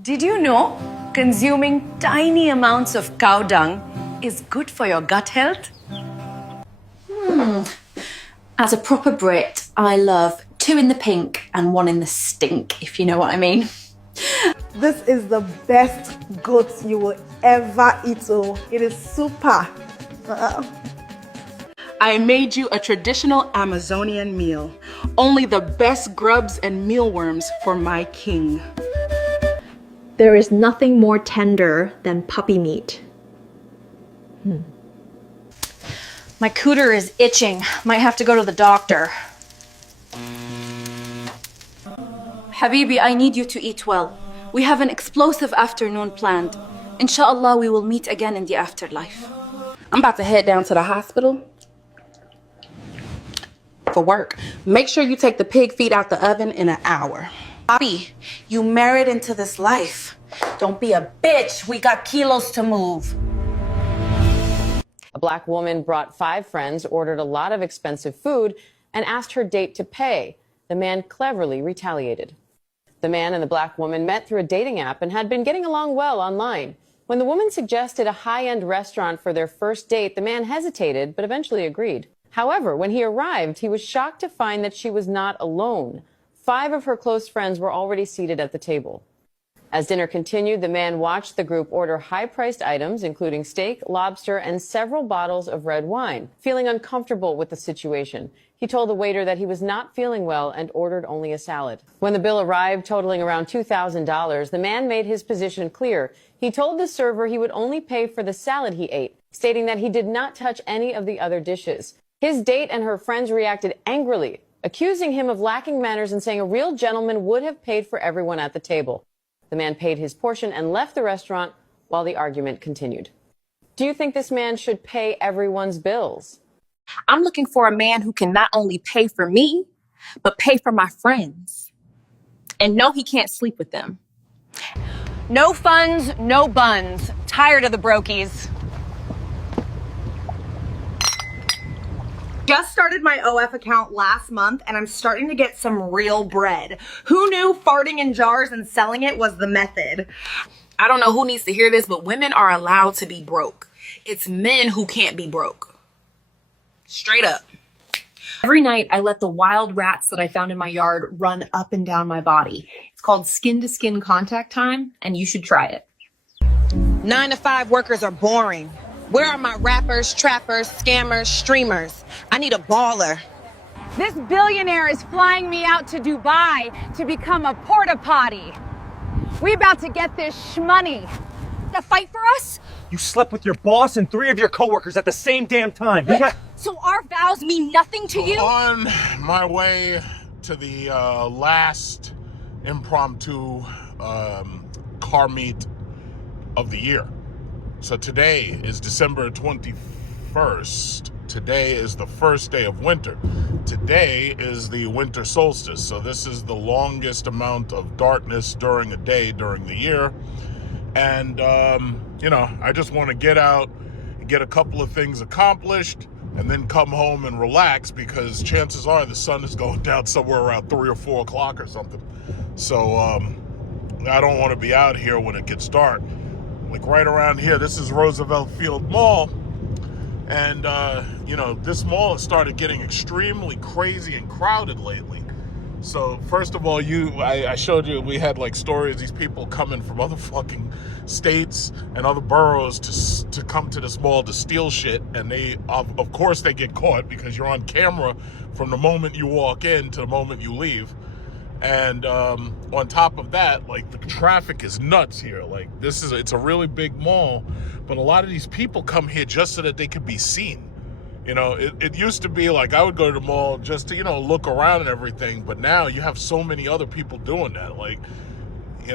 Did you know consuming tiny amounts of cow dung is good for your gut health? As a proper Brit, I love 2 in the pink and 1 in the stink, if you know what I mean. This is the best goat you will ever eat. Oh, it is super. I made you a traditional Amazonian meal. Only the best grubs and mealworms for my king. There is nothing more tender than puppy meat. My cooter is itching. Might have to go to the doctor. Habibi, I need you to eat well. We have an explosive afternoon planned. Inshallah, we will meet again in the afterlife. I'm about to head down to the hospital for work. Make sure you take the pig feet out the oven in an hour. Bobby, you married into this life. Don't be a bitch. We got kilos to move. A black woman brought 5 friends, ordered a lot of expensive food, and asked her date to pay. The man cleverly retaliated. The man and the black woman met through a dating app and had been getting along well online. When the woman suggested a high-end restaurant for their first date, the man hesitated, but eventually agreed. However, when he arrived, he was shocked to find that she was not alone. 5 of her close friends were already seated at the table. As dinner continued, the man watched the group order high-priced items, including steak, lobster, and several bottles of red wine. Feeling uncomfortable with the situation, he told the waiter that he was not feeling well and ordered only a salad. When the bill arrived, totaling around $2,000, the man made his position clear. He told the server he would only pay for the salad he ate, stating that he did not touch any of the other dishes. His date and her friends reacted angrily, accusing him of lacking manners and saying a real gentleman would have paid for everyone at the table. The man paid his portion and left the restaurant while the argument continued. Do you think this man should pay everyone's bills? I'm looking for a man who can not only pay for me, but pay for my friends. And no, he can't sleep with them. No funds, no buns. Tired of the brokies. Just started my OF account last month and I'm starting to get some real bread. Who knew farting in jars and selling it was the method? I don't know who needs to hear this, but women are allowed to be broke. It's men who can't be broke. Straight up. Every night, I let the wild rats that I found in my yard run up and down my body. It's called skin-to-skin contact time, and you should try it. 9-to-5 workers are boring. Where are my rappers, trappers, scammers, streamers? I need a baller. This billionaire is flying me out to Dubai to become a porta potty. We about to get this shmoney. To fight for us? You slept with your boss and 3 of your coworkers at the same damn time. So our vows mean nothing to you? On my way to the last impromptu car meet of the year. So today is December 21st. Today is the first day of winter. Today is the winter solstice. So this is the longest amount of darkness during a day during the year. And, I just want to get out and get a couple of things accomplished and then come home and relax because chances are the sun is going down somewhere around 3 or 4 o'clock or something. So I don't want to be out here when it gets dark. Like right around here, this is Roosevelt Field Mall. And, this mall has started getting extremely crazy and crowded lately. So first of all, I showed you, we had like stories, these people coming from other fucking states and other boroughs to come to this mall to steal shit. And they, of course they get caught because you're on camera from the moment you walk in to the moment you leave. And on top of that, like the traffic is nuts here. Like it's a really big mall, but a lot of these people come here just so that they could be seen. It used to be like I would go to the mall just to, look around and everything. But now you have so many other people doing that. Like, I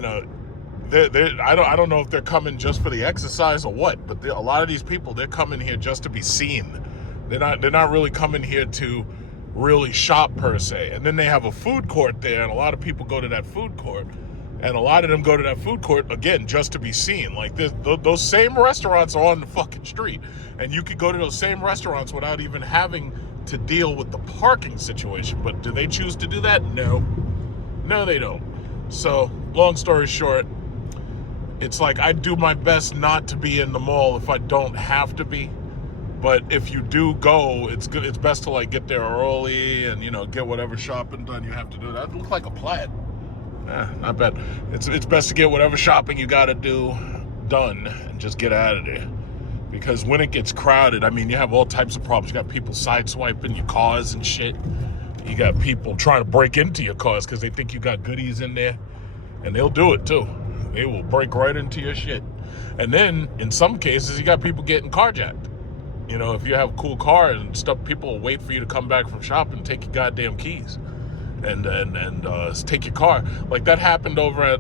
don't know if they're coming just for the exercise or what, but a lot of these people, they're coming here just to be seen. They're not really coming here to really shop per se. And then they have a food court there, and a lot of people go to that food court. And a lot of them go to that food court, again, just to be seen. Like, those same restaurants are on the fucking street. And you could go to those same restaurants without even having to deal with the parking situation. But do they choose to do that? No. No, they don't. So, long story short, it's like I do my best not to be in the mall if I don't have to be. But if you do go, it's good. It's best to like get there early and, you know, get whatever shopping done you have to do. That looks like a Plaid. Not bad. It's best to get whatever shopping you got to do done and just get out of there. Because when it gets crowded, I mean, you have all types of problems. You got people sideswiping your cars and shit. You got people trying to break into your cars because they think you got goodies in there. And they'll do it too. They will break right into your shit. And then, in some cases, you got people getting carjacked. You know, if you have a cool car and stuff, people will wait for you to come back from shopping and take your goddamn keys. And take your car. Like that happened over at,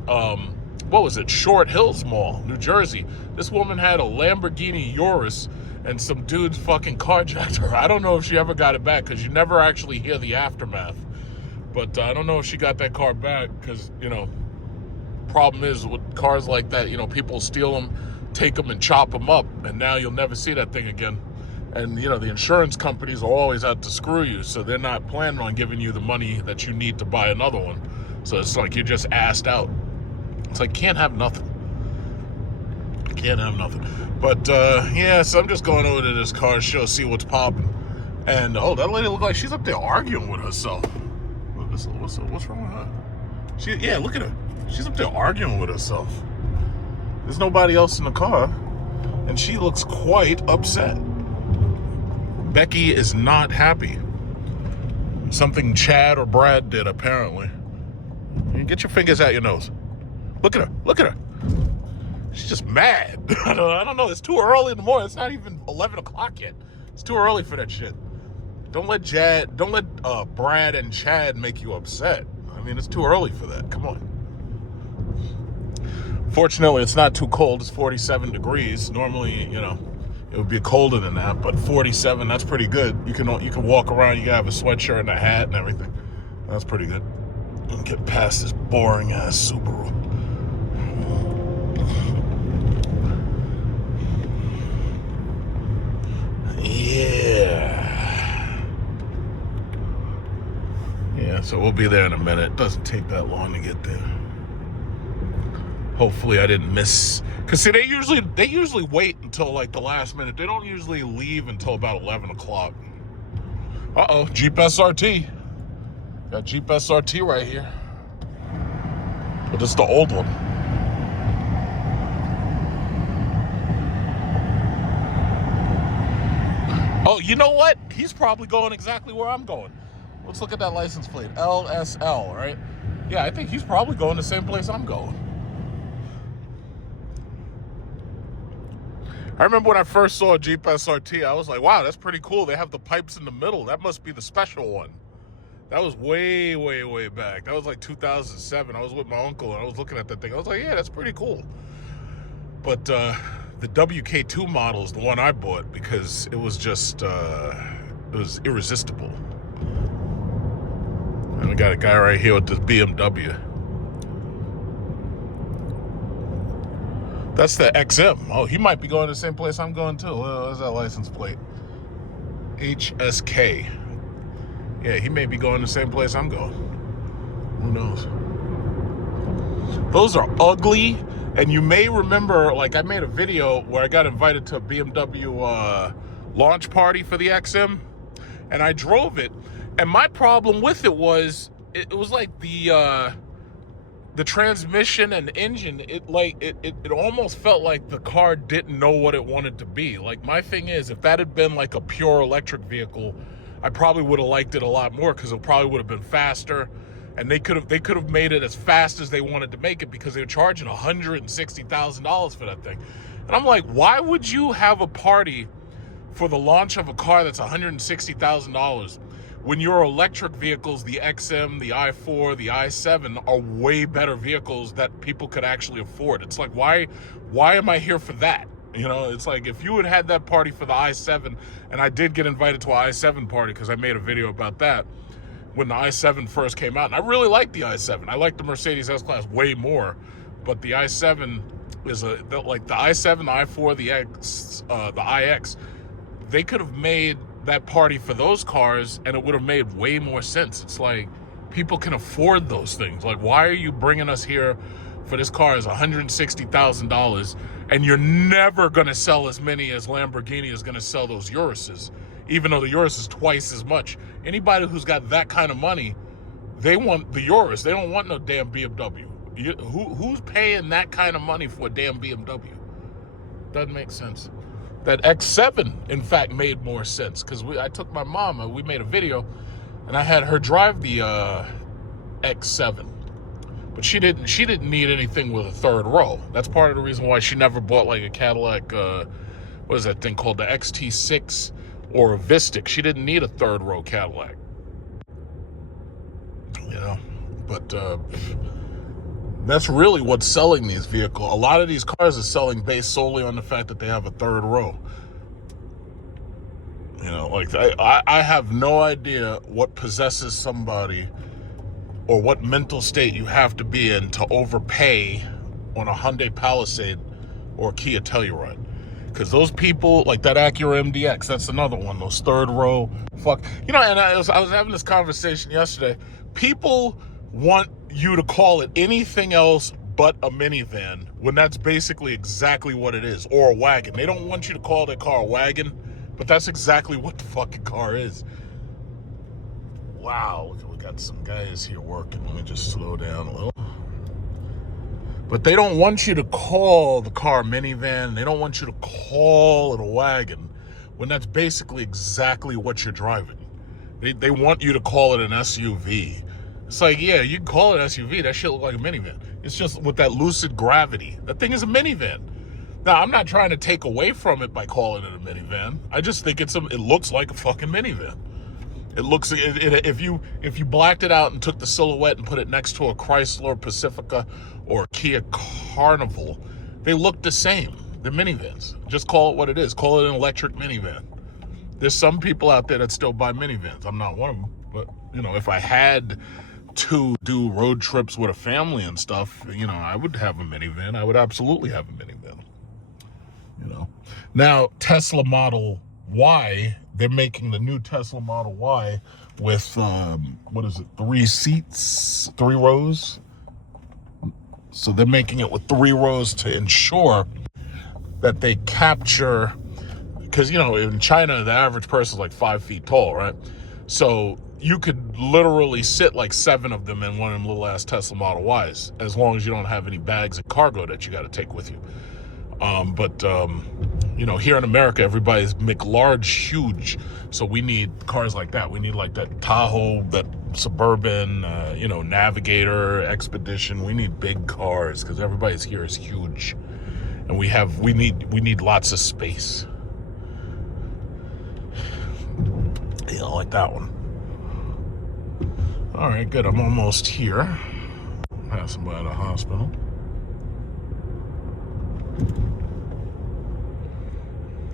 what was it, Short Hills Mall, New Jersey. This woman had a Lamborghini Urus and some dudes fucking carjacked her. I don't know if she ever got it back because you never actually hear the aftermath. But I don't know if she got that car back because, you know, problem is with cars like that, you know, people steal them, take them and chop them up, and now you'll never see that thing again. And, you know, the insurance companies are always out to screw you, so they're not planning on giving you the money that you need to buy another one. So it's like you're just assed out. It's like, can't have nothing. Can't have nothing. But, yeah, so I'm just going over to this car show, see what's popping. And, oh, that lady look like she's up there arguing with herself. What's wrong with her? Yeah, look at her. She's up there arguing with herself. There's nobody else in the car, and she looks quite upset. Becky is not happy. Something Chad or Brad did, apparently. You get your fingers out your nose. Look at her. Look at her. She's just mad. I don't know. It's too early in the morning. It's not even 11 o'clock yet. It's too early for that shit. Don't let Brad and Chad make you upset. I mean, it's too early for that. Come on. Fortunately, it's not too cold. It's 47 degrees. Normally, you know, it would be colder than that, but 47, that's pretty good. You can walk around, you can have a sweatshirt and a hat and everything. That's pretty good. And get past this boring ass Subaru. Yeah, so we'll be there in a minute. It doesn't take that long to get there. Hopefully I didn't miss, because see, they usually wait until like the last minute. They don't usually leave until about 11 o'clock. Uh-oh, Jeep SRT. Got Jeep SRT right here. But it's the old one. Oh, you know what? He's probably going exactly where I'm going. Let's look at that license plate. LSL, right? Yeah, I think he's probably going the same place I'm going. I remember when I first saw a Jeep SRT, I was like, wow, that's pretty cool. They have the pipes in the middle. That must be the special one. That was way, way, way back. That was like 2007. I was with my uncle and I was looking at that thing. I was like, yeah, that's pretty cool. But the WK2 model is the one I bought because it was just, it was irresistible. And we got a guy right here with this BMW. That's the XM. Oh, he might be going to the same place I'm going to. Where's that license plate? HSK. Yeah, he may be going the same place I'm going. Who knows? Those are ugly. And you may remember, like, I made a video where I got invited to a BMW launch party for the XM. And I drove it. And my problem with it was, it was like the transmission and engine, it almost felt like the car didn't know what it wanted to be. Like, my thing is, if that had been like a pure electric vehicle, I probably would have liked it a lot more because it probably would have been faster, and they could have made it as fast as they wanted to make it because they were charging $160,000 for that thing. And I'm like, why would you have a party for the launch of a car that's $160,000 when your electric vehicles, the XM, the i4, the i7, are way better vehicles that people could actually afford? It's like, why am I here for that? You know, it's like if you had that party for the i7, and I did get invited to an i7 party because I made a video about that when the i7 first came out. And I really like the i7. I like the Mercedes S-Class way more, but the i7 is like the i7, the i4, the iX. They could have made that party for those cars and it would have made way more sense. It's like people can afford those things. Like, why are you bringing us here for this car is $160,000, and you're never going to sell as many as Lamborghini is going to sell those Uruses, even though the Urus is twice as much. Anybody who's got that kind of money, they want the Urus. They don't want no damn BMW. Who's paying that kind of money for a damn BMW? Doesn't make sense. That X7, in fact, made more sense, because I took my mom, we made a video, and I had her drive the X7. But she didn't need anything with a third row. That's part of the reason why she never bought like a Cadillac, what is that thing called, the XT6 or a Vistic. She didn't need a third row Cadillac. You know, but that's really what's selling these vehicles. A lot of these cars are selling based solely on the fact that they have a third row. You know, like I have no idea what possesses somebody or what mental state you have to be in to overpay on a Hyundai Palisade or a Kia Telluride. Because those people, like that Acura MDX, that's another one, those third row, fuck. You know, and I was having this conversation yesterday. People want you to call it anything else but a minivan when that's basically exactly what it is, or a wagon. They don't want you to call their car a wagon, but that's exactly what the fucking car is. Wow, look, we got some guys here working. Let me just slow down a little. But they don't want you to call the car a minivan. They don't want you to call it a wagon when that's basically exactly what you're driving. They want you to call it an SUV. It's like, yeah, you can call it an SUV. That shit look like a minivan. It's just with that lucid gravity. That thing is a minivan. Now, I'm not trying to take away from it by calling it a minivan. I just think it looks like a fucking minivan. It looks, if you blacked it out and took the silhouette and put it next to a Chrysler Pacifica or a Kia Carnival, they look the same. They're minivans. Just call it what it is. Call it an electric minivan. There's some people out there that still buy minivans. I'm not one of them. But, you know, if I had to do road trips with a family and stuff, you know, I would have a minivan. I would absolutely have a minivan. You know. Now, Tesla Model Y, they're making the new Tesla Model Y with, 3 seats, 3 rows. So they're making it with 3 rows to ensure that they capture, because, you know, in China, the average person is like 5 feet tall, right? So you could literally sit like 7 of them in one of them little ass Tesla Model Ys, as long as you don't have any bags of cargo that you got to take with you. You know, here in America, everybody's McLarge huge. So we need cars like that. We need like that Tahoe, that Suburban, you know, Navigator, Expedition. We need big cars because everybody's here is huge. And we need lots of space. You know, like that one. All right, good. I'm almost here. Passing by the hospital.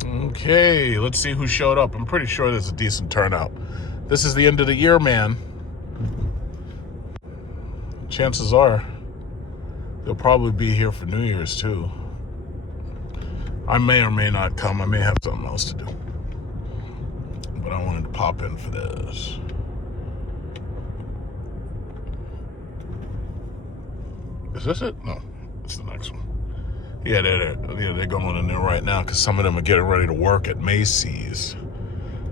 Okay, let's see who showed up. I'm pretty sure there's a decent turnout. This is the end of the year, man. Chances are they'll probably be here for New Year's too. I may or may not come. I may have something else to do. But I wanted to pop in for this. Is this it? No, it's the next one. Yeah, they're going in there right now because some of them are getting ready to work at Macy's.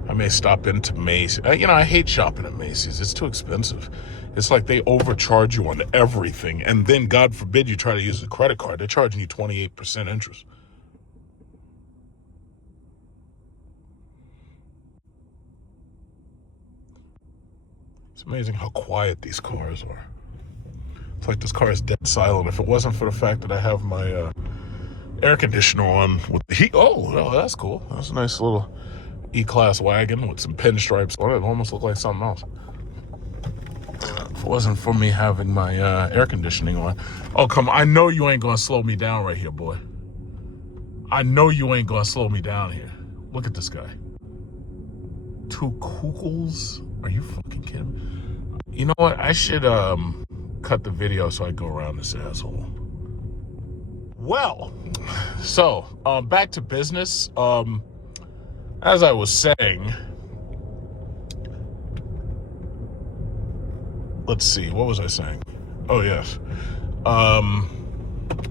I may stop into Macy's. You know, I hate shopping at Macy's. It's too expensive. It's like they overcharge you on everything. And then, God forbid, you try to use a credit card. They're charging you 28% interest. It's amazing how quiet these cars are. It's like this car is dead silent. If it wasn't for the fact that I have my air conditioner on with the heat. Oh, well, that's cool. That's a nice little E-Class wagon with some pinstripes on it. It almost looked like something else. If it wasn't for me having my air conditioning on. Oh, come on. I know you ain't going to slow me down right here, boy. I know you ain't going to slow me down here. Look at this guy. 2 kukels? Are you fucking kidding me? You know what? I should cut the video so I go around this asshole. Well, so back to business. As I was saying, let's see, what was I saying? Oh yes,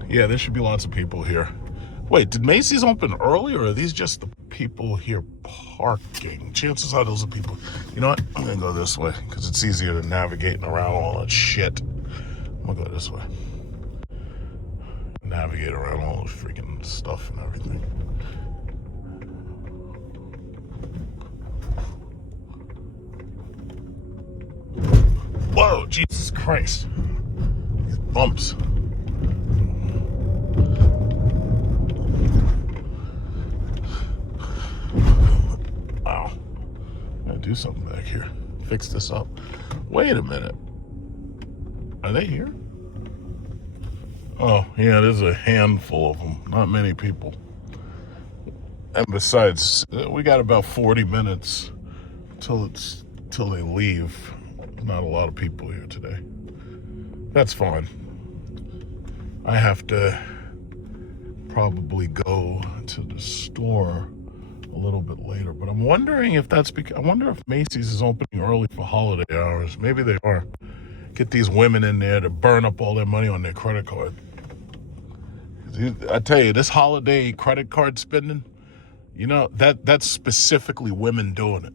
Yeah, there should be lots of people here. Wait, did Macy's open early, or are these just the people here parking? Chances are those are people. You know what? I'm gonna go this way because it's easier to navigate around all that shit. I'm gonna go this way. Navigate around all the freaking stuff and everything. Whoa, Jesus Christ. These bumps. Wow. I'm gonna do something back here. Fix this up. Wait a minute. Are they here? Oh, yeah, there's a handful of them. Not many people. And besides, we got about 40 minutes till they leave. Not a lot of people here today. That's fine. I have to probably go to the store a little bit later, but I'm wondering if that's because I wonder if Macy's is opening early for holiday hours. Maybe they are. Get these women in there to burn up all their money on their credit card. I tell you, this holiday credit card spending, you know, that's specifically women doing it.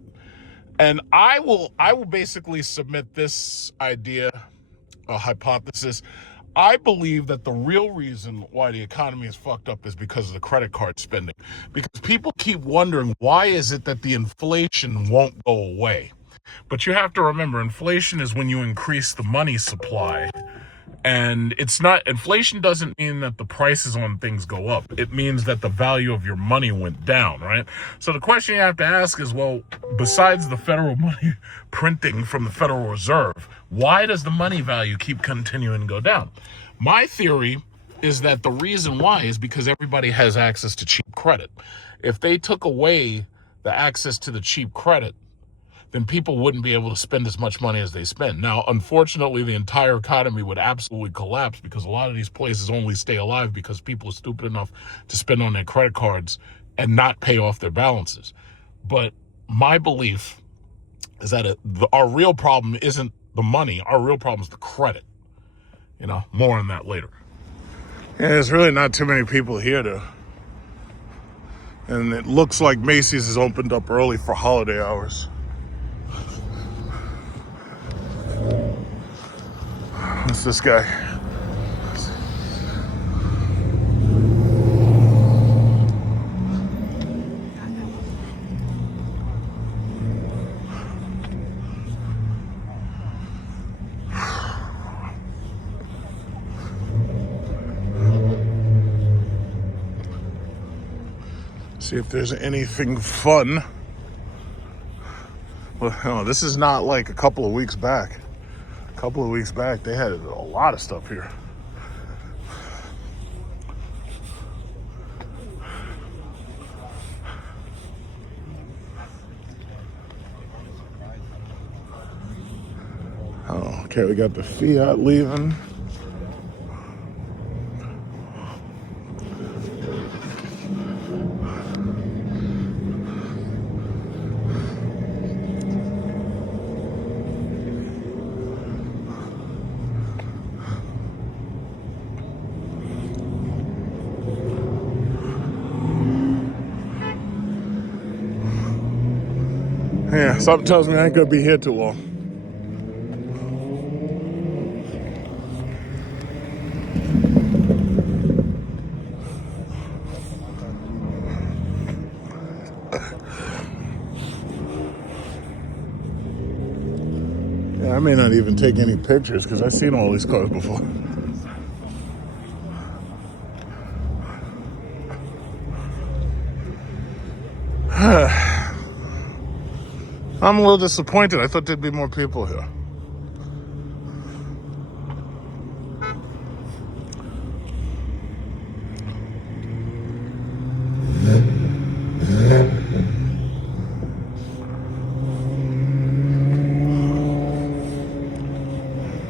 And I will basically submit this idea, a hypothesis. I believe that the real reason why the economy is fucked up is because of the credit card spending. Because people keep wondering, why is it that the inflation won't go away? But you have to remember, inflation is when you increase the money supply. And inflation doesn't mean that the prices on things go up. It means that the value of your money went down, right? So the question you have to ask is, well, besides the federal money printing from the Federal Reserve, why does the money value keep continuing to go down? My theory is that the reason why is because everybody has access to cheap credit. If they took away the access to the cheap credit, then people wouldn't be able to spend as much money as they spend. Now, unfortunately, the entire economy would absolutely collapse because a lot of these places only stay alive because people are stupid enough to spend on their credit cards and not pay off their balances. But my belief is that our real problem isn't the money. Our real problem is the credit. You know, more on that later. Yeah, there's really not too many people here to... And it looks like Macy's has opened up early for holiday hours. What's this guy? See if there's anything fun. Well, no, this is not like a couple of weeks back. A couple of weeks back, they had a lot of stuff here. Oh, okay, we got the Fiat leaving. Yeah, something tells me I ain't gonna be here too long. Yeah, I may not even take any pictures because I've seen all these cars before. I'm a little disappointed. I thought there'd be more people here.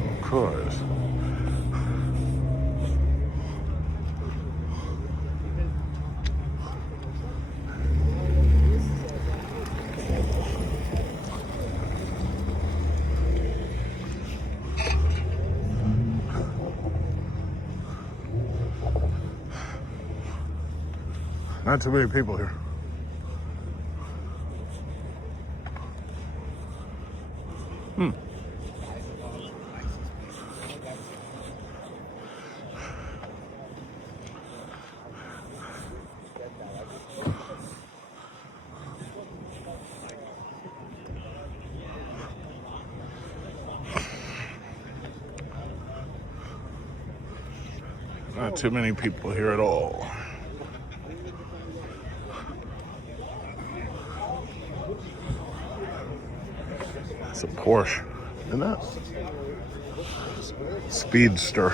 Of course. Not too many people here. Not too many people here at all. It's a Porsche, isn't it? Speedster.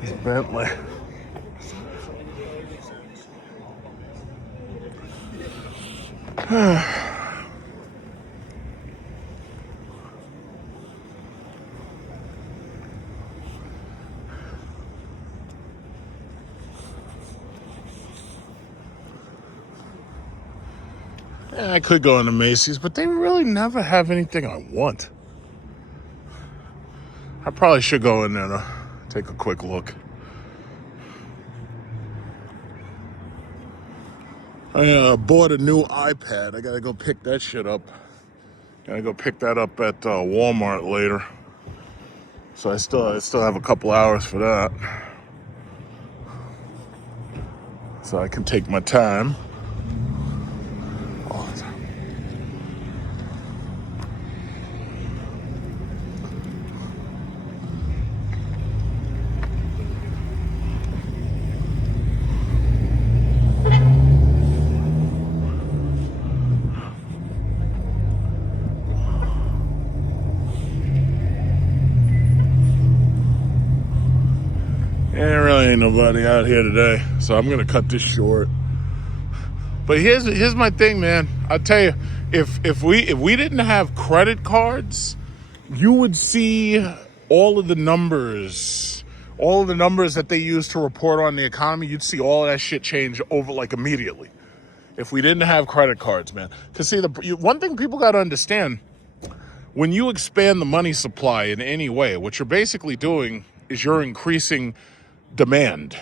It's a Bentley. Yeah, I could go into Macy's, but they really never have anything I want. I probably should go in there to take a quick look. I bought a new iPad. I gotta go pick that shit up. Gotta go pick that up at Walmart later. So I still have a couple hours for that. So I can take my time. Really ain't nobody out here today, so I'm gonna cut this short. But here's my thing, man. I tell you, if we didn't have credit cards, you would see all of the numbers that they use to report on the economy. You'd see all of that shit change over like immediately. If we didn't have credit cards, man. Because see, one thing people got to understand, when you expand the money supply in any way, what you're basically doing is you're increasing demand.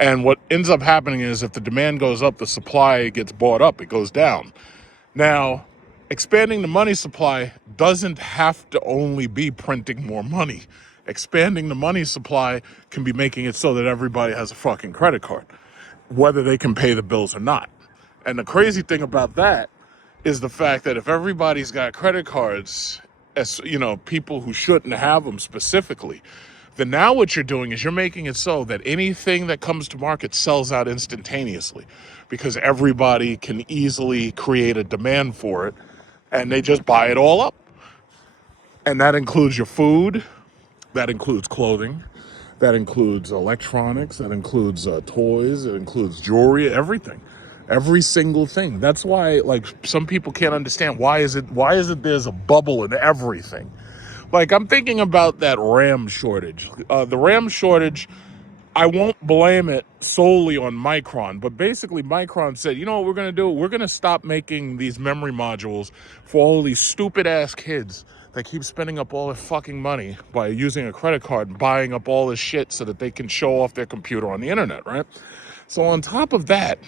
And what ends up happening is if the demand goes up, the supply gets bought up, it goes down. Now, expanding the money supply doesn't have to only be printing more money. Expanding the money supply can be making it so that everybody has a fucking credit card, whether they can pay the bills or not. And the crazy thing about that is the fact that if everybody's got credit cards, as you know, people who shouldn't have them specifically, then now what you're doing is you're making it so that anything that comes to market sells out instantaneously because everybody can easily create a demand for it and they just buy it all up. And that includes your food, that includes clothing, that includes electronics, that includes toys, it includes jewelry, everything. Every single thing. That's why, like, some people can't understand why is it there's a bubble in everything. Like, I'm thinking about that RAM shortage. The RAM shortage, I won't blame it solely on Micron, but basically Micron said, you know what we're going to do? We're going to stop making these memory modules for all these stupid-ass kids that keep spending up all their fucking money by using a credit card and buying up all this shit so that they can show off their computer on the internet, right? So on top of that,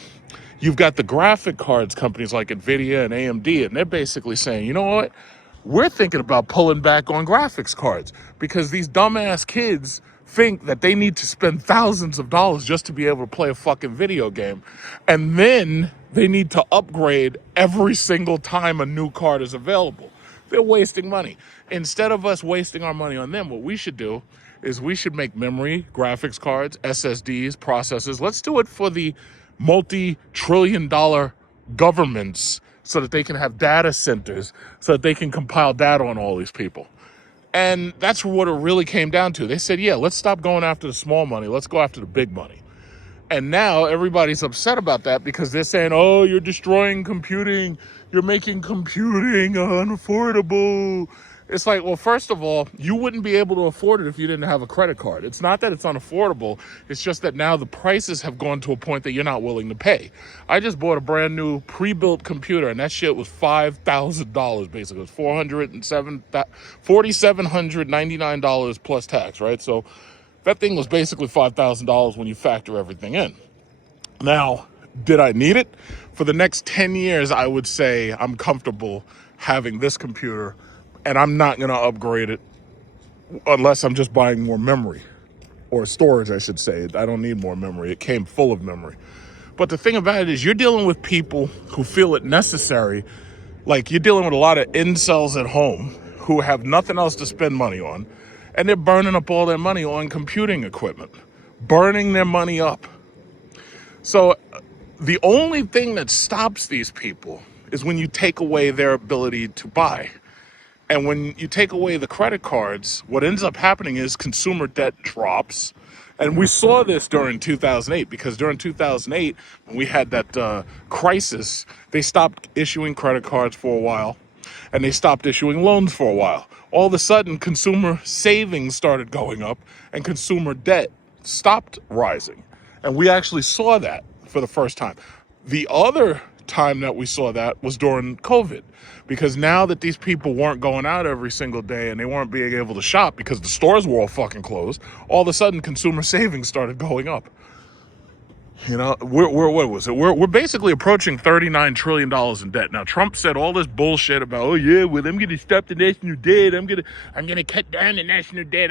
you've got the graphic cards companies like NVIDIA and AMD, and they're basically saying, you know what? We're thinking about pulling back on graphics cards because these dumbass kids think that they need to spend thousands of dollars just to be able to play a fucking video game. And then they need to upgrade every single time a new card is available. They're wasting money. Instead of us wasting our money on them, what we should do is we should make memory, graphics cards, SSDs, processors. Let's do it for the multi-trillion-dollar governments so that they can have data centers, so that they can compile data on all these people. And that's what it really came down to. They said, yeah, let's stop going after the small money. Let's go after the big money. And now everybody's upset about that because they're saying, oh, you're destroying computing. You're making computing unaffordable. It's like, well, first of all, you wouldn't be able to afford it if you didn't have a credit card. It's not that it's unaffordable. It's just that now the prices have gone to a point that you're not willing to pay. I just bought a brand new pre-built computer, and that shit was $5,000 basically. It was $4,799 plus tax, right? So that thing was basically $5,000 when you factor everything in. Now, did I need it? For the next 10 years, I would say I'm comfortable having this computer, and I'm not going to upgrade it unless I'm just buying more memory, or storage, I should say. I don't need more memory. It came full of memory. But the thing about it is you're dealing with people who feel it necessary. Like, you're dealing with a lot of incels at home who have nothing else to spend money on, and they're burning up all their money on computing equipment, burning their money up. So the only thing that stops these people is when you take away their ability to buy. And when you take away the credit cards, what ends up happening is consumer debt drops. And we saw this during 2008, because during 2008, when we had that crisis, they stopped issuing credit cards for a while, and they stopped issuing loans for a while. All of a sudden, consumer savings started going up, and consumer debt stopped rising. And we actually saw that for the first time. The other time that we saw that was during COVID, because now that these people weren't going out every single day and they weren't being able to shop because the stores were all fucking closed, all of a sudden consumer savings started going up. You know, what was it? We're basically approaching $39 trillion in debt. Now, Trump said all this bullshit about, oh yeah, well, I'm going to stop the national debt. I'm going to cut down the national debt.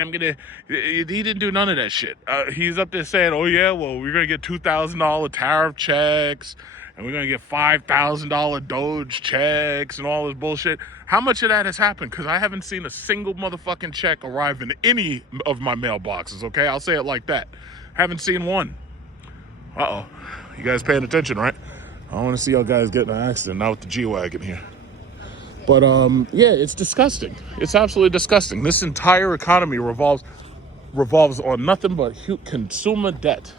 He didn't do none of that shit. He's up there saying, oh yeah, well, we're going to get $2,000 tariff checks, and we're going to get $5,000 Doge checks and all this bullshit. How much of that has happened? Because I haven't seen a single motherfucking check arrive in any of my mailboxes, okay? I'll say it like that. Haven't seen one. Uh-oh. You guys paying attention, right? I don't want to see y'all guys get in an accident, not with the G-Wagon here. But, yeah, it's disgusting. It's absolutely disgusting. This entire economy revolves on nothing but consumer debt.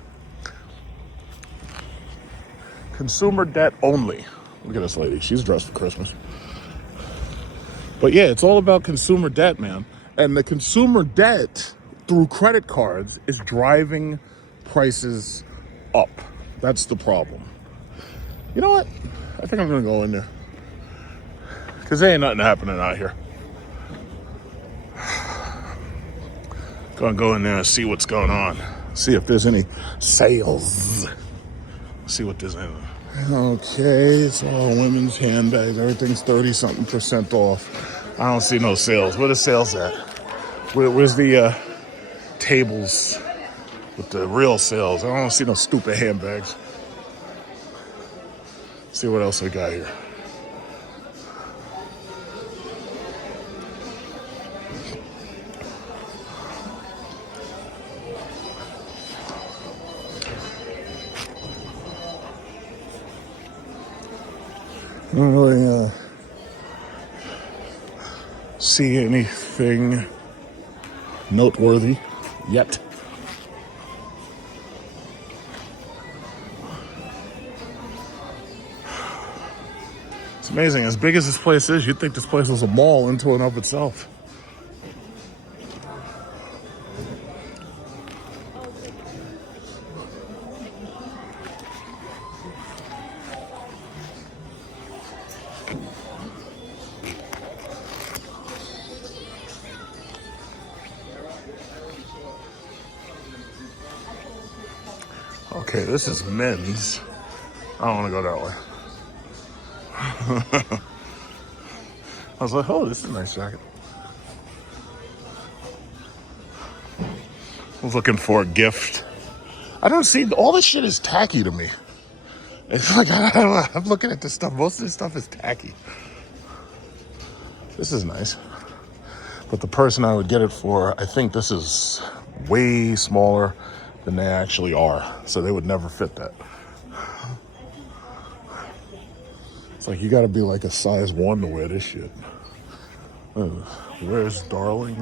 Consumer debt only. Look at this lady. She's dressed for Christmas. But, yeah, it's all about consumer debt, man. And the consumer debt through credit cards is driving prices up. That's the problem. You know what? I think I'm gonna go in there, because there ain't nothing happening out here. Gonna go in there and see what's going on. See if there's any sales. See what there's in. Okay, it's all women's handbags. Everything's 30-something% off. I don't see no sales. Where the sales at? Where's the tables with the real sales? I don't see no stupid handbags. See what else we got here. I don't really see anything noteworthy yet. It's amazing. As big as this place is, you'd think this place was a mall into and of itself. Okay, this is men's. I don't want to go that way. I was like, oh, this is a nice jacket. I was looking for a gift. I don't see, all this shit is tacky to me. It's like, I don't know, I'm looking at this stuff. Most of this stuff is tacky. This is nice. But the person I would get it for, I think this is way smaller than they actually are. So they would never fit that. It's like, you gotta be like a size 1 to wear this shit. Where's Darling?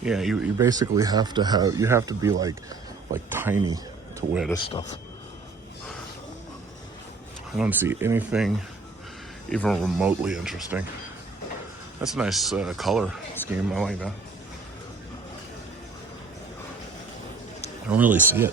Yeah, you basically have to be like tiny to wear this stuff. I don't see anything even remotely interesting. That's a nice color scheme. I like that. I don't really see it.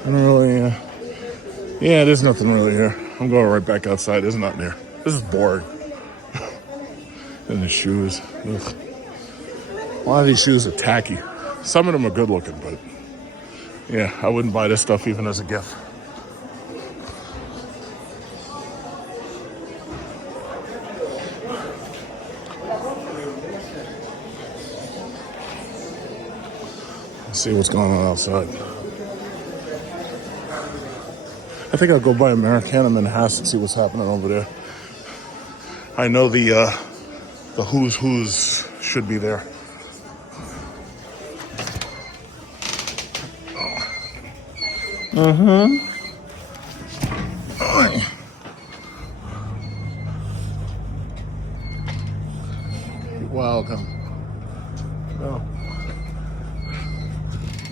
I don't really, yeah, there's nothing really here. I'm going right back outside. There's nothing here. This is boring. And the shoes. Ugh. A lot of these shoes are tacky. Some of them are good looking, but yeah, I wouldn't buy this stuff even as a gift. Let's see what's going on outside. I think I'll go by Americana Manhattan and see what's happening over there. I know the who's should be there. You're welcome.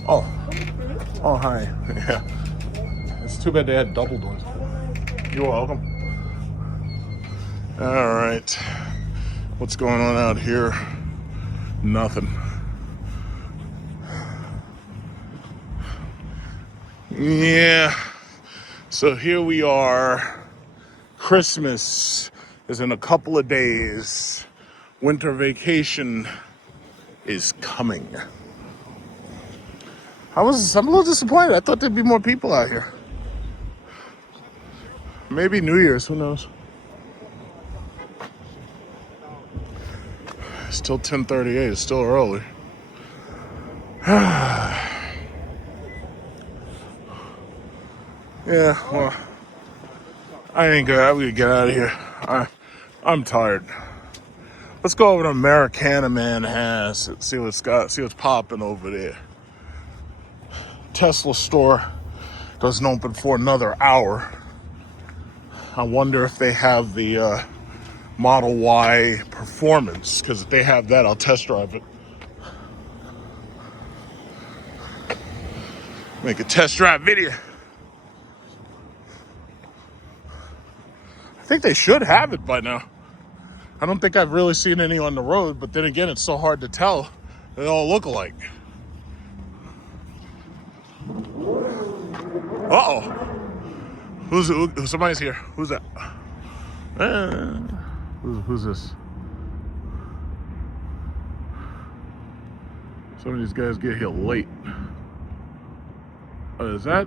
Oh. Oh, hi. Yeah. It's too bad they had double doors. You're welcome. All right. What's going on out here? Nothing. Yeah. So here we are. Christmas is in a couple of days. Winter vacation is coming. I'm a little disappointed. I thought there'd be more people out here. Maybe New Year's, who knows? It's still 10:38, it's still early. Yeah, well, I ain't good. I'm gonna get out of here. I'm tired. Let's go over to Americana Manhattan, see what's popping over there. Tesla store doesn't open for another hour. I wonder if they have the Model Y Performance, because if they have that, I'll test drive it. Make a test drive video. I think they should have it by now. I don't think I've really seen any on the road, but then again, it's so hard to tell. They all look alike. Uh-oh. Somebody's here. Who's that? Who's this? Some of these guys get here late. Is that?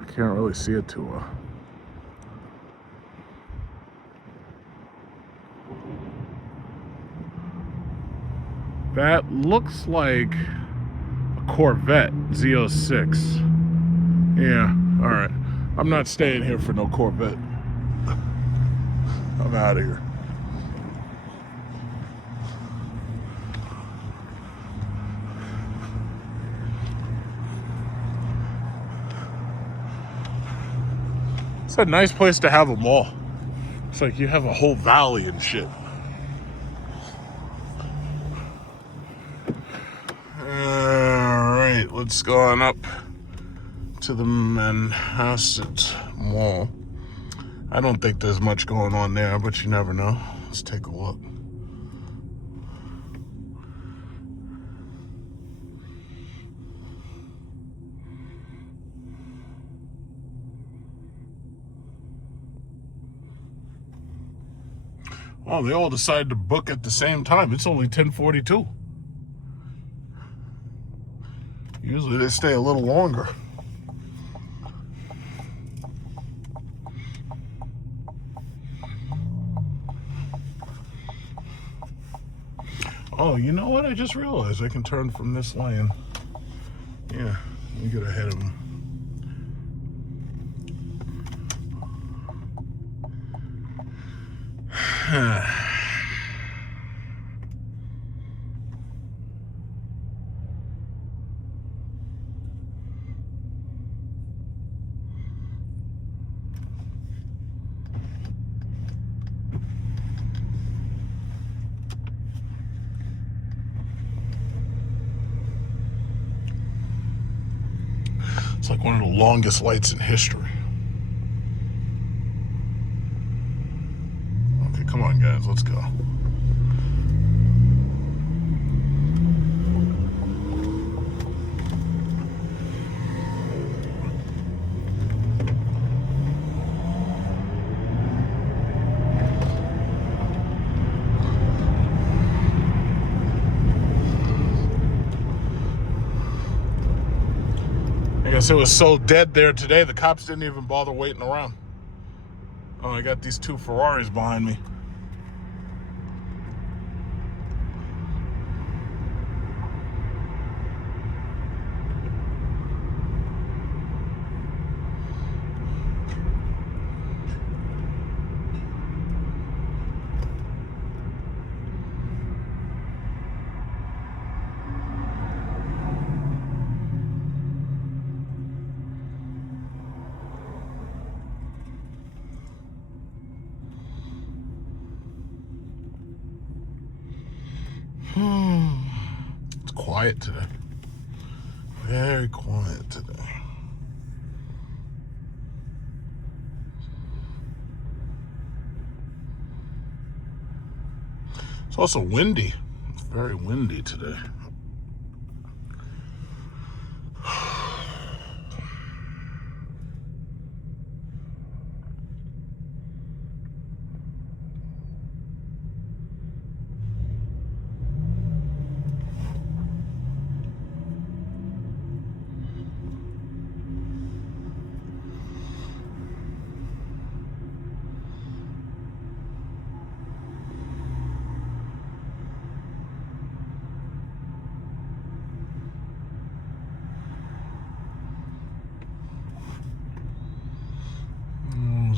I can't really see it too well. That looks like a Corvette Z06. Yeah, all right. I'm not staying here for no Corvette. I'm out of here. It's a nice place to have them all. It's like you have a whole valley and shit. Alright, let's go on up to the Manhasset Mall. I don't think there's much going on there, but you never know. Let's take a look. Oh, they all decided to book at the same time. It's only 10:42. Usually they stay a little longer. Oh, you know what? I just realized I can turn from this lane. Yeah, let me get ahead of them. It's like one of the longest lights in history. Okay, come on, guys, let's go. I guess it was so dead there today, the cops didn't even bother waiting around. Oh, I got these two Ferraris behind me. It's quiet today. Very quiet today. It's also windy. It's very windy today.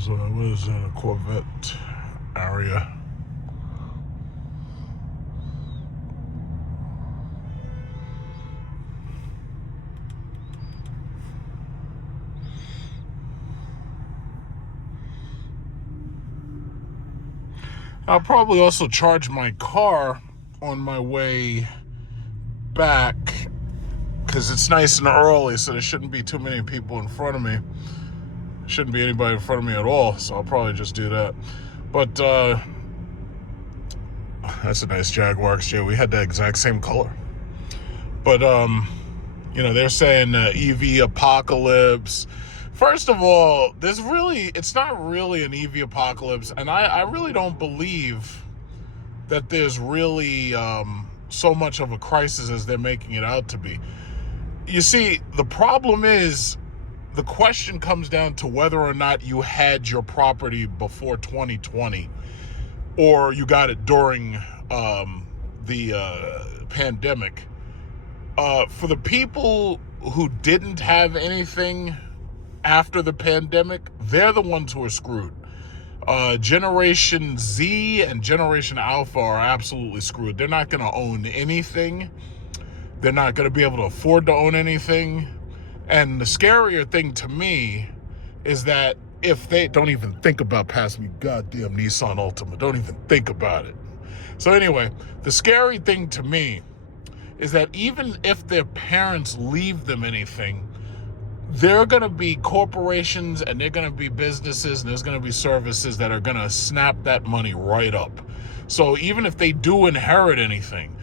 What is that, a Corvette area? I'll probably also charge my car on my way back because it's nice and early, so there shouldn't be too many people in front of me. Shouldn't be anybody in front of me at all, so I'll probably just do that. But that's a nice Jaguar XJ. We had the exact same color. But they're saying EV apocalypse. First of all, it's not really an EV apocalypse, and I really don't believe that there's really so much of a crisis as they're making it out to be. You see, the problem is, the question comes down to whether or not you had your property before 2020 or you got it during the pandemic. For the people who didn't have anything after the pandemic, they're the ones who are screwed. Generation Z and Generation Alpha are absolutely screwed. They're not going to own anything. They're not going to be able to afford to own anything. And the scarier thing to me is that if they don't even think about passing me goddamn Nissan Altima, don't even think about it. So anyway, the scary thing to me is that even if their parents leave them anything, there are going to be corporations and there are going to be businesses and there's going to be services that are going to snap that money right up. So even if they do inherit anything,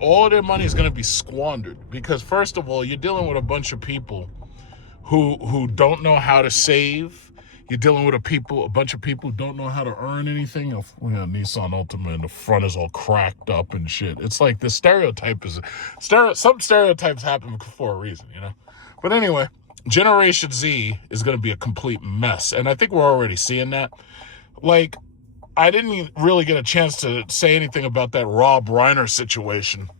all of their money is going to be squandered, because first of all, you're dealing with a bunch of people who don't know how to save. You're dealing with a bunch of people who don't know how to earn anything. Nissan Altima and the front is all cracked up and shit. It's like the some stereotypes happen for a reason, But anyway, Generation Z is going to be a complete mess, and I think we're already seeing that. Like, I didn't really get a chance to say anything about that Rob Reiner situation.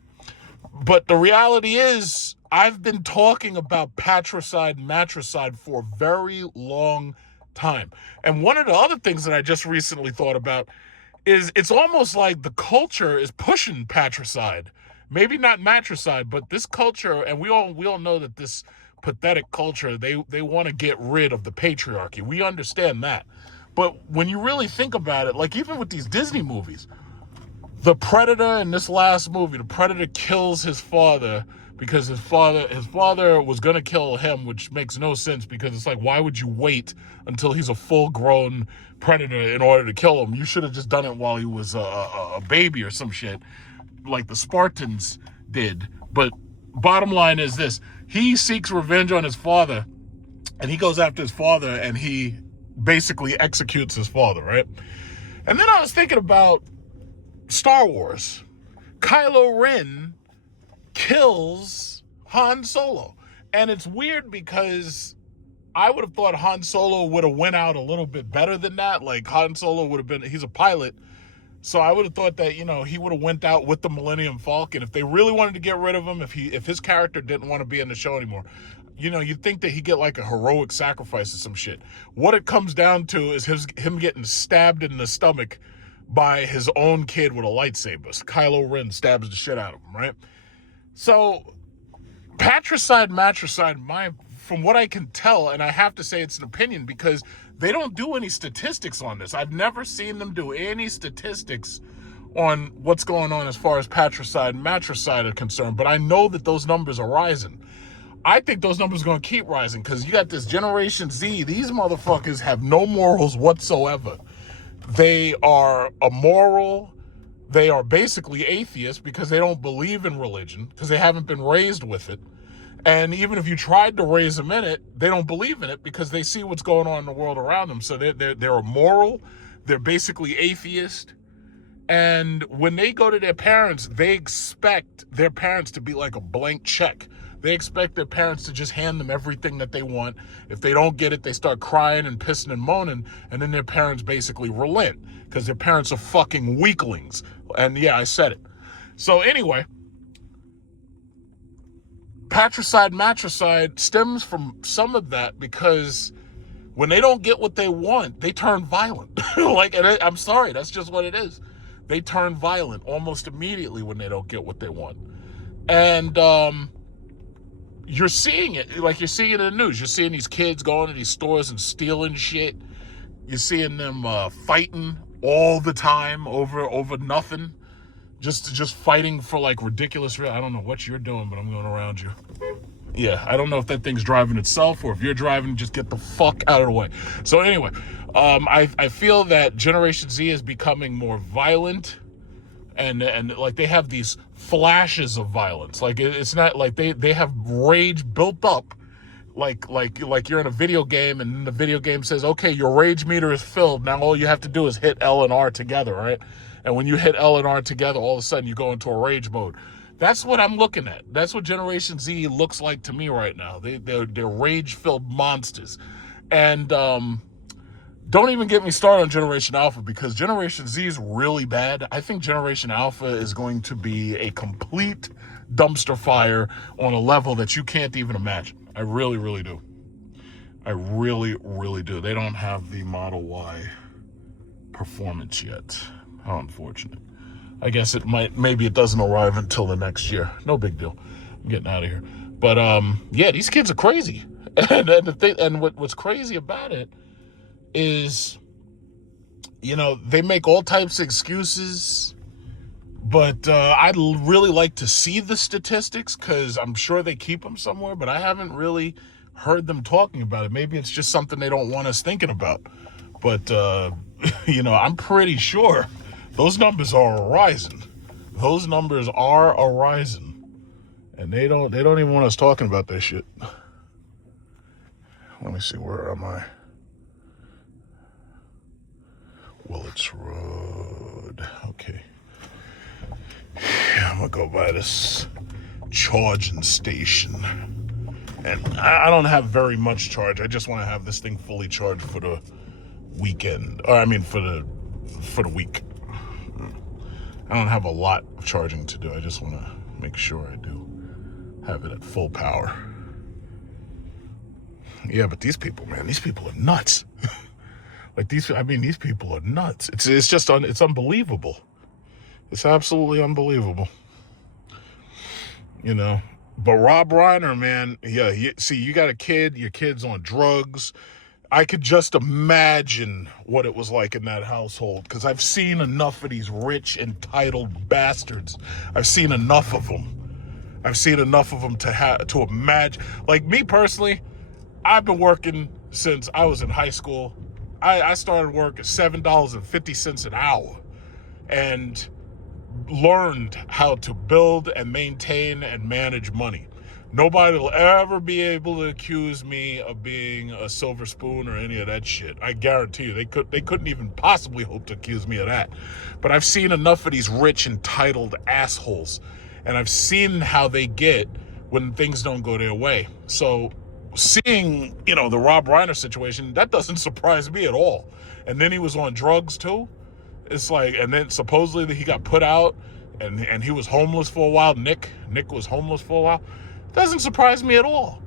But the reality is, I've been talking about patricide and matricide for a very long time. And one of the other things that I just recently thought about is it's almost like the culture is pushing patricide. Maybe not matricide, but this culture, and we all know that this pathetic culture, they want to get rid of the patriarchy. We understand that. But when you really think about it, like even with these Disney movies, the Predator in this last movie, the Predator kills his father because his father was going to kill him, which makes no sense because it's like, why would you wait until he's a full-grown predator in order to kill him? You should have just done it while he was a baby or some shit, like the Spartans did. But bottom line is this: he seeks revenge on his father, and he goes after his father, and he basically executes his father, right? And then I was thinking about Star Wars. Kylo Ren kills Han Solo. And it's weird because I would have thought Han Solo would have went out a little bit better than that. Like, Han Solo would have been, he's a pilot, so I would have thought that, you know, he would have went out with the Millennium Falcon. If they really wanted to get rid of him, if his character didn't want to be in the show anymore, you know, you'd think that he'd get like a heroic sacrifice or some shit. What it comes down to is him getting stabbed in the stomach by his own kid with a lightsaber. So Kylo Ren stabs the shit out of him, right? So, patricide, matricide, from what I can tell, and I have to say it's an opinion because they don't do any statistics on this. I've never seen them do any statistics on what's going on as far as patricide and matricide are concerned, but I know that those numbers are rising. I think those numbers are going to keep rising because you got this Generation Z. These motherfuckers have no morals whatsoever. They are immoral. They are basically atheists because they don't believe in religion because they haven't been raised with it. And even if you tried to raise them in it, they don't believe in it because they see what's going on in the world around them. So they're immoral. They're basically atheist. And when they go to their parents, they expect their parents to be like a blank check. They expect their parents to just hand them everything that they want. If they don't get it, they start crying and pissing and moaning, and then their parents basically relent because their parents are fucking weaklings. And yeah, I said it. So anyway, patricide, matricide stems from some of that because when they don't get what they want, they turn violent. I'm sorry, that's just what it is. They turn violent almost immediately when they don't get what they want. And you're seeing it, like you're seeing it in the news. You're seeing these kids going to these stores and stealing shit. You're seeing them fighting all the time over nothing. Just fighting for like ridiculous. I don't know what you're doing, but I'm going around you. Yeah, I don't know if that thing's driving itself or if you're driving, just get the fuck out of the way. So anyway, I feel that Generation Z is becoming more violent, and like they have these flashes of violence. Like it's not like they have rage built up, like you're in a video game and the video game says, okay, your rage meter is filled. Now all you have to do is hit L and R together, right? And when you hit L and R together, all of a sudden you go into a rage mode. That's what I'm looking at. That's what Generation Z looks like to me right now. They're rage-filled monsters. And don't even get me started on Generation Alpha because Generation Z is really bad. I think Generation Alpha is going to be a complete dumpster fire on a level that you can't even imagine. I really, really do. I really, really do. They don't have the Model Y performance yet. How unfortunate. I guess maybe it doesn't arrive until the next year. No big deal. I'm getting out of here. But yeah, these kids are crazy. And what's crazy about it is, you know, they make all types of excuses, but I'd really like to see the statistics because I'm sure they keep them somewhere, but I haven't really heard them talking about it. Maybe it's just something they don't want us thinking about. But, you know, I'm pretty sure those numbers are rising. Those numbers are rising. And they don't even want us talking about that shit. Let me see, where am I? Willits Road. Okay. I'm gonna go by this charging station. And I don't have very much charge. I just want to have this thing fully charged for the weekend. Or I mean for the week. I don't have a lot of charging to do. I just want to make sure I do have it at full power. Yeah, but these people, man, these people are nuts. Like these people are nuts. It's just it's unbelievable. It's absolutely unbelievable. You know, but Rob Reiner, man, yeah, you got a kid, your kid's on drugs. I could just imagine what it was like in that household because I've seen enough of these rich, entitled bastards. I've seen enough of them. I've seen enough of them to imagine. Like me personally, I've been working since I was in high school. I started work at $7.50 an hour and learned how to build and maintain and manage money. Nobody will ever be able to accuse me of being a silver spoon or any of that shit. I guarantee you, they couldn't even possibly hope to accuse me of that. But I've seen enough of these rich, entitled assholes, and I've seen how they get when things don't go their way. So seeing, the Rob Reiner situation, that doesn't surprise me at all. And then he was on drugs too. It's like, and then supposedly he got put out and he was homeless for a while. Nick was homeless for a while. Doesn't surprise me at all.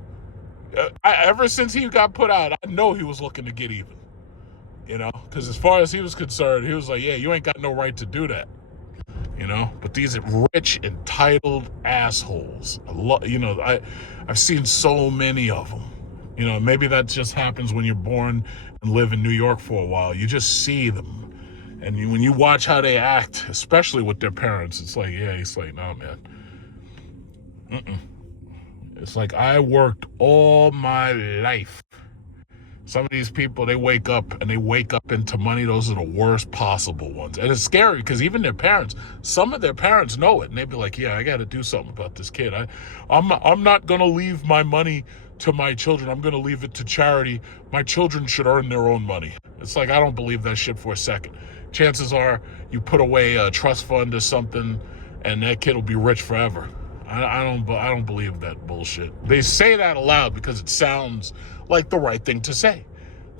Ever since he got put out, I know he was looking to get even. Because as far as he was concerned, he was like, yeah, you ain't got no right to do that. But these rich, entitled assholes, I've seen so many of them. Maybe that just happens when you're born and live in New York for a while. You just see them. And when you watch how they act, especially with their parents, it's like, no, man. It's like, I worked all my life. Some of these people, they wake up into money. Those are the worst possible ones. And it's scary because even their parents, some of their parents know it. And they'd be like, yeah, I got to do something about this kid. I'm not going to leave my money to my children. I'm going to leave it to charity. My children should earn their own money. It's like, I don't believe that shit for a second. Chances are you put away a trust fund or something and that kid will be rich forever. I don't believe that bullshit. They say that aloud because it sounds like the right thing to say.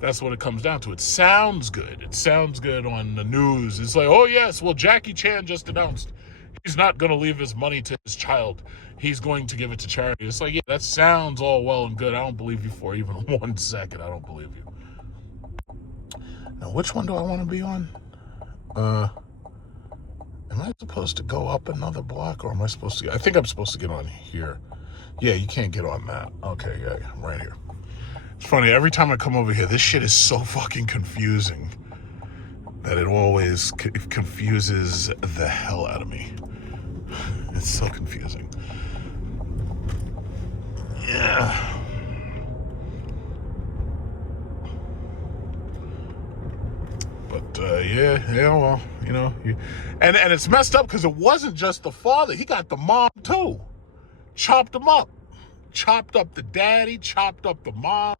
That's what it comes down to. It sounds good. It sounds good on the news. It's like, oh yes, well, Jackie Chan just announced he's not going to leave his money to his child. He's going to give it to charity. It's like, yeah, that sounds all well and good. I don't believe you for even 1 second. I don't believe you. Now, which one do I want to be on? Am I supposed to go up another block, or am I supposed to? I think I'm supposed to get on here. Yeah, you can't get on that. Okay, yeah, right here. It's funny, every time I come over here, this shit is so fucking confusing that it always confuses the hell out of me. It's so confusing. Yeah. But well, and it's messed up because it wasn't just the father. He got the mom too. Chopped them up. Chopped up the daddy, chopped up the mom.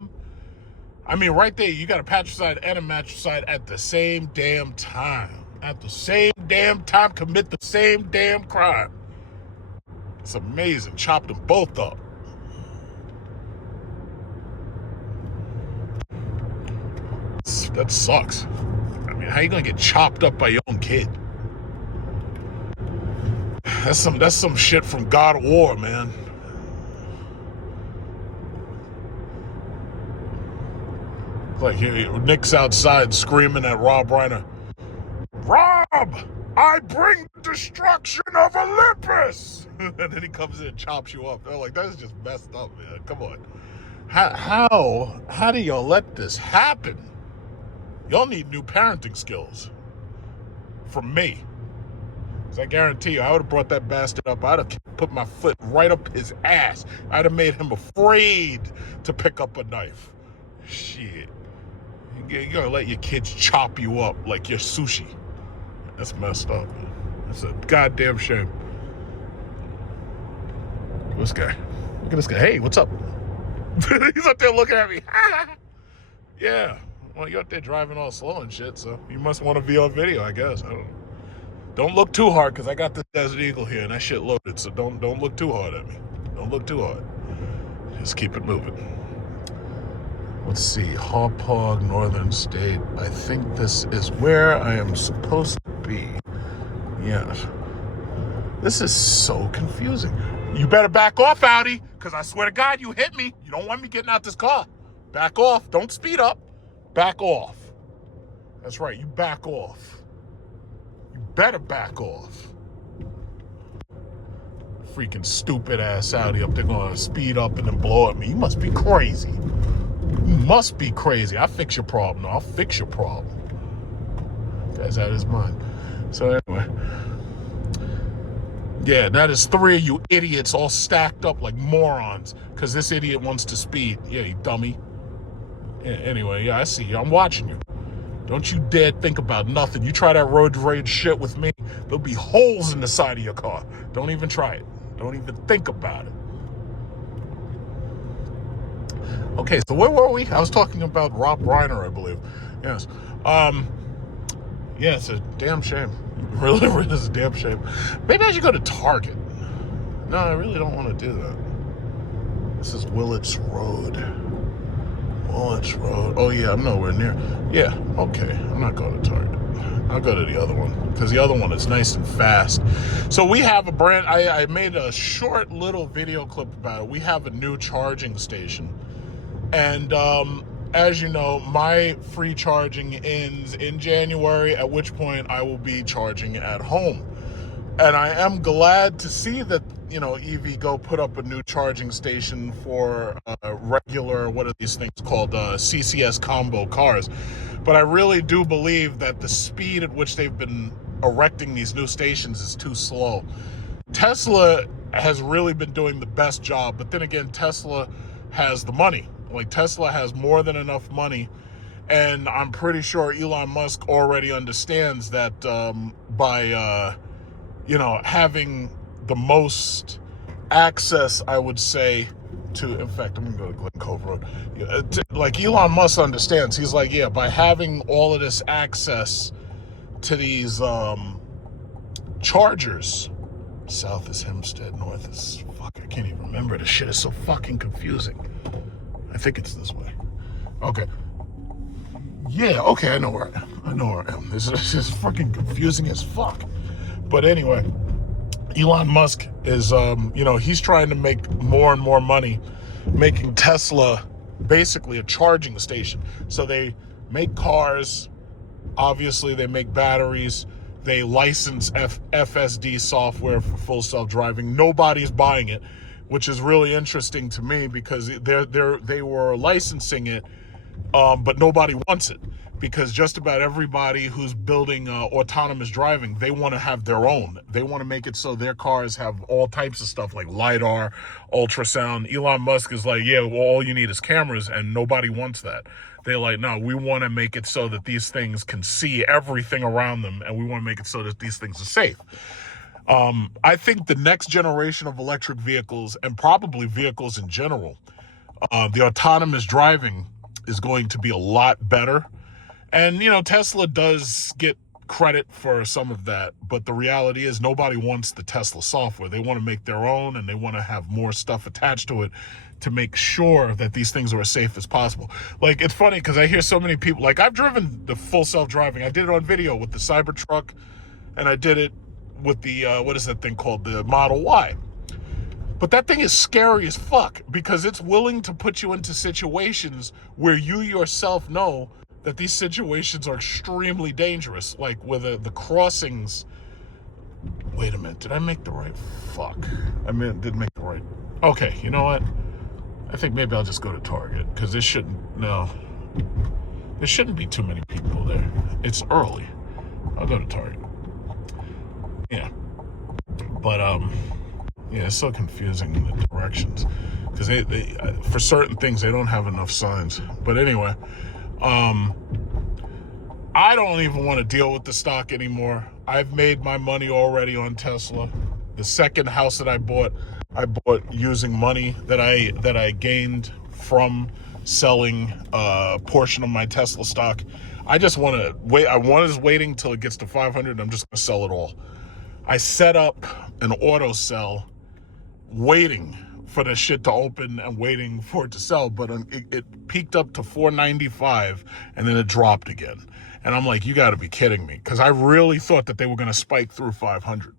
I mean, right there, you got a patricide and a matricide at the same damn time. At the same damn time, commit the same damn crime. It's amazing. Chopped them both up. That sucks. I mean, how you gonna get chopped up by your own kid? That's some shit from God of War, man. Like Nick's outside screaming at Rob Reiner. Rob, I bring the destruction of Olympus. And then he comes in and chops you up. They're like, that's just messed up, man. Come on. How do y'all let this happen? Y'all need new parenting skills. From me. Because I guarantee you, I would have brought that bastard up. I'd have put my foot right up his ass. I'd have made him afraid to pick up a knife. Shit. You're gonna let your kids chop you up like you're sushi. That's messed up, man. That's a goddamn shame. This guy. Look at this guy. Hey, what's up? He's up there looking at me. Yeah. Well, you're up there driving all slow and shit, so you must want to be on video, I guess. I don't know. Don't look too hard, because I got this Desert Eagle here, and that shit loaded, so don't look too hard at me. Don't look too hard. Just keep it moving. Let's see. Hauppauge, Northern State. I think this is where I am supposed to be. Yes. This is so confusing. You better back off, Audi, because I swear to God, you hit me. You don't want me getting out this car. Back off. Don't speed up. Back off. That's right, you back off. You better back off. Freaking stupid ass Audi up there gonna speed up and then blow at me. You must be crazy. You must be crazy. I'll fix your problem. No, I'll fix your problem. Guy's out of his mind. So anyway. Yeah, that is 3 of you idiots all stacked up like morons because this idiot wants to speed. Yeah, you dummy. Yeah, anyway, yeah, I see you. I'm watching you. Don't you dare think about nothing. You try that road rage shit with me, there'll be holes in the side of your car. Don't even try it. Don't even think about it. Okay, so where were we? I was talking about Rob Reiner, I believe. Yes. Yeah, it's a damn shame. It really is a damn shame. Maybe I should go to Target. No, I really don't want to do that. This is Willits Road. Willits Road. Oh, yeah, I'm nowhere near. Yeah, okay. I'm not going to Target. I'll go to the other one because the other one is nice and fast. So we have a brand. I made a short little video clip about it. We have a new charging station. And as you know, my free charging ends in January, at which point I will be charging at home. And I am glad to see that, you know, EVgo put up a new charging station for regular, what are these things called, CCS combo cars. But I really do believe that the speed at which they've been erecting these new stations is too slow. Tesla has really been doing the best job, but then again, Tesla has the money. Like, Tesla has more than enough money, and I'm pretty sure Elon Musk already understands that by you know, having the most access, I would say, to, in fact, I'm gonna go to Glen Cove Road. Like, Elon Musk understands. He's like, yeah, by having all of this access to these chargers, south is Hempstead, north is, fuck, I can't even remember. This shit is so fucking confusing. I think it's this way. Okay. Yeah, okay, I know where I am. This is fucking confusing as fuck. But anyway, Elon Musk is, you know, he's trying to make more and more money making Tesla basically a charging station. So they make cars, obviously they make batteries, they license FSD software for full self-driving. Nobody's buying it, which is really interesting to me because they were licensing it, but nobody wants it. Because just about everybody who's building autonomous driving, they want to have their own. They want to make it so their cars have all types of stuff like LiDAR, ultrasound. Elon Musk is like, yeah, well, all you need is cameras, and nobody wants that. They're like, no, we want to make it so that these things can see everything around them, and we want to make it so that these things are safe. I think the next generation of electric vehicles, and probably vehicles in general, the autonomous driving is going to be a lot better. And, you know, Tesla does get credit for some of that, but the reality is nobody wants the Tesla software. They want to make their own, and they want to have more stuff attached to it to make sure that these things are as safe as possible. Like, it's funny because I hear so many people, like, I've driven the full self-driving. I did it on video with the Cybertruck, and I did it with the, what is that thing called? The Model Y. But that thing is scary as fuck because it's willing to put you into situations where you yourself know that these situations are extremely dangerous, like with the crossings. Wait a minute, did I make the right? Fuck. I mean, didn't make the right. Okay, you know what? I think maybe I'll just go to Target because there shouldn't be too many people there. It's early. I'll go to Target. Yeah. But yeah, it's so confusing in the directions because they for certain things they don't have enough signs. But anyway, I don't even want to deal with the stock anymore. I've made my money already on Tesla. The second house that I bought using money that I gained from selling a portion of my Tesla stock. I just want to wait. I was waiting till it gets to 500 and I'm just going to sell it all. I set up an auto sell waiting for the shit to open and waiting for it to sell, but it peaked up to 495 and then it dropped again. And I'm like, you got to be kidding me, because I really thought that they were going to spike through 500.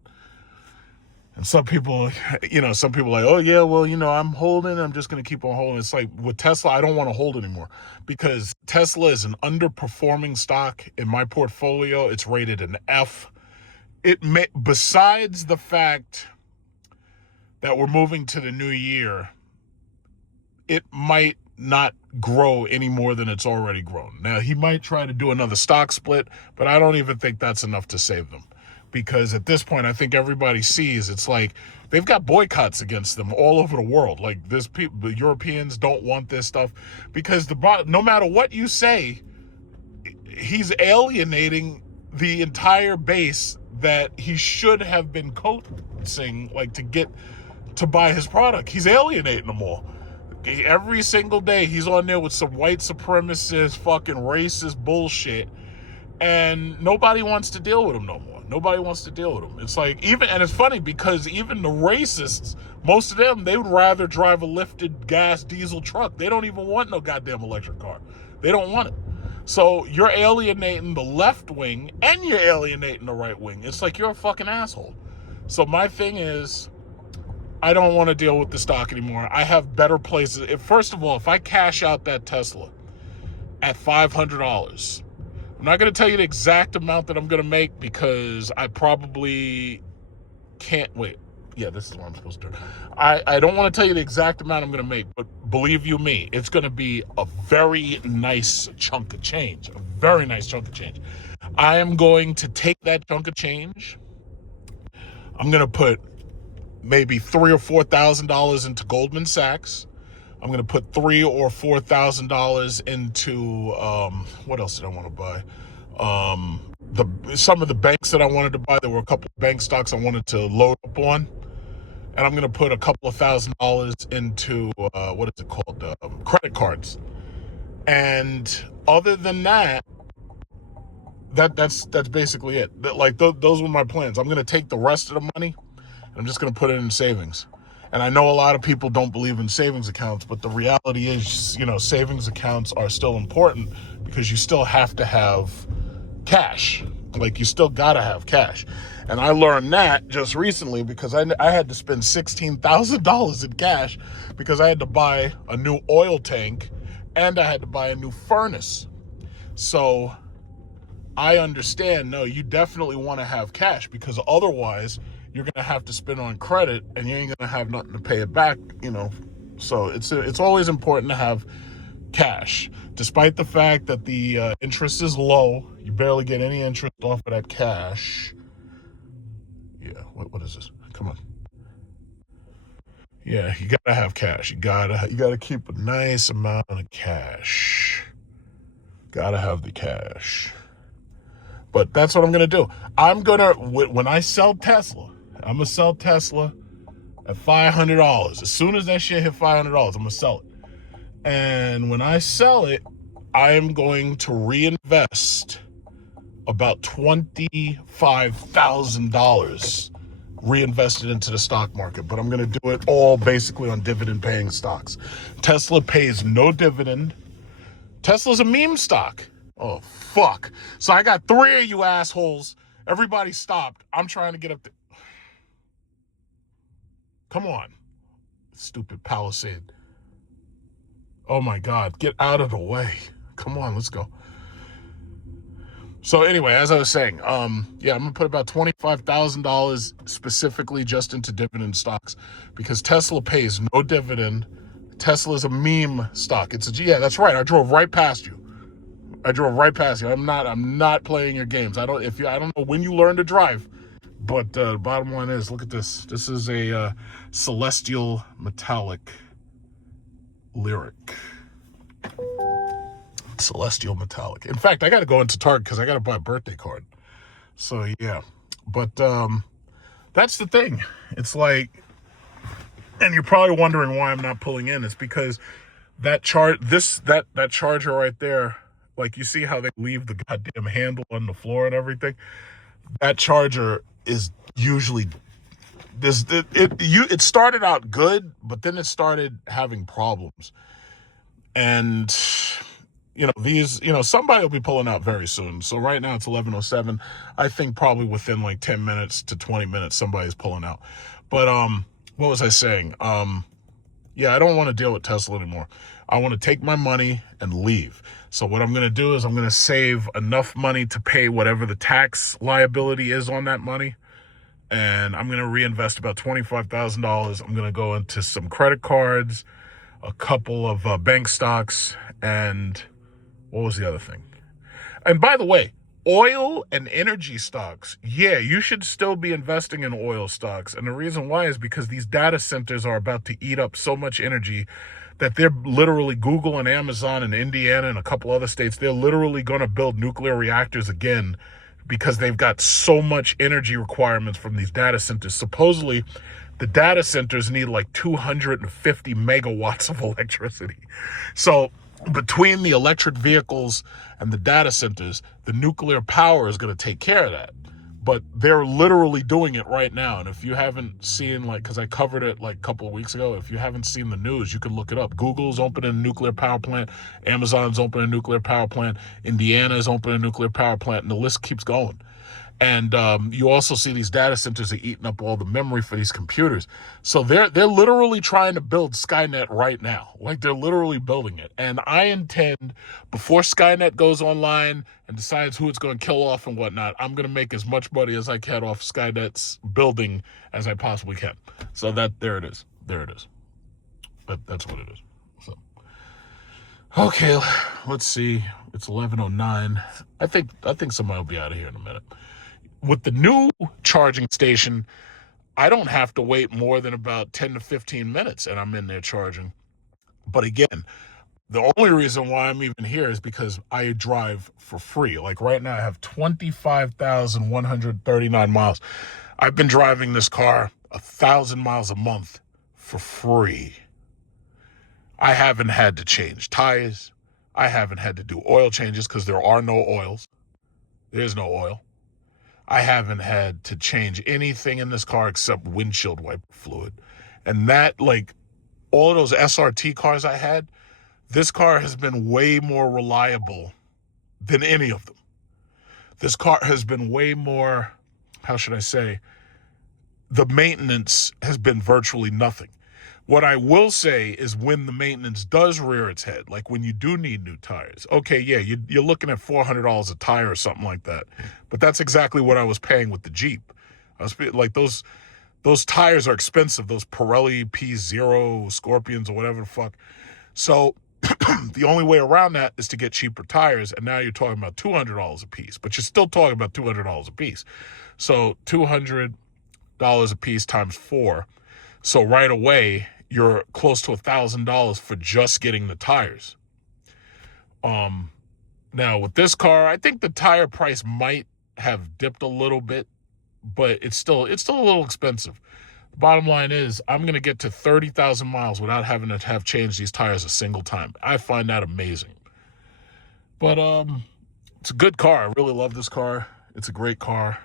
And some people, you know, like, oh yeah, well, you know, I'm holding, I'm just going to keep on holding. It's like with Tesla, I don't want to hold anymore because Tesla is an underperforming stock in my portfolio. It's rated an F. Besides the fact that we're moving to the new year, it might not grow any more than it's already grown. Now, he might try to do another stock split, but I don't even think that's enough to save them. because at this point, I think everybody sees it's like they've got boycotts against them all over the world. Like the Europeans don't want this stuff because no matter what you say, he's alienating the entire base that he should have been coaxing, like to get to buy his product. He's alienating them all. Every single day he's on there with some white supremacist, fucking racist bullshit, and nobody wants to deal with him no more. Nobody wants to deal with him. It's like, and it's funny because even the racists, most of them, they would rather drive a lifted gas diesel truck. They don't even want no goddamn electric car. They don't want it. So you're alienating the left wing and you're alienating the right wing. It's like you're a fucking asshole. So my thing is, I don't want to deal with the stock anymore. I have better places. First of all, if I cash out that Tesla at $500, I'm not going to tell you the exact amount that I'm going to make because I probably can't wait. Yeah, this is what I'm supposed to do. I don't want to tell you the exact amount I'm going to make, but believe you me, it's going to be a very nice chunk of change. A very nice chunk of change. I am going to take that chunk of change. I'm going to put maybe $3,000 or $4,000 into Goldman Sachs. I'm going to put $3,000 or $4,000 into, what else did I want to buy? Some of the banks that I wanted to buy. There were a couple of bank stocks I wanted to load up on. And I'm going to put a couple of $1,000s into, what is it called? Credit cards. And other than that, that's basically it. Like those were my plans. I'm going to take the rest of the money and I'm just going to put it in savings. And I know a lot of people don't believe in savings accounts, but the reality is, savings accounts are still important because you still have to have cash. Like, you still got to have cash. And I learned that just recently because I had to spend $16,000 in cash because I had to buy a new oil tank and I had to buy a new furnace. So I understand, no, you definitely want to have cash because otherwise you're going to have to spend on credit and you ain't going to have nothing to pay it back, So it's always important to have cash. Despite the fact that the interest is low, you barely get any interest off of that cash. Yeah, what is this? Come on. Yeah, you gotta have cash. You gotta keep a nice amount of cash. Gotta have the cash. But that's what I'm gonna do. When I sell Tesla, I'm gonna sell Tesla at $500. As soon as that shit hit $500, I'm gonna sell it. And when I sell it, I am going to reinvest about $25,000 reinvested into the stock market. But I'm going to do it all basically on dividend paying stocks. Tesla pays no dividend. Tesla's a meme stock. Oh, fuck. So I got 3 of you assholes. Everybody stopped. I'm trying to get up there. Come on. Stupid Palisade. Oh my God, get out of the way. Come on, let's go. So anyway, as I was saying, I'm gonna put about $25,000 specifically just into dividend stocks because Tesla pays no dividend. Tesla's a meme stock. Yeah, that's right. I drove right past you. I'm not playing your games. I don't know when you learn to drive, but bottom line is, look at this. This is a celestial metallic lyric. Celestial metallic. In fact, I got to go into Target because I got to buy a birthday card. So yeah, but that's the thing. It's like, and you're probably wondering why I'm not pulling in. It's because that charger right there, like you see how they leave the goddamn handle on the floor and everything. That charger is usually it started out good, but then it started having problems. And somebody will be pulling out very soon. So right now it's 11:07. I think probably within like 10 minutes to 20 minutes, somebody's pulling out. But what was I saying? I don't want to deal with Tesla anymore. I want to take my money and leave. So what I'm going to do is I'm going to save enough money to pay whatever the tax liability is on that money. And I'm going to reinvest about $25,000. I'm going to go into some credit cards, a couple of bank stocks, and what was the other thing? And by the way, Oil and energy stocks, yeah, you should still be investing in oil stocks. And the reason why is because these data centers are about to eat up so much energy that they're literally, Google and Amazon and Indiana and a couple other states, they're literally going to build nuclear reactors again because they've got so much energy requirements from these data centers. Supposedly, the data centers need like 250 megawatts of electricity. So between the electric vehicles and the data centers, the nuclear power is going to take care of that. But they're literally doing it right now. And if you haven't seen, like, because I covered it like a couple of weeks ago, if you haven't seen the news, you can look it up. Google's opening a nuclear power plant. Amazon's opening a nuclear power plant. Indiana's opening a nuclear power plant. And the list keeps going. And you also see these data centers are eating up all the memory for these computers. So they're literally trying to build Skynet right now. Like, they're literally building it. And I intend, before Skynet goes online and decides who it's going to kill off and whatnot, I'm going to make as much money as I can off Skynet's building as I possibly can. So there it is. There it is. That's what it is. So, okay, let's see. It's 11:09. I think somebody will be out of here in a minute. With the new charging station, I don't have to wait more than about 10 to 15 minutes and I'm in there charging. But again, the only reason why I'm even here is because I drive for free. Like right now, I have 25,139 miles. I've been driving this car 1,000 miles a month for free. I haven't had to change tires. I haven't had to do oil changes because there are no oils. There's no oil. I haven't had to change anything in this car except windshield wiper fluid. And that, like, all of those SRT cars I had, this car has been way more reliable than any of them. This car has been way more, how should I say, the maintenance has been virtually nothing. What I will say is when the maintenance does rear its head, like when you do need new tires, okay, yeah, you're looking at $400 a tire or something like that. But that's exactly what I was paying with the Jeep. I was like, those tires are expensive, those Pirelli P0 Scorpions or whatever the fuck. So the only way around that is to get cheaper tires. And now you're talking about $200 a piece, but you're still talking about $200 a piece. So $200 a piece times 4. So right away, you're close to $1,000 for just getting the tires. Now with this car, I think the tire price might have dipped a little bit, but it's still a little expensive. The bottom line is I'm going to get to 30,000 miles without having to have changed these tires a single time. I find that amazing. But it's a good car. I really love this car. It's a great car.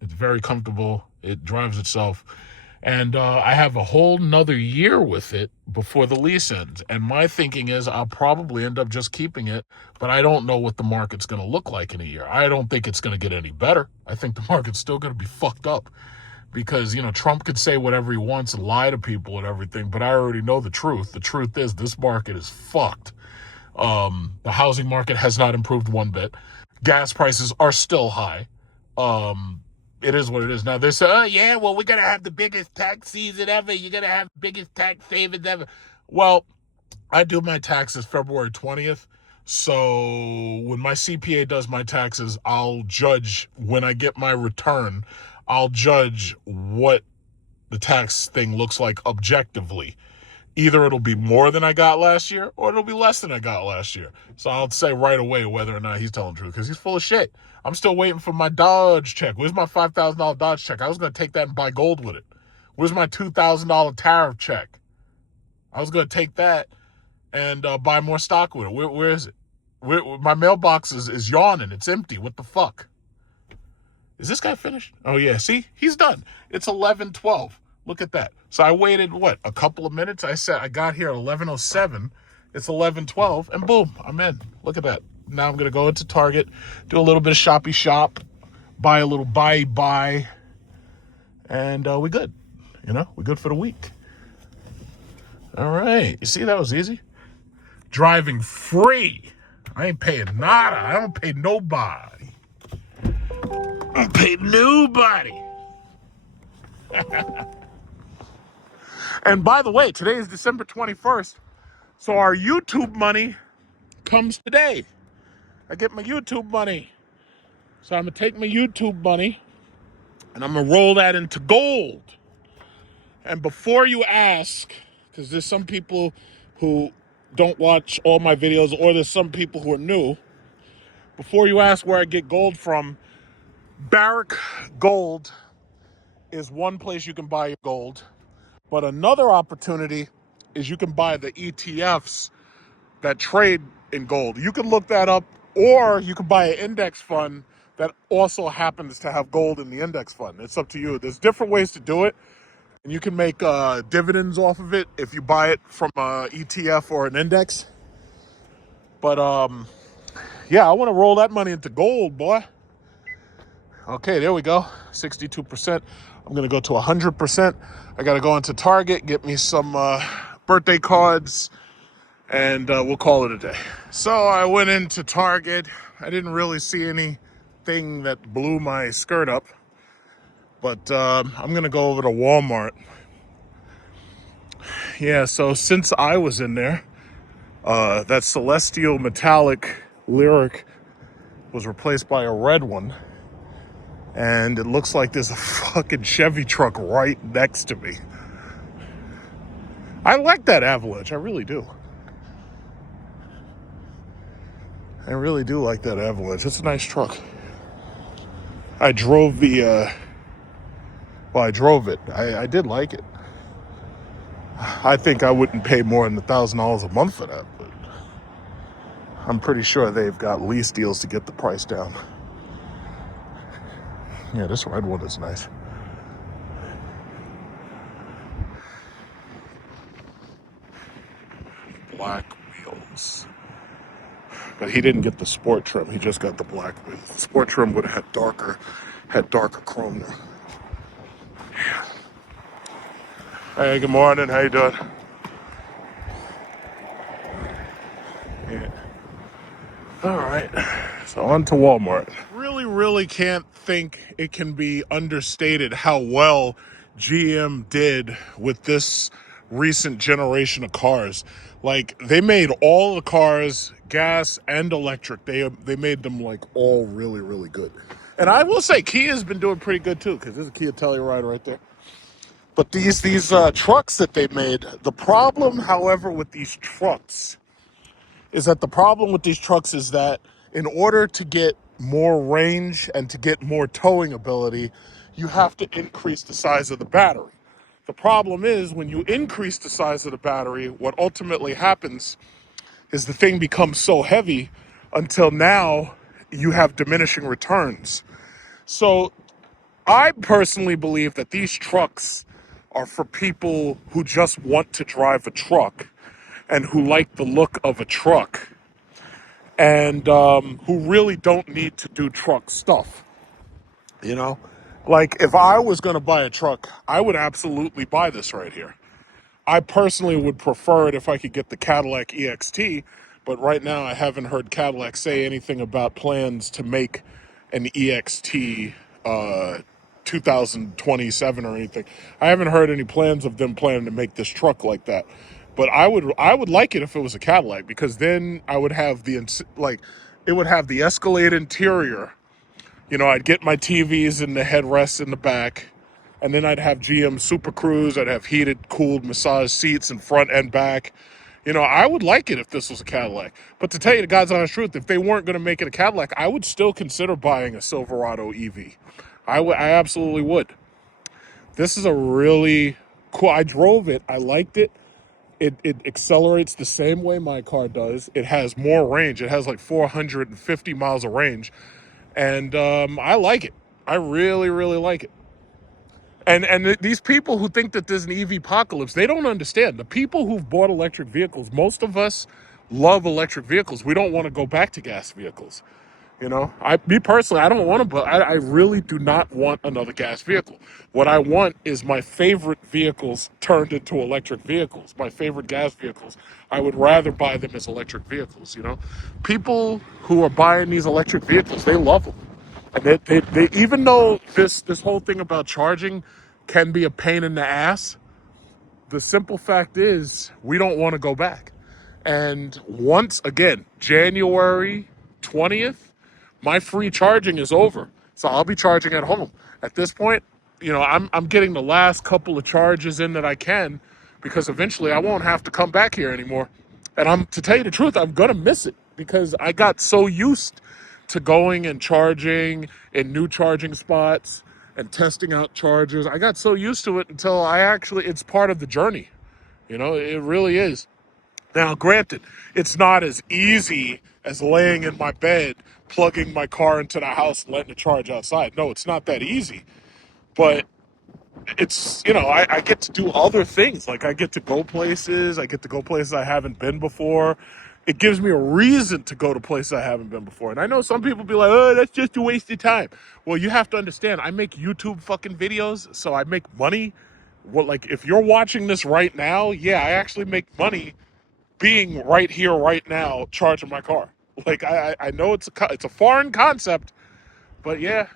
It's very comfortable. It drives itself. And I have a whole nother year with it before the lease ends. And my thinking is I'll probably end up just keeping it, but I don't know what the market's going to look like in a year. I don't think it's going to get any better. I think the market's still going to be fucked up because, you know, Trump could say whatever he wants and lie to people and everything, but I already know the truth. The truth is this market is fucked. The housing market has not improved one bit. Gas prices are still high. It is what it is. Now, they say, oh, yeah, well, we're going to have the biggest tax season ever. You're going to have the biggest tax savings ever. Well, I do my taxes February 20th. So when my CPA does my taxes, I'll judge when I get my return. I'll judge what the tax thing looks like objectively. Either it'll be more than I got last year or it'll be less than I got last year. So I'll say right away whether or not he's telling the truth because he's full of shit. I'm still waiting for my Dodge check. Where's my $5,000 Dodge check? I was going to take that and buy gold with it. Where's my $2,000 tariff check? I was going to take that and buy more stock with it. Where is it? My mailbox is yawning. It's empty. What the fuck? Is this guy finished? Oh, yeah. See? He's done. It's 11:12. Look at that. So I waited, a couple of minutes? I got here at 11:07. It's 11:12, and boom, I'm in. Look at that. Now I'm going to go into Target, do a little bit of shoppy shop, buy a little buy, and we're good. You know, we're good for the week. All right. You see, that was easy. Driving free. I ain't paying nada. I don't pay nobody. I don't pay nobody. And by the way, today is December 21st, so our YouTube money comes today. I get my YouTube money. So I'm going to take my YouTube money and I'm going to roll that into gold. And before you ask, because there's some people who don't watch all my videos, or there's some people who are new, before you ask where I get gold from, Barrick Gold is one place you can buy your gold. But another opportunity is you can buy the ETFs that trade in gold. You can look that up, or you can buy an index fund that also happens to have gold in the index fund. It's up to you. There's different ways to do it, and you can make dividends off of it if you buy it from an ETF or an index. But yeah, I want to roll that money into gold, boy. Okay, there we go. 62%. I'm going to go to 100%. I got to go into Target, get me some birthday cards, and we'll call it a day. So I went into Target. I didn't really see anything that blew my skirt up, but I'm going to go over to Walmart. Yeah, so since I was in there, that celestial metallic Lyric was replaced by a red one. And it looks like there's a fucking Chevy truck right next to me. I like that Avalanche. I really do. I really do like that Avalanche. It's a nice truck. I drove the, I drove it. I did like it. I think I wouldn't pay more than $1,000 a month for that, but I'm pretty sure they've got lease deals to get the price down. Yeah, this red one is nice. Black wheels. But he didn't get the sport trim. He just got the black wheels. The sport trim would have had darker chrome there. Yeah. Hey, good morning. How you doing? Yeah. All right. So on to Walmart. Really can't think it can be understated how well GM did with this recent generation of cars. Like, they made all the cars, gas and electric. They made them like all really good. And I will say Kia's been doing pretty good too, because there's a Kia Telluride right there. But these trucks that they made, the problem, however, with these trucks is that in order to get more range and to get more towing ability, you have to increase the size of the battery. The problem is when you increase the size of the battery, what ultimately happens is the thing becomes so heavy until now you have diminishing returns. So I personally believe that these trucks are for people who just want to drive a truck and who like the look of a truck and who really don't need to do truck stuff. You know, like if I was going to buy a truck, I would absolutely buy this right here. I personally would prefer it if I could get the Cadillac EXT, but right now I haven't heard Cadillac say anything about plans to make an EXT 2027 or anything. I haven't heard any plans of them planning to make this truck like that. But I would like it if it was a Cadillac, because then I would have it would have the Escalade interior. You know, I'd get my TVs and the headrests in the back, and then I'd have GM Super Cruise. I'd have heated, cooled, massage seats in front and back. You know, I would like it if this was a Cadillac. But to tell you the God's honest truth, if they weren't going to make it a Cadillac, I would still consider buying a Silverado EV. I absolutely would. This is a really cool. I drove it. I liked it. It accelerates the same way my car does. It has more range. It has like 450 miles of range. And I like it. I really like it. And these people who think that there's an EV apocalypse, they don't understand. The people who've bought electric vehicles, most of us love electric vehicles. We don't want to go back to gas vehicles. You know, me personally, I don't want to, but I really do not want another gas vehicle. What I want is my favorite vehicles turned into electric vehicles. My favorite gas vehicles, I would rather buy them as electric vehicles, you know. People who are buying these electric vehicles, they love them. And they even though this whole thing about charging can be a pain in the ass, the simple fact is we don't want to go back. And once again, January 20th, my free charging is over. So I'll be charging at home. At this point, I'm getting the last couple of charges in that I can, because eventually I won't have to come back here anymore. And to tell you the truth, I'm gonna miss it, because I got so used to going and charging in new charging spots and testing out chargers. I got so used to it until it's part of the journey. It really is. Now, granted, it's not as easy as laying in my bed, plugging my car into the house and letting it charge outside. No, it's not that easy. But it's, I get to do other things. Like, I get to go places. I get to go places I haven't been before. It gives me a reason to go to places I haven't been before. And I know some people be like, oh, that's just a waste of time. Well, you have to understand, I make YouTube fucking videos, so I make money. Like, if you're watching this right now, yeah, I actually make money being right here, right now, charging my car. Like, I know it's a foreign concept, but yeah,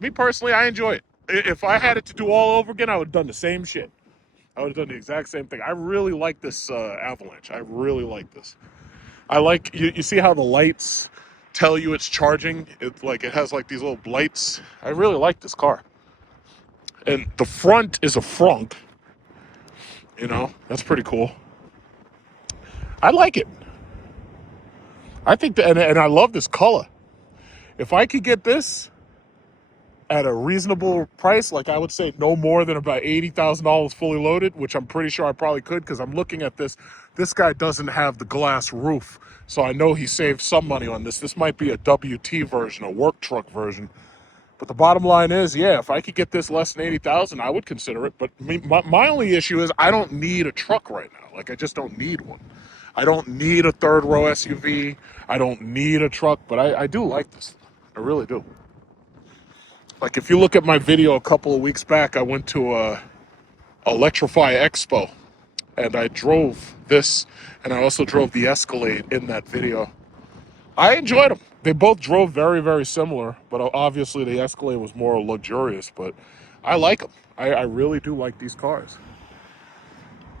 me personally, I enjoy it. If I had it to do all over again, I would have done the same shit. I would have done the exact same thing. I really like this Avalanche. I really like this. I like, you see how the lights tell you it's charging? It has like these little lights. I really like this car. And the front is a frunk. That's pretty cool. I like it. I think that, and I love this color. If I could get this at a reasonable price, like I would say no more than about $80,000 fully loaded, which I'm pretty sure I probably could, because I'm looking at this. This guy doesn't have the glass roof, so I know he saved some money on this. This might be a WT version, a work truck version. But the bottom line is, yeah, if I could get this less than $80,000, I would consider it. But my only issue is I don't need a truck right now. Like, I just don't need one. I don't need a third row SUV. I don't need a truck, but I do like this. I really do. Like, if you look at my video a couple of weeks back, I went to a Electrify Expo, and I drove this, and I also drove the Escalade in that video. I enjoyed them. They both drove very, very similar, but obviously the Escalade was more luxurious, but I like them. I really do like these cars.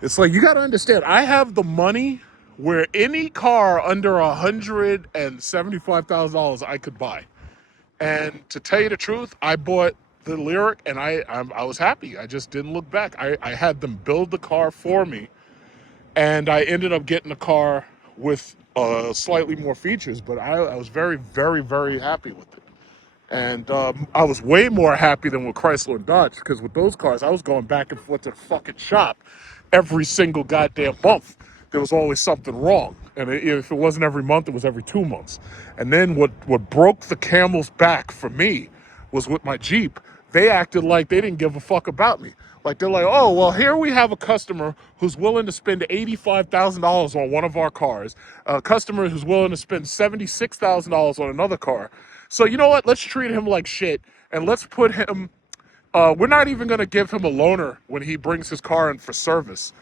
It's like, you got to understand, I have the money where any car under $175,000 I could buy. And to tell you the truth, I bought the Lyric, and I was happy. I just didn't look back. I had them build the car for me, and I ended up getting a car with slightly more features, but I was very, very, very happy with it. And I was way more happy than with Chrysler and Dodge, because with those cars, I was going back and forth to the fucking shop every single goddamn month. There was always something wrong. And if it wasn't every month, it was every 2 months. And then what broke the camel's back for me was with my Jeep. They acted like they didn't give a fuck about me. Like, they're like, oh, well, here we have a customer who's willing to spend $85,000 on one of our cars, a customer who's willing to spend $76,000 on another car. So you know what? Let's treat him like shit, and let's put him, we're not even going to give him a loaner when he brings his car in for service.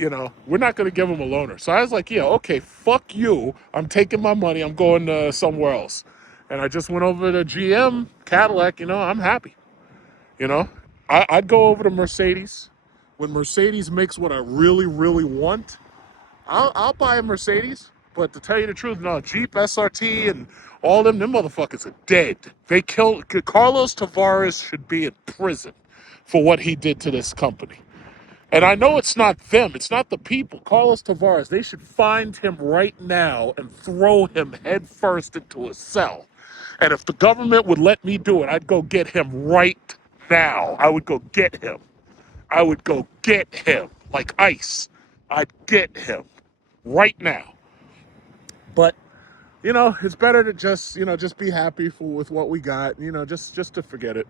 We're not going to give him a loaner. So I was like, yeah, okay, fuck you. I'm taking my money. I'm going somewhere else. And I just went over to GM, Cadillac. I'm happy. I'd go over to Mercedes. When Mercedes makes what I really, really want, I'll buy a Mercedes. But to tell you the truth, no, Jeep, SRT, and all them motherfuckers are dead. They killed Carlos Tavares. Should be in prison for what he did to this company. And I know it's not them. It's not the people. Carlos Tavares, they should find him right now and throw him head first into a cell. And if the government would let me do it, I'd go get him right now. I would go get him. I would go get him like ice. I'd get him right now. But, it's better to just be happy with what we got, just to forget it.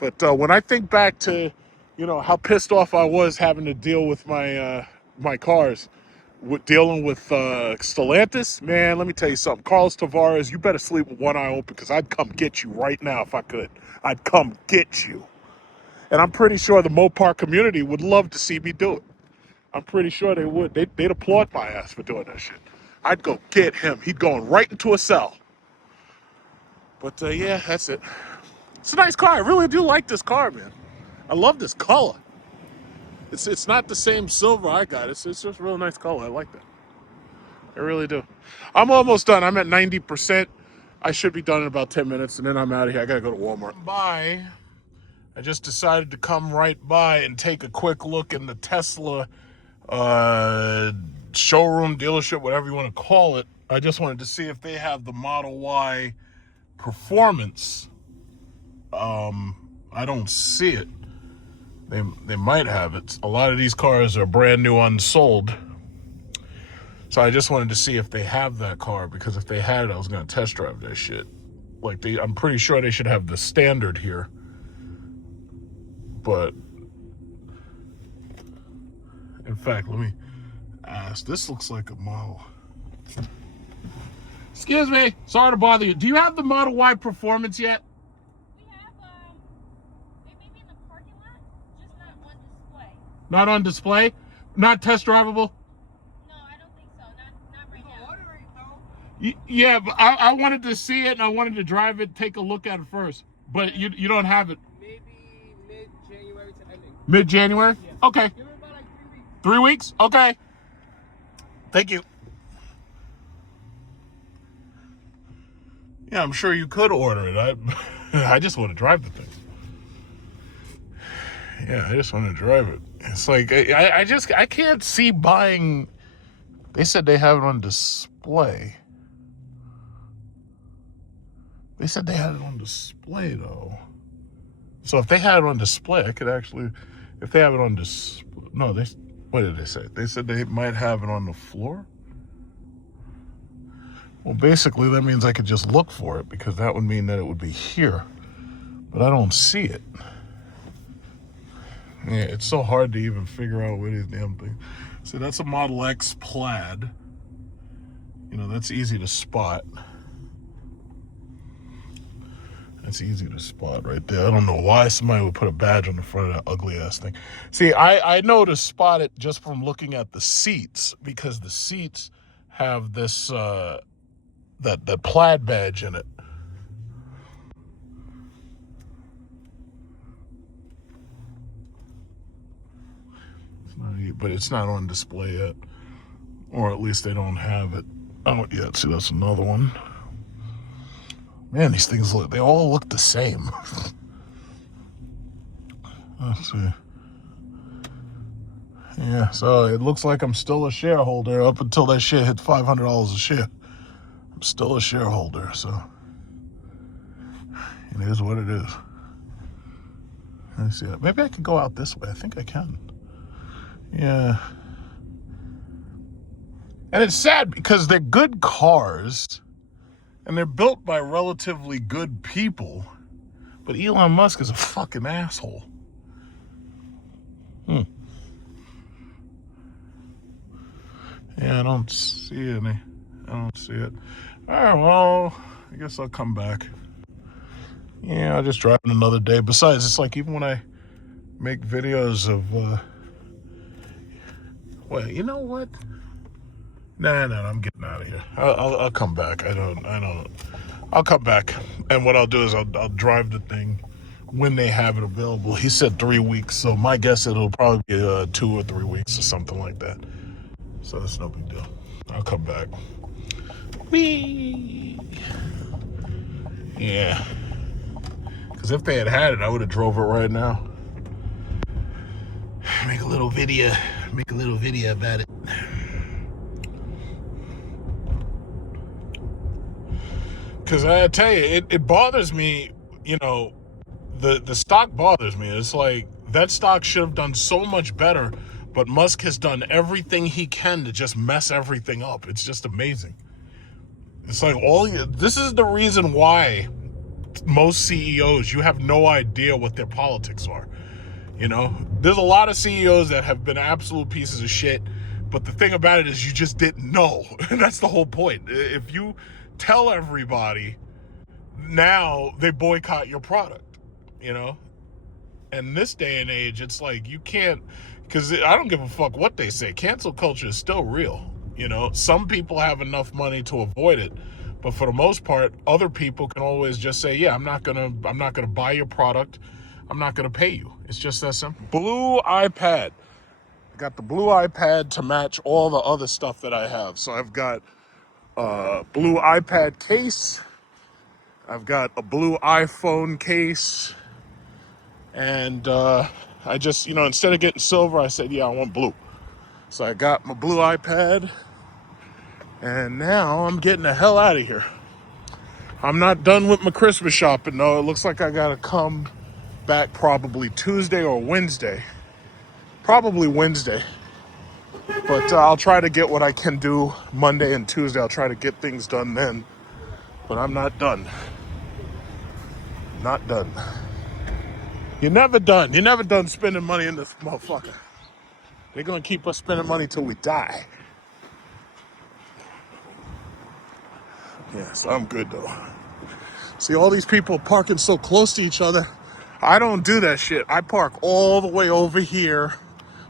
But when I think back to, how pissed off I was having to deal with my cars, dealing with Stellantis, man, let me tell you something. Carlos Tavares, you better sleep with one eye open, because I'd come get you right now if I could. I'd come get you. And I'm pretty sure the Mopar community would love to see me do it. I'm pretty sure they would. They'd applaud my ass for doing that shit. I'd go get him. He'd going right into a cell. But yeah, that's it. It's a nice car. I really do like this car, man. I love this color. It's not the same silver I got. It's just a real nice color. I like that. I really do. I'm almost done. I'm at 90%. I should be done in about 10 minutes, and then I'm out of here. I gotta go to Walmart. Bye. I just decided to come right by and take a quick look in the Tesla showroom, dealership, whatever you want to call it. I just wanted to see if they have the Model Y Performance. I don't see it. They might have it. A lot of these cars are brand new, unsold. So I just wanted to see if they have that car, because if they had it, I was gonna test drive that shit. Like I'm pretty sure they should have the standard here. But in fact, let me ask. This looks like a model. Excuse me, sorry to bother you. Do you have the Model Y Performance yet? We have, it may be in the parking lot, just not on display. Not on display? Not test drivable? No, I don't think so. Not right now. Yeah, but I wanted to see it and I wanted to drive it, take a look at it first. But you don't have it. Maybe mid-January to ending. Mid-January? Yeah. Okay. Give it about like 3 weeks. 3 weeks? Okay. Thank you. Yeah, I'm sure you could order it. I just want to drive the thing. Yeah, I just want to drive it. It's like, I can't see buying. They said they have it on display. They said they had it on display, though. So if they had it on display, I could actually, if they have it on display, no, what did they say? They said they might have it on the floor? Well, basically, that means I could just look for it, because that would mean that it would be here. But I don't see it. Yeah, it's so hard to even figure out where these damn things. So that's a Model X Plaid. You know, that's easy to spot. That's easy to spot right there. I don't know why somebody would put a badge on the front of that ugly ass thing. See, I know to spot it just from looking at the seats, because the seats have this that plaid badge in it. But it's not on display yet, or at least they don't have it out yet. See, that's another one. Man, these things they all look the same. Let's see. Yeah, so it looks like I'm still a shareholder up until that shit hit $500 a share. I'm still a shareholder, so it is what it is. Let me see. Maybe I could go out this way. I think I can. Yeah. And it's sad because they're good cars and they're built by relatively good people, but Elon Musk is a fucking asshole. Yeah, I don't see any. I don't see it. All right, well, I guess I'll come back. Yeah, I'll just drive it another day. Besides, it's like even when I make videos of well, you know what? No, I'm getting out of here. I'll come back. I'll come back, and what I'll do is I'll drive the thing when they have it available. He said 3 weeks, so my guess it'll probably be 2 or 3 weeks or something like that. So that's no big deal. I'll come back. Whee! Yeah. Because if they had it, I would have drove it right now. Make a little video about it. Because I tell you, it bothers me, you know, the stock bothers me. It's like, that stock should have done so much better, but Musk has done everything he can to just mess everything up. It's just amazing. It's like this is the reason why most CEOs, you have no idea what their politics are. You know, there's a lot of CEOs that have been absolute pieces of shit, but the thing about it is you just didn't know. That's the whole point. If you tell everybody, now they boycott your product, you know? And this day and age, it's like you can't, because I don't give a fuck what they say. Cancel culture is still real. You know, some people have enough money to avoid it, but for the most part, other people can always just say, yeah, I'm not gonna buy your product. I'm not gonna pay you. It's just that simple. Blue iPad. I got the blue iPad to match all the other stuff that I have. So I've got blue iPad case. I've got a blue iPhone case, and I just, instead of getting silver, I said, yeah, I want blue. So I got my blue iPad, and now I'm getting the hell out of here. I'm not done with my Christmas shopping, though. It looks like I gotta come back probably Tuesday or Wednesday. Probably Wednesday. But I'll try to get what I can do Monday and Tuesday. I'll try to get things done then. But I'm not done. Not done. You're never done. You're never done spending money in this motherfucker. They're gonna keep us spending money till we die. Yes, I'm good though. See, all these people parking so close to each other. I don't do that shit. I park all the way over here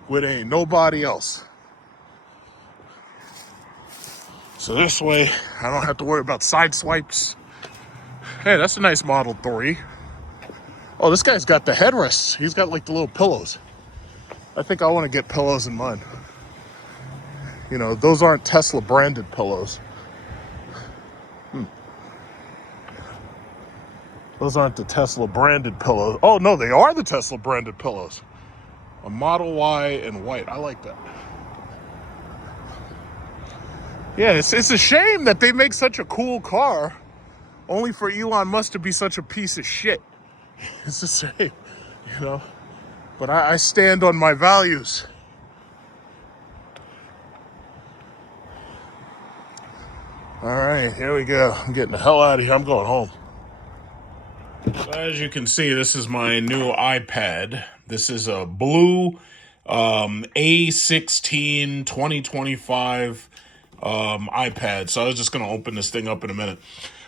where there ain't nobody else. So this way, I don't have to worry about side swipes. Hey, that's a nice Model 3. Oh, this guy's got the headrests. He's got like the little pillows. I think I want to get pillows in mine. Those aren't Tesla branded pillows. Those aren't the Tesla branded pillows. Oh no, they are the Tesla branded pillows. A Model Y in white. I like that. Yeah, it's a shame that they make such a cool car only for Elon Musk to be such a piece of shit. It's a shame, But I stand on my values. All right, here we go. I'm getting the hell out of here. I'm going home. So as you can see, this is my new iPad. This is a blue A16 2025 iPad. So I was just going to open this thing up in a minute.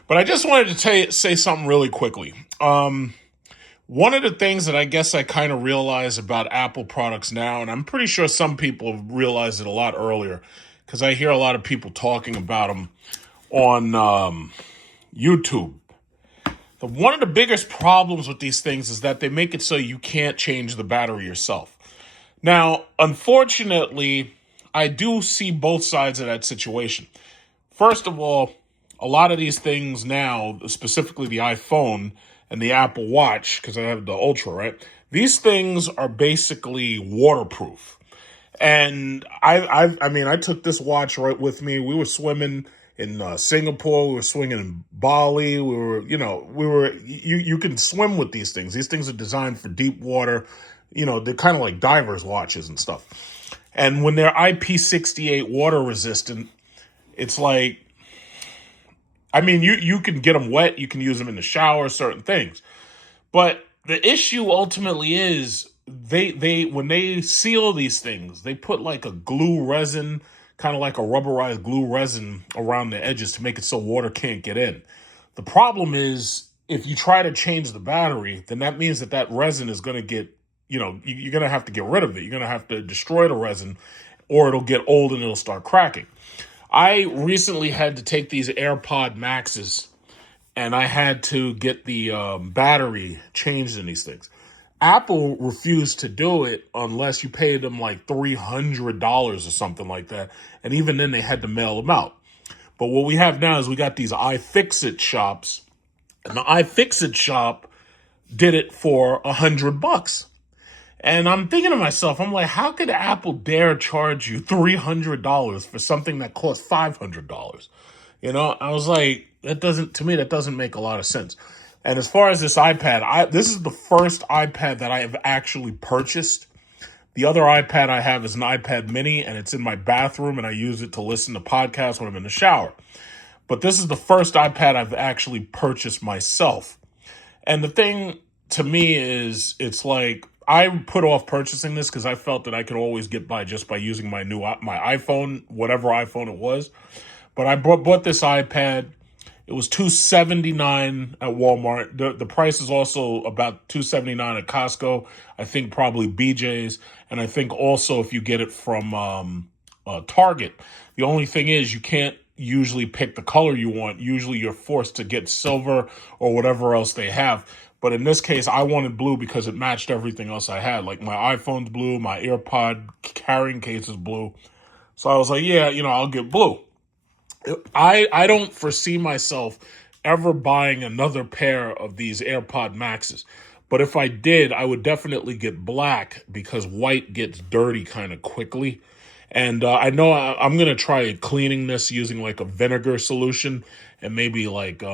But I just wanted to say something really quickly. One of the things that I guess I kind of realize about Apple products now, and I'm pretty sure some people have realized it a lot earlier, because I hear a lot of people talking about them on YouTube. One of the biggest problems with these things is that they make it so you can't change the battery yourself. Now, unfortunately, I do see both sides of that situation. First of all, a lot of these things now, specifically the iPhone and the Apple Watch, because I have the Ultra, right? These things are basically waterproof. And I took this watch right with me. We were swimming in Singapore. We were swimming in Bali. You can swim with these things. These things are designed for deep water. They're kind of like divers' watches and stuff. And when they're IP68 water resistant, it's like, you can get them wet. You can use them in the shower, certain things. But the issue ultimately is they when they seal these things, they put like a glue resin, kind of like a rubberized glue resin around the edges to make it so water can't get in. The problem is if you try to change the battery, then that means that resin is going to get, you're going to have to get rid of it. You're going to have to destroy the resin or it'll get old and it'll start cracking. I recently had to take these AirPod Maxes and I had to get the battery changed in these things. Apple refused to do it unless you paid them like $300 or something like that. And even then they had to mail them out. But what we have now is we got these iFixit shops. And the iFixit shop did it for $100. And I'm thinking to myself, I'm like, how could Apple dare charge you $300 for something that costs $500? I was like, that doesn't make a lot of sense. And as far as this iPad, this is the first iPad that I have actually purchased. The other iPad I have is an iPad mini, and it's in my bathroom, and I use it to listen to podcasts when I'm in the shower. But this is the first iPad I've actually purchased myself. And the thing to me is, it's like, I put off purchasing this because I felt that I could always get by just by using my iPhone, whatever iPhone it was. But I bought this iPad. It was $279 at Walmart. The price is also about $279 at Costco. I think probably BJ's. And I think also if you get it from Target. The only thing is you can't usually pick the color you want. Usually you're forced to get silver or whatever else they have. But in this case, I wanted blue because it matched everything else I had. Like my iPhone's blue, my AirPod carrying case is blue. So I was like, yeah, I'll get blue. I don't foresee myself ever buying another pair of these AirPod Maxes. But if I did, I would definitely get black because white gets dirty kind of quickly. And I know I'm going to try cleaning this using like a vinegar solution and maybe like,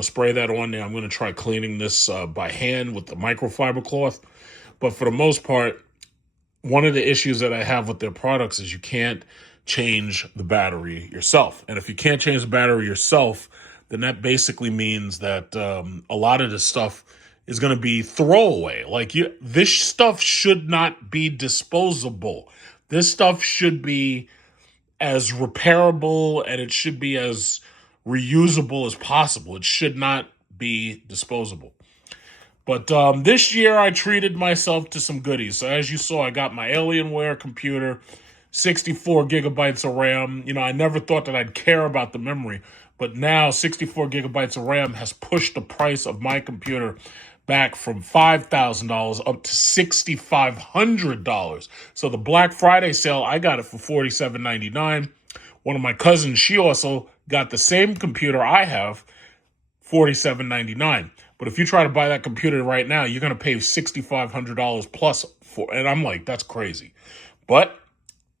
spray that on there. I'm going to try cleaning this by hand with the microfiber cloth. But for the most part, one of the issues that I have with their products is you can't change the battery yourself. And if you can't change the battery yourself, then that basically means that a lot of this stuff is going to be throwaway. Like this stuff should not be disposable. This stuff should be as repairable and it should be as reusable as possible. It should not be disposable. But this year I treated myself to some goodies. So as you saw, I got my Alienware computer, 64 gigabytes of RAM. You know, I never thought that I'd care about the memory, but now 64 gigabytes of RAM has pushed the price of my computer back from $5,000 up to $6,500. So the Black Friday sale, I got it for $47.99. One of my cousins, she also got the same computer I have, $47.99. But if you try to buy that computer right now, you're going to pay $6,500 plus for, and I'm like, that's crazy. But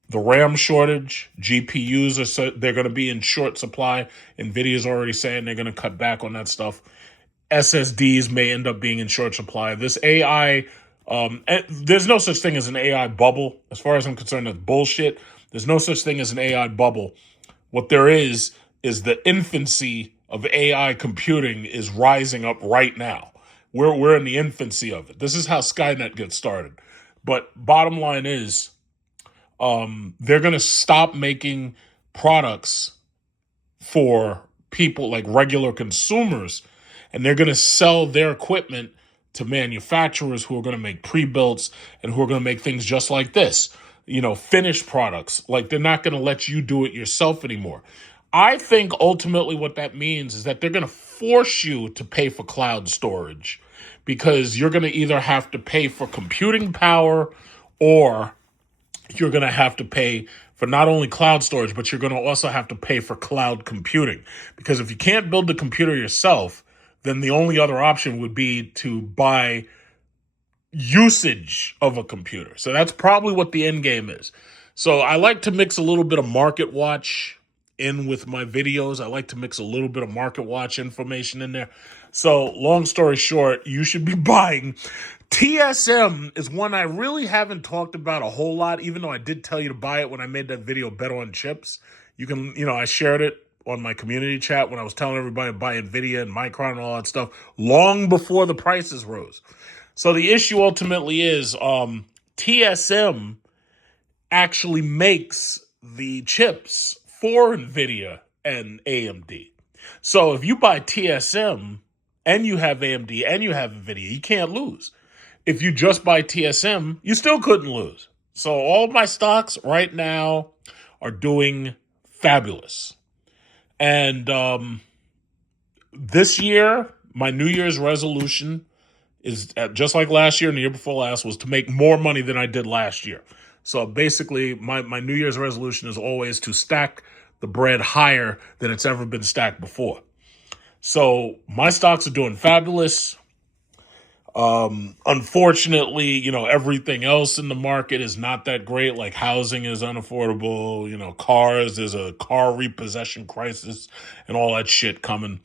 the RAM shortage, GPUs they're going to be in short supply. Nvidia's already saying they're going to cut back on that stuff. SSDs may end up being in short supply. This AI, there's no such thing as an AI bubble. As far as I'm concerned, that's bullshit. There's no such thing as an AI bubble. What there is the infancy of AI computing is rising up right now. We're in the infancy of it. This is how Skynet gets started. But bottom line is, they're going to stop making products for people like regular consumers, and they're going to sell their equipment to manufacturers who are going to make pre-builts and who are going to make things just like this, finished products. Like they're not going to let you do it yourself anymore. I think ultimately what that means is that they're going to force you to pay for cloud storage because you're going to either have to pay for computing power or you're going to have to pay for not only cloud storage, but you're going to also have to pay for cloud computing. Because if you can't build the computer yourself, then the only other option would be to buy usage of a computer. So that's probably what the end game is. So I like to mix a little bit of market watch in with my videos. I like to mix a little bit of market watch information in there. So long story short, you should be buying. TSM is one I really haven't talked about a whole lot, even though I did tell you to buy it when I made that video, Bet on Chips. You can, I shared it on my community chat when I was telling everybody to buy NVIDIA and Micron and all that stuff long before the prices rose. So the issue ultimately is TSM actually makes the chips for NVIDIA and AMD. So if you buy TSM and you have AMD and you have NVIDIA, you can't lose. If you just buy TSM, you still couldn't lose. So all of my stocks right now are doing fabulous. And this year, my New Year's resolution is just like last year and the year before last was to make more money than I did last year. So basically, my New Year's resolution is always to stack the bread higher than it's ever been stacked before. So my stocks are doing fabulous. Unfortunately, everything else in the market is not that great. Like housing is unaffordable, cars, there's a car repossession crisis and all that shit coming.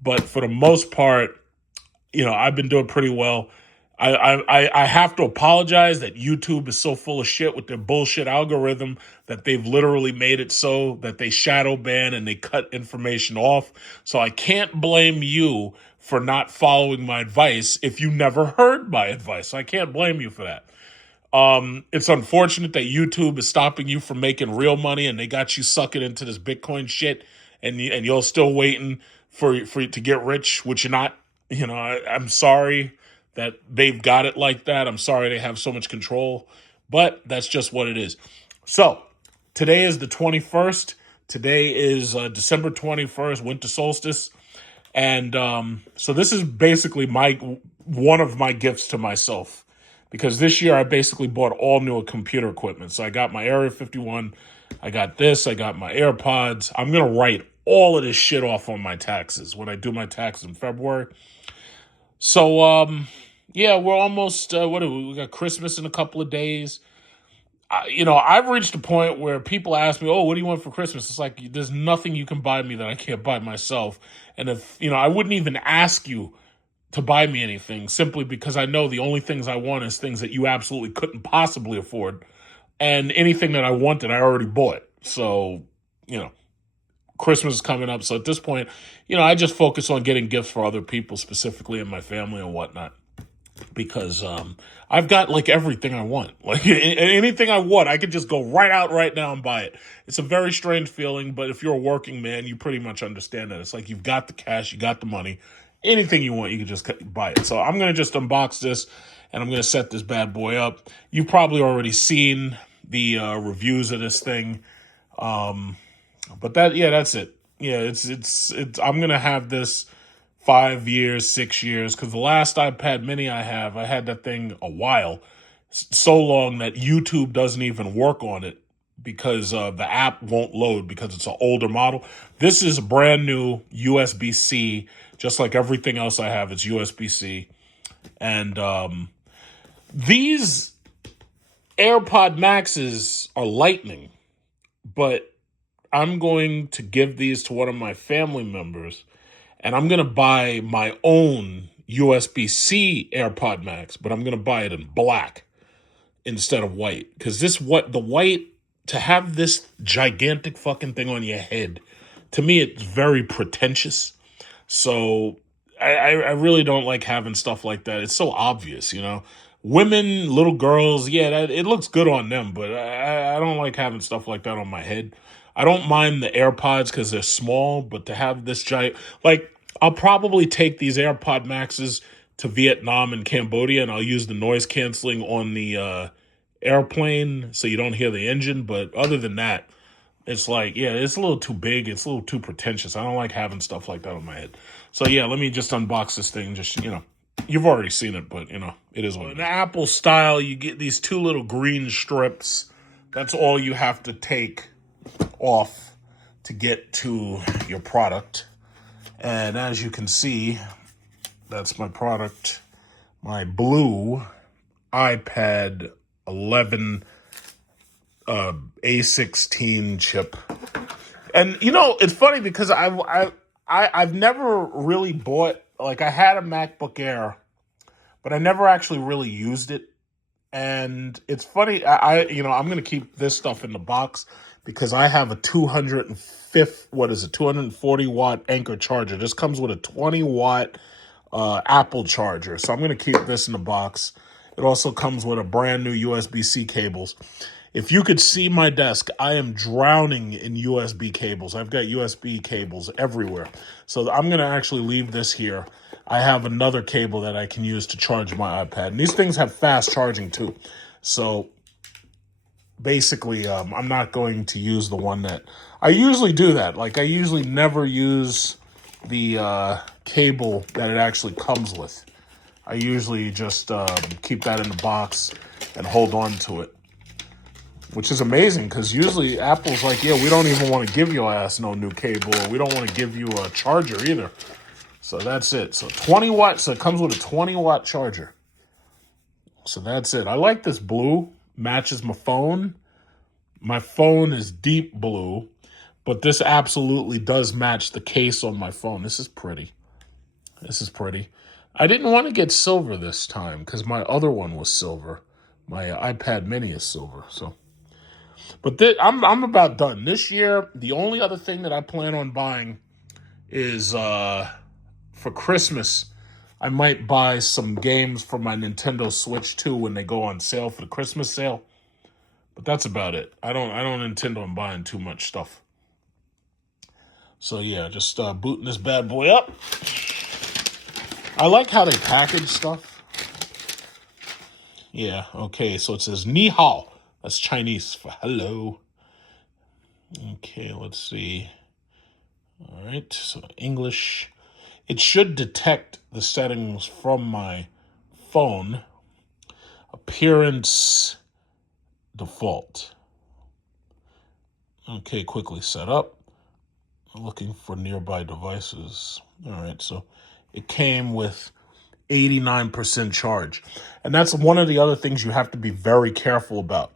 But for the most part, I've been doing pretty well. I have to apologize that YouTube is so full of shit with their bullshit algorithm that they've literally made it so that they shadow ban and they cut information off. So I can't blame you for not following my advice if you never heard my advice. So I can't blame you for that. It's unfortunate that YouTube is stopping you from making real money and they got you sucking into this Bitcoin shit and you're still waiting for you to get rich, which you're not. I'm sorry that they've got it like that. I'm sorry they have so much control, but that's just what it is. So today is the 21st. Today is December 21st, winter solstice. And so this is basically one of my gifts to myself because this year I basically bought all new computer equipment. So I got my Area 51, I got this, I got my AirPods. I'm going to write all of this shit off on my taxes when I do my taxes in February. So, yeah, we're almost, what do we got Christmas in a couple of days. I've reached a point where people ask me, oh, what do you want for Christmas? It's like, there's nothing you can buy me that I can't buy myself. And if, I wouldn't even ask you to buy me anything simply because I know the only things I want is things that you absolutely couldn't possibly afford. And anything that I wanted, I already bought. So, Christmas is coming up. So at this point, I just focus on getting gifts for other people, specifically in my family and whatnot. Because I've got like everything I want. Like anything I want, I could just go right out right now and buy it. It's a very strange feeling, but if you're a working man, you pretty much understand that. It's like you've got the cash, you got the money. Anything you want, you can just buy it. So I'm going to just unbox this and I'm going to set this bad boy up. You've probably already seen the reviews of this thing. But that's it. Yeah, it's I'm going to have this 5 years, 6 years, because the last iPad mini I had that thing a while, so long that YouTube doesn't even work on it because the app won't load because it's an older model. This is a brand new USB-C, just like everything else I have, it's USB-C. And these AirPod Maxes are lightning, but I'm going to give these to one of my family members. And I'm going to buy my own USB-C AirPod Max, but I'm going to buy it in black instead of white. Because the white, to have this gigantic fucking thing on your head, to me, it's very pretentious. So I really don't like having stuff like that. It's so obvious, Women, little girls, it looks good on them, but I don't like having stuff like that on my head. I don't mind the AirPods because they're small, but to have this giant, I'll probably take these AirPod Maxes to Vietnam and Cambodia, and I'll use the noise canceling on the airplane so you don't hear the engine. But other than that, it's like, it's a little too big. It's a little too pretentious. I don't like having stuff like that on my head. So, let me just unbox this thing. Just, you've already seen it, but, it is what it is. In Apple style, you get these two little green strips. That's all you have to take off to get to your product. And as you can see, that's my product, my blue iPad 11 A16 chip. And it's funny because I've never really bought, I had a MacBook Air, but I never actually really used it. And it's funny, I'm going to keep this stuff in the box because I have a 240 watt Anker charger. This comes with a 20 watt Apple charger. So I'm going to keep this in the box. It also comes with a brand new USB-C cables. If you could see my desk, I am drowning in USB cables. I've got USB cables everywhere. So I'm going to actually leave this here. I have another cable that I can use to charge my iPad. And these things have fast charging too. So basically, I'm not going to use the one that... I usually do that. I usually never use the cable that it actually comes with. I usually just keep that in the box and hold on to it. Which is amazing, because usually Apple's like, we don't even want to give your ass no new cable, or we don't want to give you a charger either. So that's it. So 20 watts, so it comes with a 20 watt charger. So that's it. I like this blue, matches my phone. My phone is deep blue, but this absolutely does match the case on my phone. This is pretty. I didn't want to get silver this time, because my other one was silver. My iPad mini is silver, so... But I'm about done. This year, the only other thing that I plan on buying is for Christmas, I might buy some games for my Nintendo Switch 2 when they go on sale for the Christmas sale. But that's about it. I don't intend on buying too much stuff. So just booting this bad boy up. I like how they package stuff. Yeah, okay, so it says Ni Hao. That's Chinese for hello. Okay, let's see. All right, so English. It should detect the settings from my phone. Appearance default. Okay, quickly set up. Looking for nearby devices. All right, so it came with 89% charge. And that's one of the other things you have to be very careful about.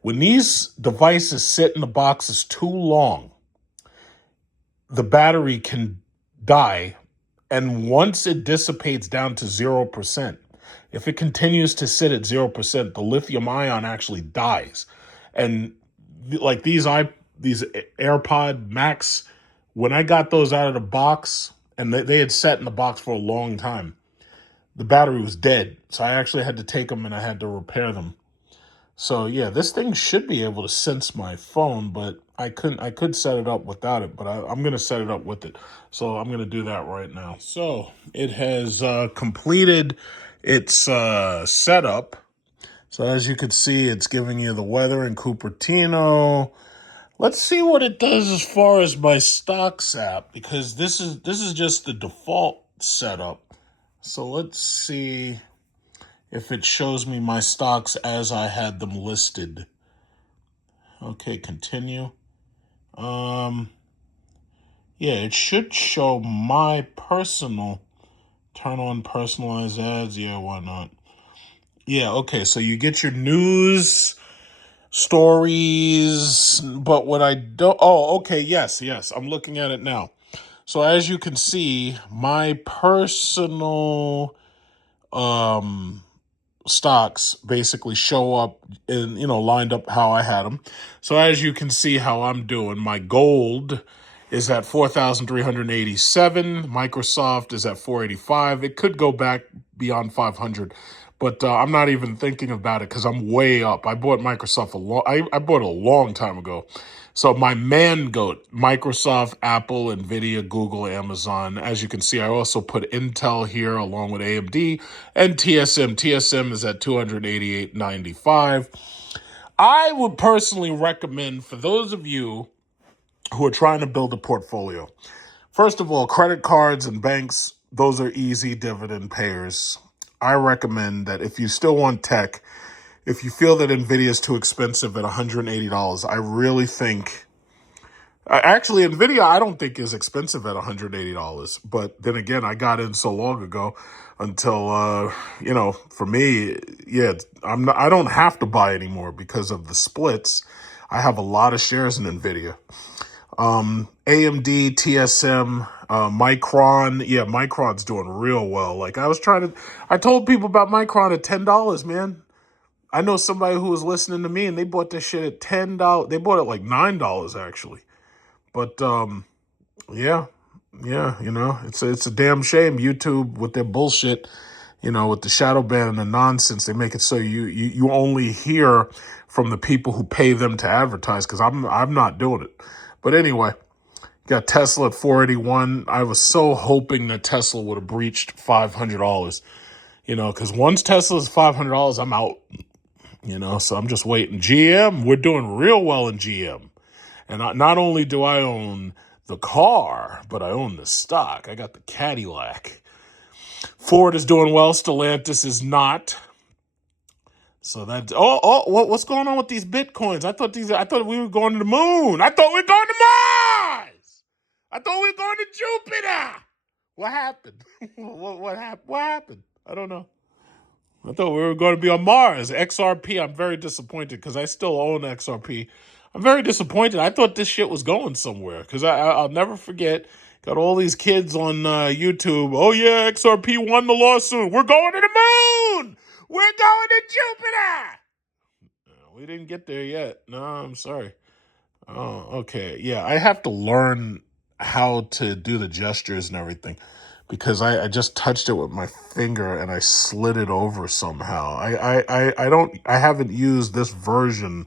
When these devices sit in the boxes too long, the battery can die. And once it dissipates down to 0%, if it continues to sit at 0%, the lithium ion actually dies. And like these AirPod Max, when I got those out of the box, and they had sat in the box for a long time, the battery was dead. So I actually had to take them and I had to repair them. So yeah, this thing should be able to sense my phone, but I could set it up without it, but I'm going to set it up with it. So I'm going to do that right now. So it has completed its setup. So as you can see, it's giving you the weather in Cupertino. Let's see what it does as far as my stocks app, because this is just the default setup. So let's see if it shows me my stocks as I had them listed. Okay, continue. Yeah, it should show my personal. Turn on personalized ads. Yeah, why not? Yeah, okay, so you get your news, stories, but what I don't... Oh, okay, yes, I'm looking at it now. So as you can see, my personal stocks basically show up in, lined up how I had them. So as you can see how I'm doing, my gold is at 4,387. Microsoft is at 485. It could go back beyond 500, but I'm not even thinking about it because I'm way up. I bought Microsoft I bought it a long time ago. So my man goat, Microsoft, Apple, Nvidia, Google, Amazon. As you can see, I also put Intel here along with AMD and TSM. TSM is at 288.95. I would personally recommend for those of you who are trying to build a portfolio. First of all, credit cards and banks, those are easy dividend payers. I recommend that if you still want tech, if you feel that Nvidia is too expensive at $180, I really think... Actually, Nvidia, I don't think is expensive at $180. But then again, I got in so long ago until, for me, yeah, I don't have to buy anymore because of the splits. I have a lot of shares in Nvidia. AMD, TSM, Micron. Yeah, Micron's doing real well. Like I told people about Micron at $10, man. I know somebody who was listening to me and they bought this shit at $10. They bought it like $9 actually. But yeah, it's a damn shame YouTube with their bullshit, with the shadow ban and the nonsense. They make it so you only hear from the people who pay them to advertise, because I'm not doing it. But anyway, got Tesla at 481. I was so hoping that Tesla would have breached $500, because once Tesla's $500, I'm out, so I'm just waiting. GM, we're doing real well in GM. And not only do I own the car, but I own the stock. I got the Cadillac. Ford is doing well. Stellantis is not. So that... what's going on with these Bitcoins? I thought we were going to the moon. I thought we were going to Mars. I thought we were going to Jupiter. What happened? What happened? I don't know. I thought we were going to be on Mars. XRP, I'm very disappointed because I still own XRP. I'm very disappointed. I thought this shit was going somewhere because I'll never forget. Got all these kids on YouTube. Oh, yeah, XRP won the lawsuit. We're going to the moon. We're going to Jupiter. We didn't get there yet. No, I'm sorry. Oh, okay. Yeah, I have to learn how to do the gestures and everything, because I just touched it with my finger and I slid it over somehow. I haven't used this version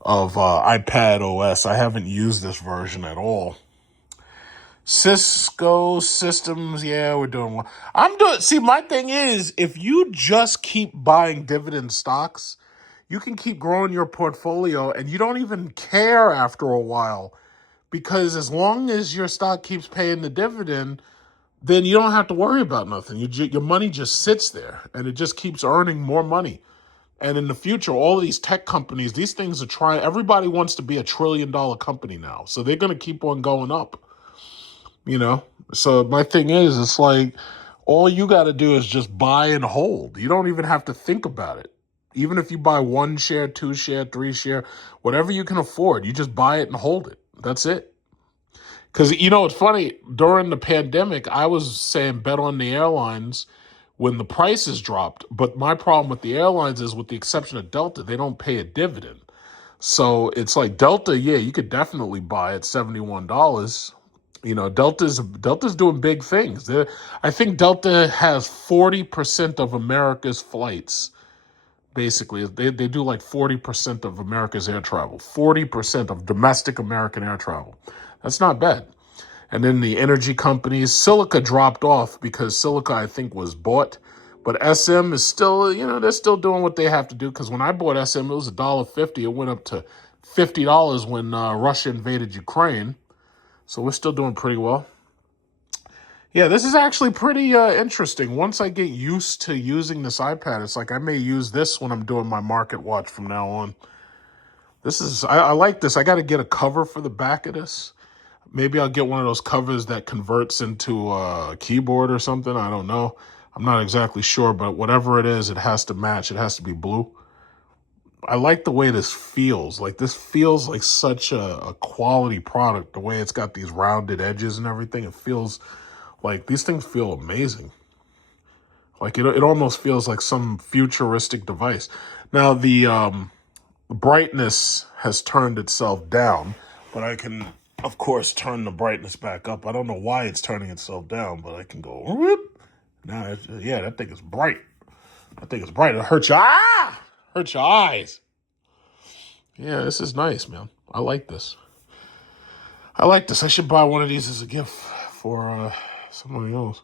of iPad OS. I haven't used this version at all. Cisco Systems, yeah, we're doing well. See, my thing is, if you just keep buying dividend stocks, you can keep growing your portfolio and you don't even care after a while, because as long as your stock keeps paying the dividend, then you don't have to worry about nothing. Your money just sits there and it just keeps earning more money. And in the future, all of these tech companies, these things are trying, everybody wants to be $1 trillion company now. So they're going to keep on going up, you know? So my thing is, it's like, all you got to do is just buy and hold. You don't even have to think about it. Even if you buy 1 share, 2 share, 3 share, whatever you can afford, you just buy it and hold it. That's it. Because, you know, it's funny, during the pandemic, I was saying bet on the airlines when the prices dropped. But my problem with the airlines is, with the exception of Delta, they don't pay a dividend. So it's like Delta, yeah, you could definitely buy at $71. You know, Delta's doing big things. I think Delta has 40% of America's flights. Basically, they do like 40% of America's air travel, 40% of domestic American air travel. That's not bad. And then the energy companies, Silica dropped off because Silica, I think, was bought. But SM is still, you know, they're still doing what they have to do. Because when I bought SM, it was $1.50. It went up to $50 when Russia invaded Ukraine. So we're still doing pretty well. Yeah, this is actually pretty interesting. Once I get used to using this iPad, it's like I may use this when I'm doing my market watch from now on. This is, I like this. I got to get a cover for the back of this. Maybe I'll get one of those covers that converts into a keyboard or something. I don't know. I'm not exactly sure, but whatever it is, it has to match. It has to be blue. I like the way this feels. Like, this feels like such a quality product. The way it's got these rounded edges and everything. It feels like these things feel amazing. Like, it almost feels like some futuristic device. Now, the brightness has turned itself down, but I can, of course, turn the brightness back up. I don't know why it's turning itself down, but I can go, whoop. Now, yeah, that thing is bright. That thing is bright. It hurts hurts your eyes. Yeah, this is nice, man. I like this. I should buy one of these as a gift for somebody else.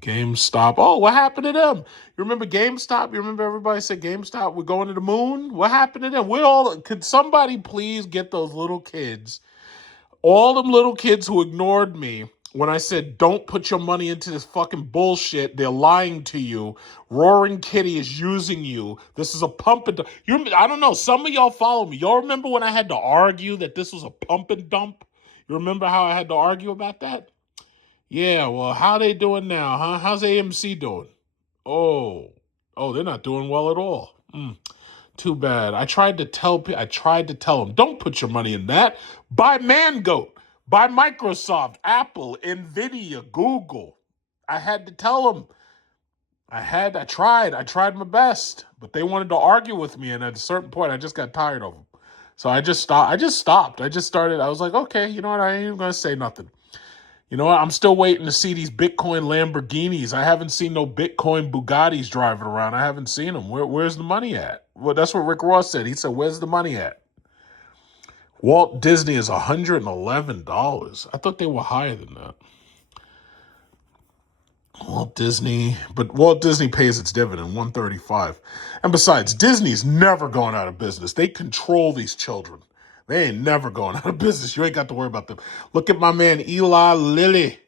GameStop. Oh, what happened to them? You remember GameStop? You remember everybody said GameStop, we're going to the moon? What happened to them? Could somebody please get those little kids, all them little kids who ignored me when I said, don't put your money into this fucking bullshit. They're lying to you. Roaring Kitty is using you. This is a pump and dump. I don't know. Some of y'all follow me. Y'all remember when I had to argue that this was a pump and dump? You remember how I had to argue about that? Yeah, well, how they doing now, huh? How's AMC doing? Oh, they're not doing well at all. Too bad. I tried to tell them, don't put your money in that. Buy Mangoat. Buy Microsoft, Apple, Nvidia, Google. I had to tell them. I tried my best, but they wanted to argue with me, and at a certain point, I just got tired of them. So I just stopped. I was like, okay, you know what? I ain't even going to say nothing. You know what? I'm still waiting to see these Bitcoin Lamborghinis. I haven't seen no Bitcoin Bugattis driving around. I haven't seen them. Where's the money at? Well, that's what Rick Ross said. He said, where's the money at? Walt Disney is $111. I thought they were higher than that. Walt Disney pays its dividend, $135. And besides, Disney's never going out of business. They control these children. They ain't never going out of business. You ain't got to worry about them. Look at my man Eli Lilly.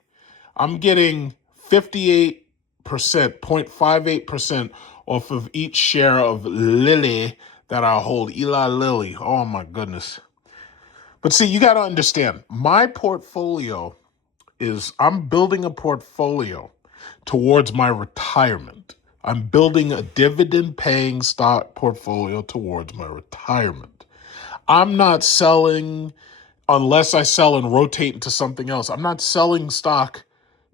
I'm getting 58%, 0.58% off of each share of Lilly that I hold. Eli Lilly. Oh my goodness. But see, you got to understand, my portfolio I'm building a portfolio towards my retirement. I'm building a dividend-paying stock portfolio towards my retirement. I'm not selling unless I sell and rotate into something else. I'm not selling stock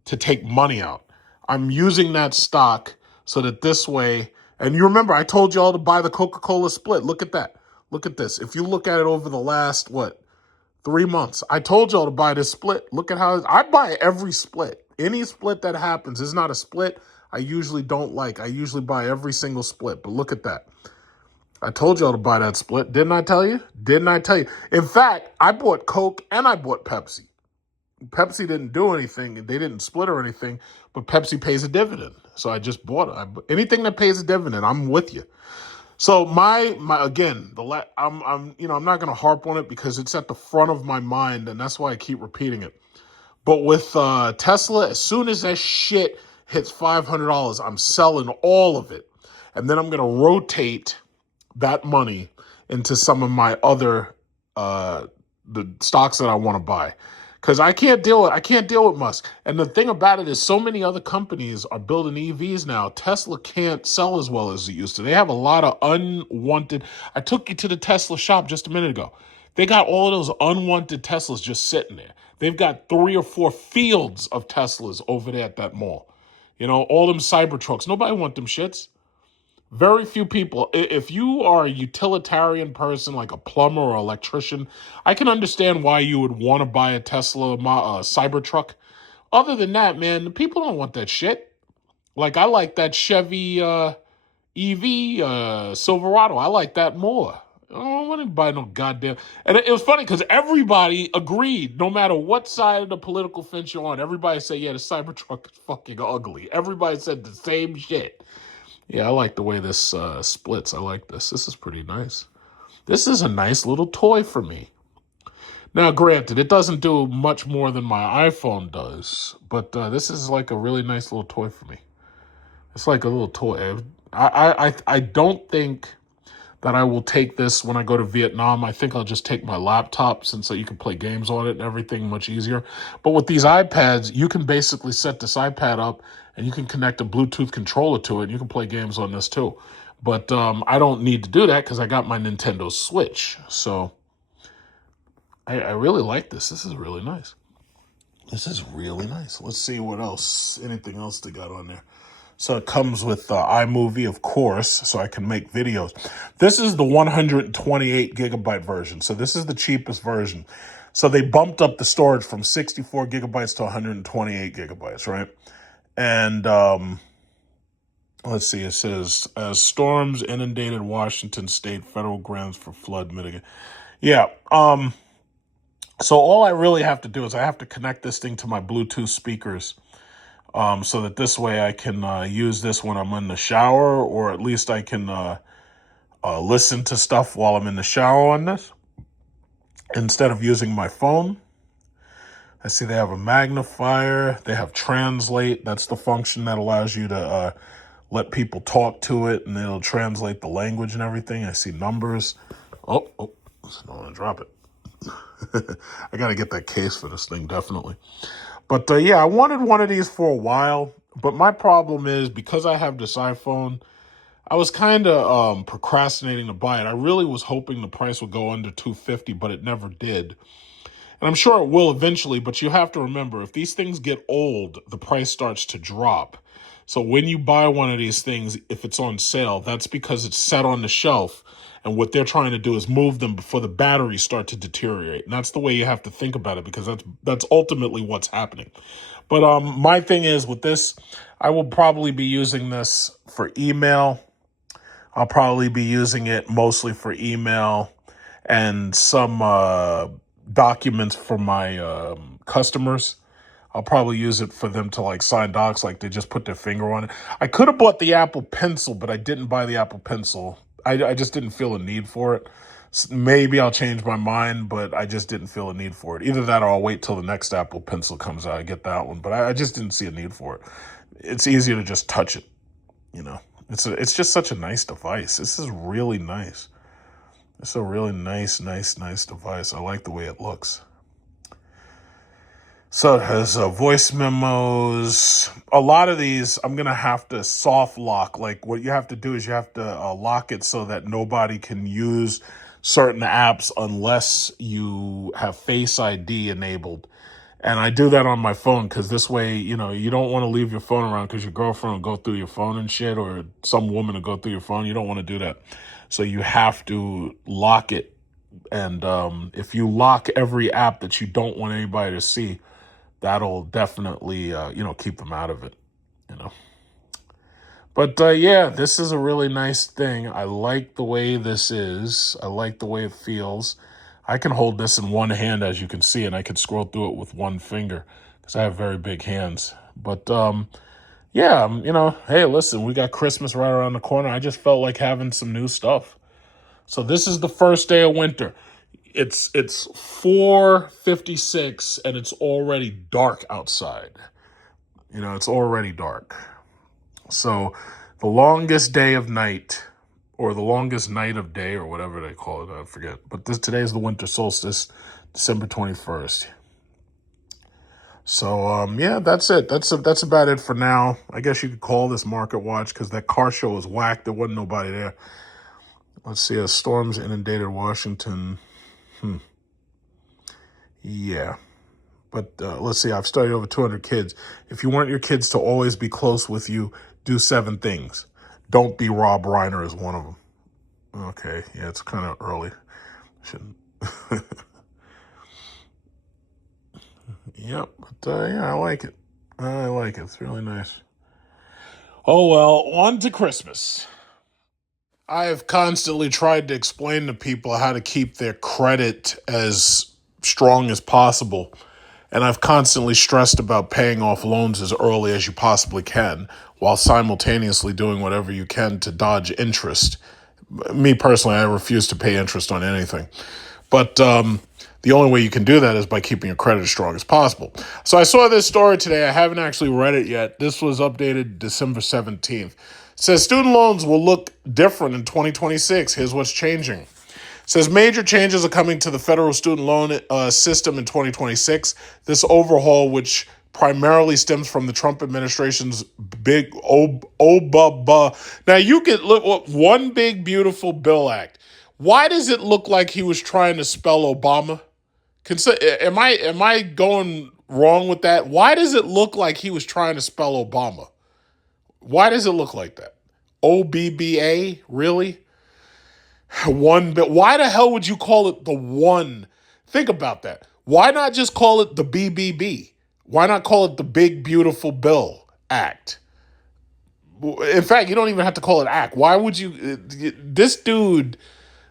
to take money out. I'm using that stock so that this way, and you remember I told you all to buy the Coca-Cola split. Look at that. Look at this. If you look at it over the last, 3 months, I told y'all to buy this split. Look at how I buy every split. Any split that happens is not a split I usually don't like. I usually buy every single split, but look at that. I told y'all to buy that split. Didn't I tell you? In fact, I bought Coke and I bought Pepsi. Pepsi didn't do anything. They didn't split or anything, but Pepsi pays a dividend. So I just bought it. Anything that pays a dividend, I'm with you. So I'm not going to harp on it because it's at the front of my mind, and that's why I keep repeating it. But with Tesla, as soon as that shit hits $500, I'm selling all of it. and then I'm going to rotate that money into some of my other the stocks that I want to buy. Because I can't deal with Musk. And the thing about it is so many other companies are building EVs now. Tesla can't sell as well as it used to. They have a lot of unwanted. I took you to the Tesla shop just a minute ago. They got all those unwanted Teslas just sitting there. They've got 3 or 4 fields of Teslas over there at that mall. You know, all them Cybertrucks. Nobody want them shits. Very few people. If you are a utilitarian person like a plumber or electrician, I can understand why you would want to buy a Tesla Cybertruck. Other than that, man, people don't want that shit. Like, I like that Chevy EV Silverado. I like that more. I don't want to buy no goddamn. And it was funny because everybody agreed, no matter what side of the political fence you're on, everybody said, yeah, the Cybertruck is fucking ugly. Everybody said the same shit. Yeah, I like the way this splits. I like this. This is pretty nice. This is a nice little toy for me. Now, granted, it doesn't do much more than my iPhone does, but this is like a really nice little toy for me. It's like a little toy. I don't think that I will take this when I go to Vietnam. I think I'll just take my laptop since you can play games on it and everything much easier. But with these iPads, you can basically set this iPad up and you can connect a Bluetooth controller to it and you can play games on this too. But I don't need to do that because I got my Nintendo Switch. So I really like this. This is really nice. This is really nice. Let's see what else. Anything else they got on there. So it comes with iMovie, of course, so I can make videos. This is the 128 gigabyte version. So this is the cheapest version. So they bumped up the storage from 64 gigabytes to 128 gigabytes, right? And let's see, it says, as storms inundated Washington State, federal grants for flood mitigation. Yeah, so all I really have to do is I have to connect this thing to my Bluetooth speakers. So that this way I can use this when I'm in the shower, or at least I can listen to stuff while I'm in the shower on this instead of using my phone. I see they have a magnifier. They have translate. That's the function that allows you to let people talk to it and it'll translate the language and everything. I see numbers. Oh, I don't want to drop it. I got to get that case for this thing, definitely. But yeah, I wanted one of these for a while. But my problem is, because I have this iPhone, I was kind of procrastinating to buy it. I really was hoping the price would go under $250, but it never did. And I'm sure it will eventually, but you have to remember, if these things get old, the price starts to drop. So when you buy one of these things, if it's on sale, that's because it's set on the shelf. And what they're trying to do is move them before the batteries start to deteriorate. And that's the way you have to think about it, because that's ultimately what's happening. But my thing is with this, I will probably be using this for email. I'll probably be using it mostly for email and some documents for my customers. I'll probably use it for them to like sign docs, like they just put their finger on it. I could have bought the Apple Pencil, but I didn't buy the Apple Pencil. I just didn't feel a need for it. Maybe I'll change my mind, but I just didn't feel a need for it. Either that or I'll wait till the next Apple Pencil comes out. I get that one, but I just didn't see a need for it. It's easier to just touch it, you know. It's just such a nice device. This is really nice. It's a really nice device. I like the way it looks. So it has voice memos. A lot of these, I'm going to have to soft lock. Like, what you have to do is you have to lock it so that nobody can use certain apps unless you have Face ID enabled. And I do that on my phone because this way, you know, you don't want to leave your phone around because your girlfriend will go through your phone and shit, or some woman will go through your phone. You don't want to do that. So you have to lock it. And if you lock every app that you don't want anybody to see, that'll definitely, keep them out of it, you know. But yeah, this is a really nice thing. I like the way this is. I like the way it feels. I can hold this in one hand, as you can see, and I can scroll through it with one finger because I have very big hands. But yeah, hey, listen, we got Christmas right around the corner. I just felt like having some new stuff. So this is the first day of winter. It's 4:56 and it's already dark outside. You know, it's already dark. So The longest day of night, or the longest night of day, or whatever they call it, I forget. But today is the winter solstice, December 21st. So, yeah, that's it. That's about it for now. I guess you could call this market watch because that car show was whacked. There wasn't nobody there. Let's see. Storms inundated Washington. Yeah. But let's see. I've studied over 200 kids. If you want your kids to always be close with you, do 7 things. Don't be Rob Reiner is one of them. Okay. Yeah, it's kind of early. Shouldn't. Yep. But yeah, I like it. I like it. It's really nice. Oh, well, on to Christmas. I have constantly tried to explain to people how to keep their credit as strong as possible. And I've constantly stressed about paying off loans as early as you possibly can, while simultaneously doing whatever you can to dodge interest. Me personally, I refuse to pay interest on anything. But the only way you can do that is by keeping your credit as strong as possible. So I saw this story today. I haven't actually read it yet. This was updated December 17th. It says student loans will look different in 2026. Here's what's changing. It says major changes are coming to the federal student loan system in 2026. This overhaul, which primarily stems from the Trump administration's big Now you could look one big beautiful bill act. Why does it look like he was trying to spell Obama? Am I going wrong with that? Why does it look like he was trying to spell Obama? Why does it look like that? OBBA? Really? One bit. Why the hell would you call it the one? Think about that. Why not just call it the BBB? Why not call it the Big Beautiful Bill Act? In fact, you don't even have to call it act. Why would you? This dude,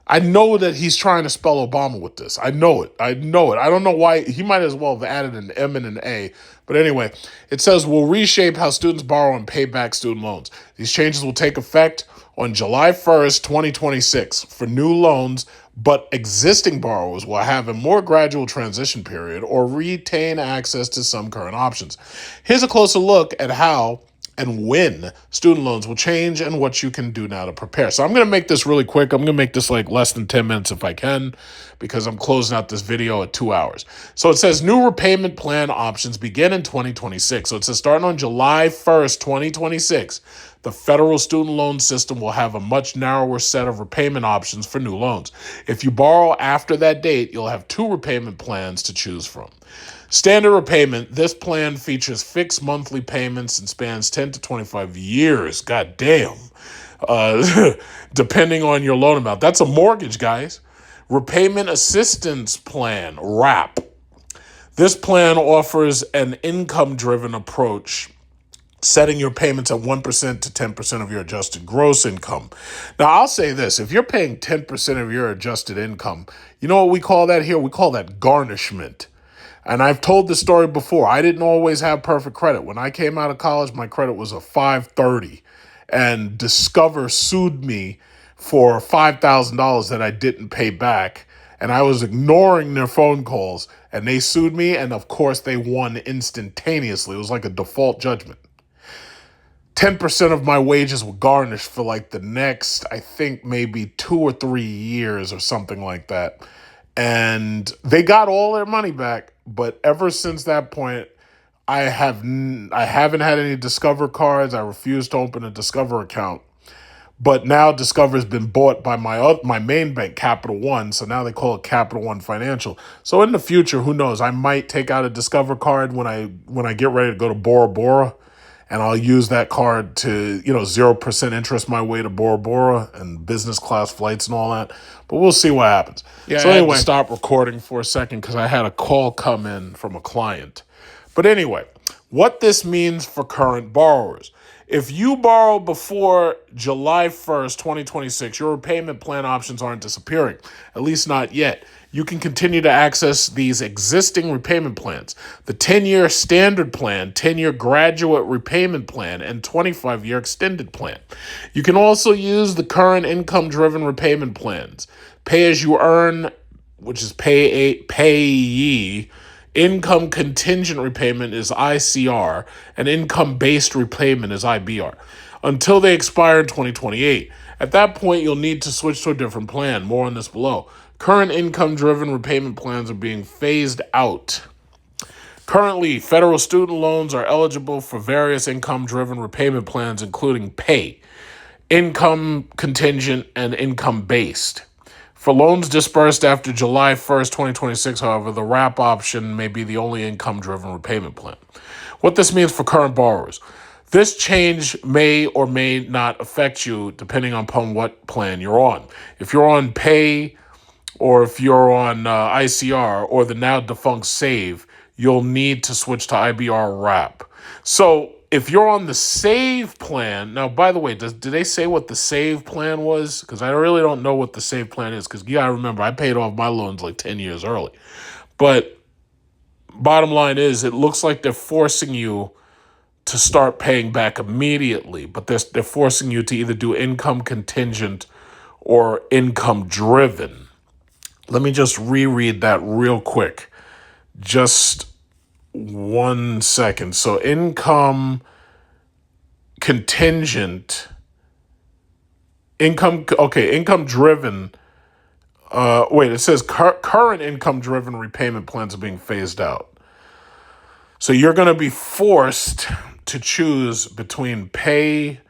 I know that he's trying to spell Obama with this. I know it. I don't know why. He might as well have added an M and an A. But anyway, it says we'll reshape how students borrow and pay back student loans. These changes will take effect on July 1st, 2026 for new loans, but existing borrowers will have a more gradual transition period or retain access to some current options. Here's a closer look at how and when student loans will change and what you can do now to prepare. So I'm going to make this really quick. I'm going to make this like less than 10 minutes if I can, because I'm closing out this video at 2 hours. So it says new repayment plan options begin in 2026. So it says starting on July 1st, 2026, the federal student loan system will have a much narrower set of repayment options for new loans. If you borrow after that date, you'll have 2 repayment plans to choose from. Standard repayment, this plan features fixed monthly payments and spans 10 to 25 years. God damn. Depending on your loan amount. That's a mortgage, guys. Repayment assistance plan, RAP. This plan offers an income-driven approach, setting your payments at 1% to 10% of your adjusted gross income. Now, I'll say this. If you're paying 10% of your adjusted income, you know what we call that here? We call that garnishment. And I've told this story before. I didn't always have perfect credit. When I came out of college, my credit was a 530. And Discover sued me for $5,000 that I didn't pay back. And I was ignoring their phone calls. And they sued me. And of course, they won instantaneously. It was like a default judgment. 10% of my wages were garnished for like the next, I think, maybe 2 or 3 years or something like that. And they got all their money back. But ever since that point, I haven't had any Discover cards. I refuse to open a Discover account. But now Discover has been bought by my main bank, Capital One. So now they call it Capital One Financial. So in the future, who knows? I might take out a Discover card when I get ready to go to Bora Bora. And I'll use that card to, 0% interest my way to Bora Bora and business class flights and all that. But we'll see what happens. Yeah, so anyway, I had to stop recording for a second because I had a call come in from a client. But anyway, what this means for current borrowers. If you borrow before July 1st, 2026, your repayment plan options aren't disappearing, at least not yet. You can continue to access these existing repayment plans. The 10-year standard plan, 10-year graduate repayment plan, and 25-year extended plan. You can also use the current income-driven repayment plans. Pay-as-you-earn, which is payee. Income contingent repayment is ICR, and income-based repayment is IBR. until they expire in 2028. At that point, you'll need to switch to a different plan. More on this below. Current income-driven repayment plans are being phased out. Currently, federal student loans are eligible for various income-driven repayment plans, including PAY, income contingent, and income-based. For loans disbursed after July 1st, 2026, however, the WRAP option may be the only income-driven repayment plan. What this means for current borrowers. This change may or may not affect you depending upon what plan you're on. If you're on PAY or if you're on ICR or the now defunct SAVE, you'll need to switch to IBR WRAP. So if you're on the SAVE plan, now, by the way, did they say what the SAVE plan was? Because I really don't know what the SAVE plan is, because you got to remember, I paid off my loans like 10 years early. But bottom line is, it looks like they're forcing you to start paying back immediately, but they're forcing you to either do income contingent or income driven. Let me just reread that real quick. Just 1 second. So income contingent, income driven. It says current income driven repayment plans are being phased out. So you're going to be forced to choose between PAY,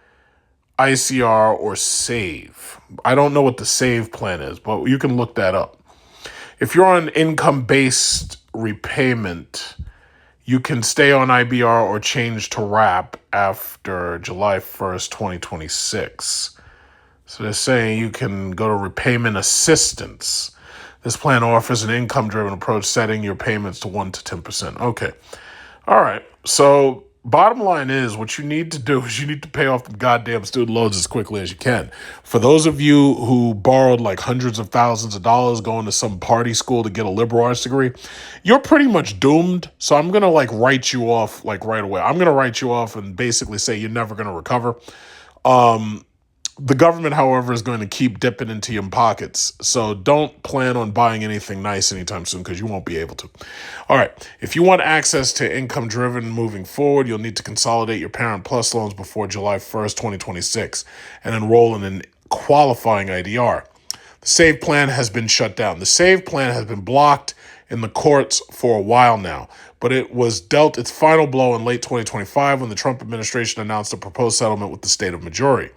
ICR, or SAVE. I don't know what the SAVE plan is, but you can look that up. If you're on income-based repayment, you can stay on IBR or change to WRAP after July 1st, 2026. So they're saying you can go to repayment assistance. This plan offers an income-driven approach, setting your payments to 1 to 10%. Okay. All right. So bottom line is, what you need to do is you need to pay off the goddamn student loans as quickly as you can. For those of you who borrowed like hundreds of thousands of dollars going to some party school to get a liberal arts degree, you're pretty much doomed. So I'm going to write you off right away. I'm going to write you off and basically say you're never going to recover. The government, however, is going to keep dipping into your pockets. So don't plan on buying anything nice anytime soon, because you won't be able to. All right. If you want access to income driven moving forward, you'll need to consolidate your Parent Plus loans before July 1st, 2026 and enroll in an qualifying IDR. The SAVE plan has been shut down. The SAVE plan has been blocked in the courts for a while now, but it was dealt its final blow in late 2025 when the Trump administration announced a proposed settlement with the state of Missouri.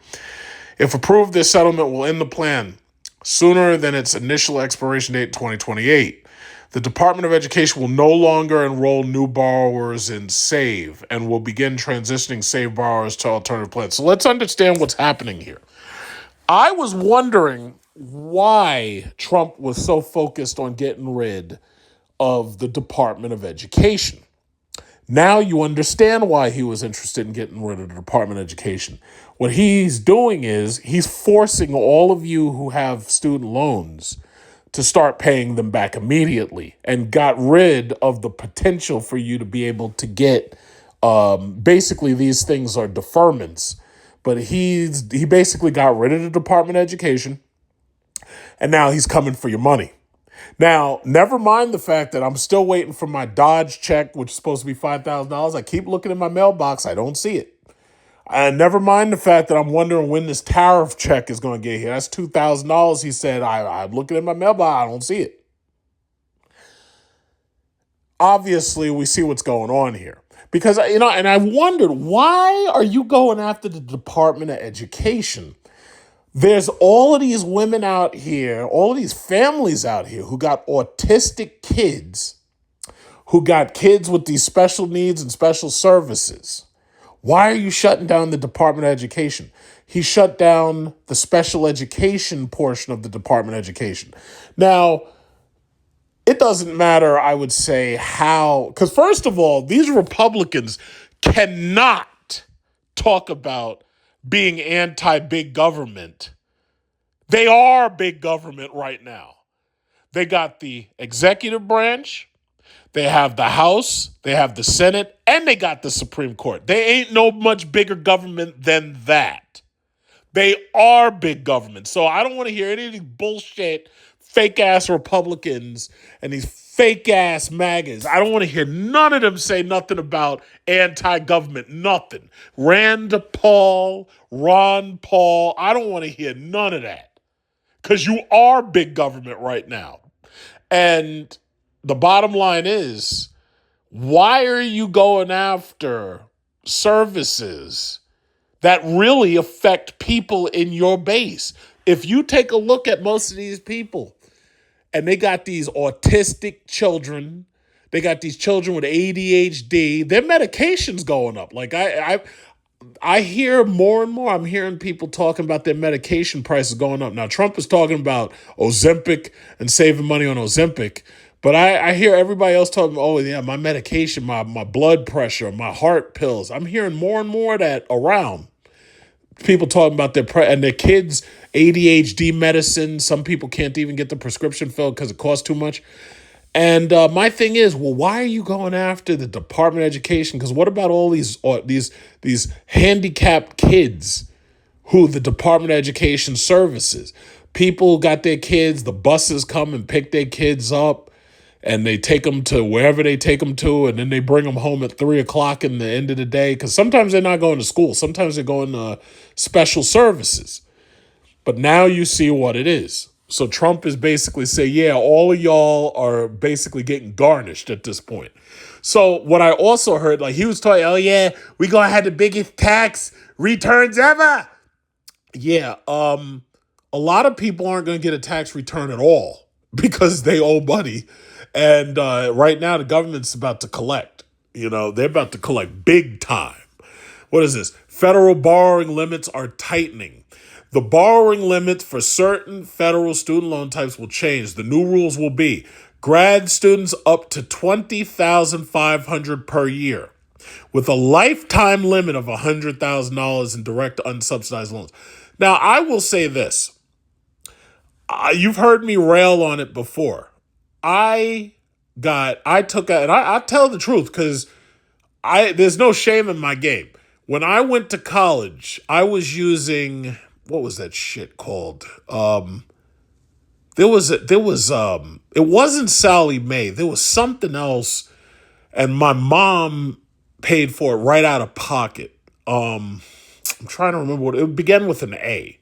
If approved, this settlement will end the plan sooner than its initial expiration date, 2028. The Department of Education will no longer enroll new borrowers in SAVE and will begin transitioning SAVE borrowers to alternative plans. So let's understand what's happening here. I was wondering why Trump was so focused on getting rid of the Department of Education. Now you understand why he was interested in getting rid of the Department of Education. What he's doing is he's forcing all of you who have student loans to start paying them back immediately, and got rid of the potential for you to be able to get, basically these things are deferments, but he basically got rid of the Department of Education, and now he's coming for your money. Now, never mind the fact that I'm still waiting for my Dodge check, which is supposed to be $5,000. I keep looking in my mailbox. I don't see it. And never mind the fact that I'm wondering when this tariff check is going to get here. That's $2,000. He said, I'm looking in my mailbox. I don't see it. Obviously, we see what's going on here. Because, and I wondered, why are you going after the Department of Education? There's all of these women out here, all of these families out here who got autistic kids, who got kids with these special needs and special services. Why are you shutting down the Department of Education? He shut down the special education portion of the Department of Education. Now, it doesn't matter, I would say, how, because first of all, these Republicans cannot talk about being anti-big government. They are big government right now. They got the executive branch, they have the House, they have the Senate, and they got the Supreme Court. They ain't no much bigger government than that. They are big government. So I don't want to hear any of these bullshit, fake-ass Republicans and these fake ass MAGAs. I don't want to hear none of them say nothing about anti-government, nothing. Rand Paul, Ron Paul, I don't want to hear none of that. Because you are big government right now. And the bottom line is, why are you going after services that really affect people in your base? If you take a look at most of these people, and they got these autistic children, they got these children with ADHD, their medication's going up. Like I hear more and more, I'm hearing people talking about their medication prices going up. Now, Trump is talking about Ozempic and saving money on Ozempic, but I hear everybody else talking, oh, yeah, my medication, my blood pressure, my heart pills. I'm hearing more and more of that around. People talking about and their kids' ADHD medicine. Some people can't even get the prescription filled because it costs too much. And my thing is, well, why are you going after the Department of Education? Because what about all these handicapped kids who the Department of Education services? People got their kids, the buses come and pick their kids up, and they take them to wherever they take them to, and then they bring them home at 3 o'clock in the end of the day. Because sometimes they're not going to school. Sometimes they're going to special services. But now you see what it is. So Trump is basically saying, yeah, all of y'all are basically getting garnished at this point. So what I also heard, like he was talking, oh yeah, we gonna have the biggest tax returns ever. Yeah, a lot of people aren't gonna get a tax return at all because they owe money. And right now the government's about to collect. They're about to collect big time. What is this? Federal borrowing limits are tightening. The borrowing limits for certain federal student loan types will change. The new rules will be grad students up to $20,500 per year, with a lifetime limit of $100,000 in direct unsubsidized loans. Now, I will say this. You've heard me rail on it before. I took out, and I tell the truth because there's no shame in my game. When I went to college, I was using, what was that shit called? It wasn't Sally Mae. There was something else, and my mom paid for it right out of pocket. I'm trying to remember what it began with an A.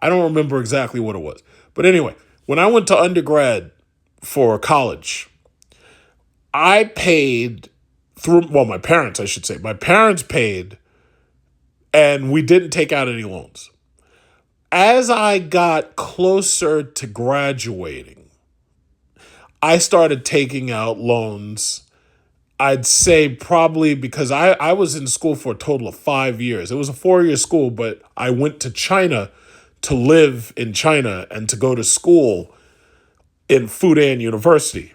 I don't remember exactly what it was. But anyway, when I went to undergrad for college, I paid my parents, I should say. My parents paid, and we didn't take out any loans. As I got closer to graduating, I started taking out loans. I'd say probably because I was in school for a total of 5 years. It was a 4-year school, but I went to China to live in China and to go to school in Fudan University.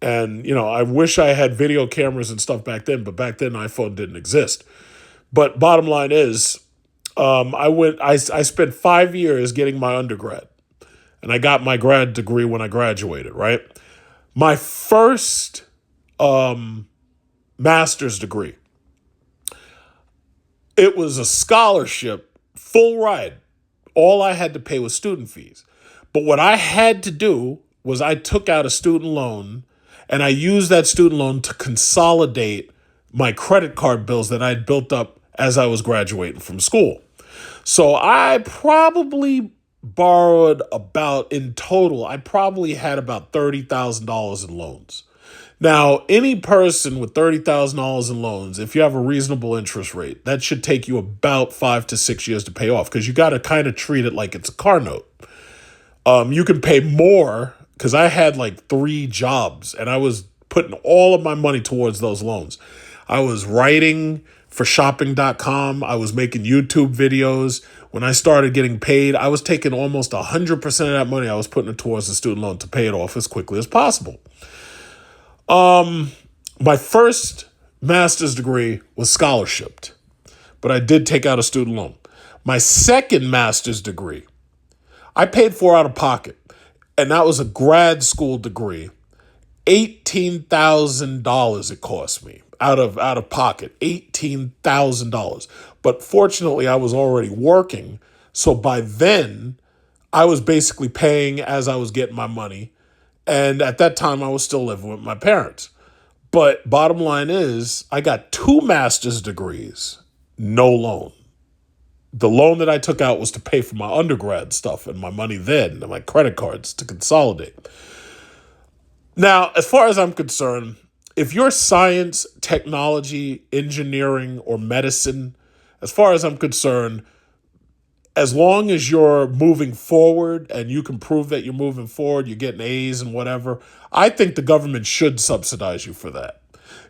And, I wish I had video cameras and stuff back then, but back then iPhone didn't exist. But bottom line is, I spent 5 years getting my undergrad, and I got my grad degree when I graduated, right? My first master's degree, it was a scholarship, full ride. All I had to pay was student fees. But what I had to do was I took out a student loan, and I used that student loan to consolidate my credit card bills that I'd built up as I was graduating from school. So I probably borrowed in total, I probably had about $30,000 in loans. Now, any person with $30,000 in loans, if you have a reasonable interest rate, that should take you about 5 to 6 years to pay off because you got to kind of treat it like it's a car note. You can pay more because I had like 3 jobs and I was putting all of my money towards those loans. I was writing for shopping.com. I was making YouTube videos. When I started getting paid, I was taking almost 100% of that money. I was putting it towards the student loan to pay it off as quickly as possible. My first master's degree was scholarshiped, but I did take out a student loan. My second master's degree, I paid for out of pocket, and that was a grad school degree. $18,000 it cost me out of pocket, $18,000. But fortunately, I was already working, so by then I was basically paying as I was getting my money. And at that time, I was still living with my parents. But bottom line is, I got 2 master's degrees, no loan. The loan that I took out was to pay for my undergrad stuff and my money then and my credit cards to consolidate. Now, as far as I'm concerned, if you're science, technology, engineering, or medicine, as far as I'm concerned, as long as you're moving forward and you can prove that you're moving forward, you're getting A's and whatever, I think the government should subsidize you for that.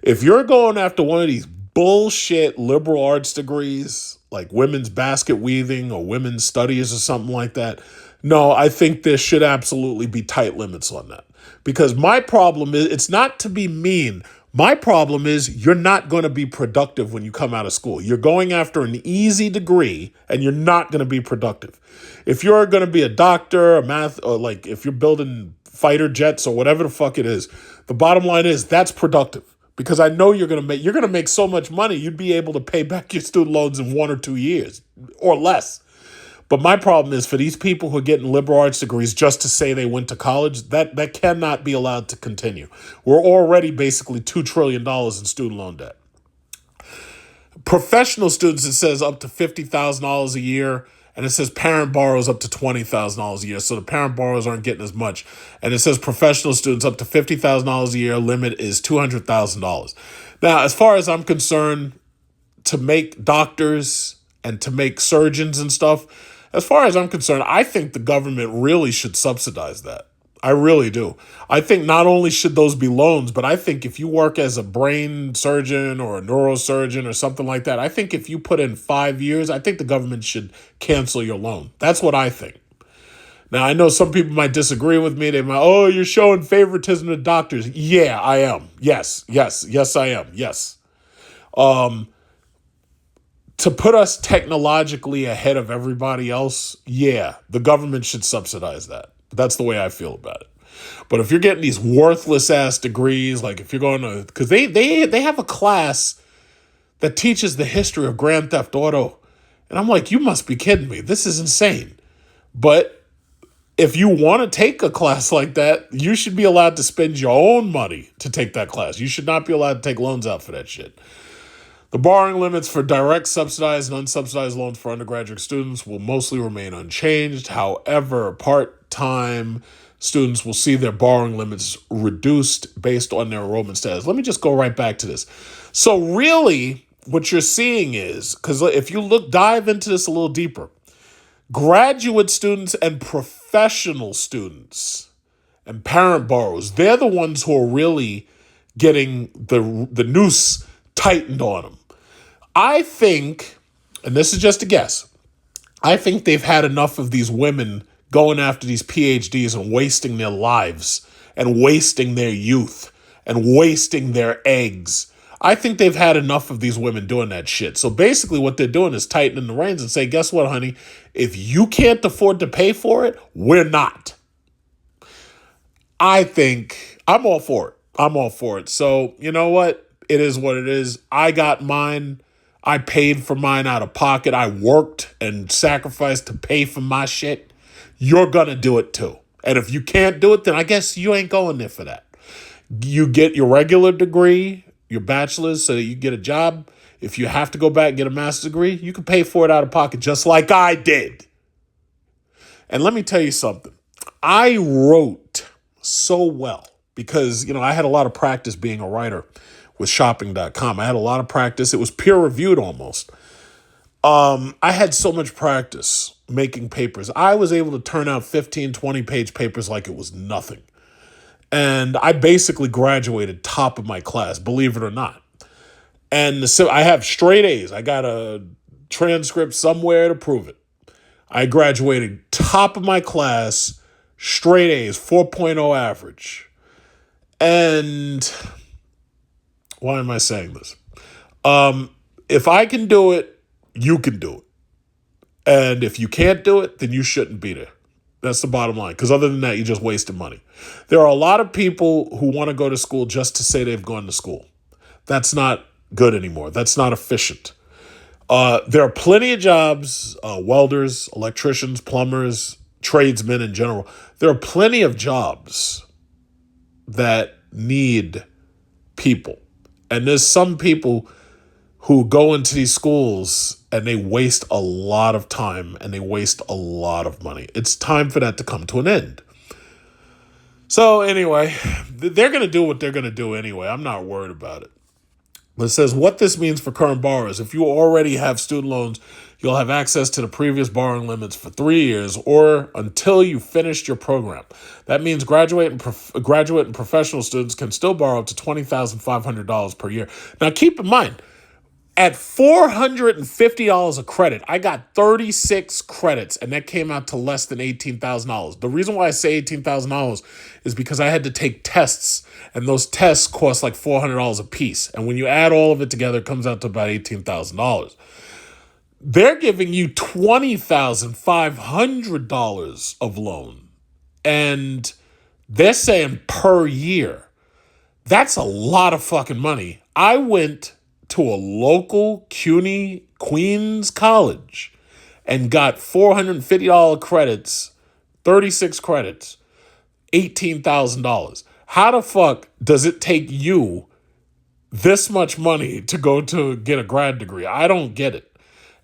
If you're going after one of these bullshit liberal arts degrees, like women's basket weaving or women's studies or something like that, no, I think there should absolutely be tight limits on that. Because my problem is, it's not to be mean. My problem is you're not going to be productive when you come out of school. You're going after an easy degree and you're not going to be productive. If you're going to be a doctor, a math, or like if you're building fighter jets or whatever the fuck it is, the bottom line is that's productive. Because I know you're going to make so much money, you'd be able to pay back your student loans in 1 or 2 years or less. But my problem is for these people who are getting liberal arts degrees just to say they went to college, that cannot be allowed to continue. We're already basically $2 trillion in student loan debt. Professional students, it says up to $50,000 a year, and it says parent borrows up to $20,000 a year. So the parent borrowers aren't getting as much. And it says professional students up to $50,000 a year, limit is $200,000. Now, as far as I'm concerned, to make doctors and to make surgeons and stuff, as far as I'm concerned, I think the government really should subsidize that. I really do. I think not only should those be loans, but I think if you work as a brain surgeon or a neurosurgeon or something like that, I think if you put in 5 years, I think the government should cancel your loan. That's what I think. Now, I know some people might disagree with me. They might, oh, you're showing favoritism to doctors. Yeah, I am. Yes, I am. Yes. To put us technologically ahead of everybody else, yeah, the government should subsidize that. That's the way I feel about it. But if you're getting these worthless ass degrees, like if you're going to, because they have a class that teaches the history of Grand Theft Auto, and I'm like, you must be kidding me. This is insane. But if you want to take a class like that, you should be allowed to spend your own money to take that class. You should not be allowed to take loans out for that shit. The borrowing limits for direct subsidized and unsubsidized loans for undergraduate students will mostly remain unchanged. However, part-time students will see their borrowing limits reduced based on their enrollment status. Let me just go right back to this. So really, what you're seeing is, because if you dive into this a little deeper, graduate students and professional students and parent borrowers, they're the ones who are really getting the noose tightened on them. I think, and this is just a guess, I think they've had enough of these women going after these PhDs and wasting their lives and wasting their youth and wasting their eggs. I think they've had enough of these women doing that shit. So basically what they're doing is tightening the reins and say, guess what, honey? If you can't afford to pay for it, we're not. I think I'm all for it. So you know what? It is what it is. I got mine. I paid for mine out of pocket. I worked and sacrificed to pay for my shit. You're going to do it too. And if you can't do it, then I guess you ain't going there for that. You get your regular degree, your bachelor's, so that you get a job. If you have to go back and get a master's degree, you can pay for it out of pocket just like I did. And let me tell you something. I wrote so well because, I had a lot of practice being a writer with shopping.com. I had a lot of practice. It was peer reviewed almost. I had so much practice making papers. I was able to turn out 15, 20 page papers like it was nothing. And I basically graduated top of my class, believe it or not. And so I have straight A's. I got a transcript somewhere to prove it. I graduated top of my class, straight A's, 4.0 average. And why am I saying this? If I can do it, you can do it. And if you can't do it, then you shouldn't be there. That's the bottom line. Because other than that, you're just wasting money. There are a lot of people who want to go to school just to say they've gone to school. That's not good anymore. That's not efficient. There are plenty of jobs, welders, electricians, plumbers, tradesmen in general. There are plenty of jobs that need people. And there's some people who go into these schools and they waste a lot of time and they waste a lot of money. It's time for that to come to an end. So anyway, they're going to do what they're going to do anyway. I'm not worried about it. But it says what this means for current borrowers. If you already have student loans, you'll have access to the previous borrowing limits for 3 years or until you finished your program. That means graduate and professional students can still borrow up to $20,500 per year. Now keep in mind, at $450 a credit, I got 36 credits, and that came out to less than $18,000. The reason why I say $18,000 is because I had to take tests, and those tests cost like $400 a piece. And when you add all of it together, it comes out to about $18,000. They're giving you $20,500 of loan, and they're saying per year. That's a lot of fucking money. I went to a local CUNY Queens college and got $450 credits, 36 credits, $18,000. How the fuck does it take you this much money to go to get a grad degree? I don't get it.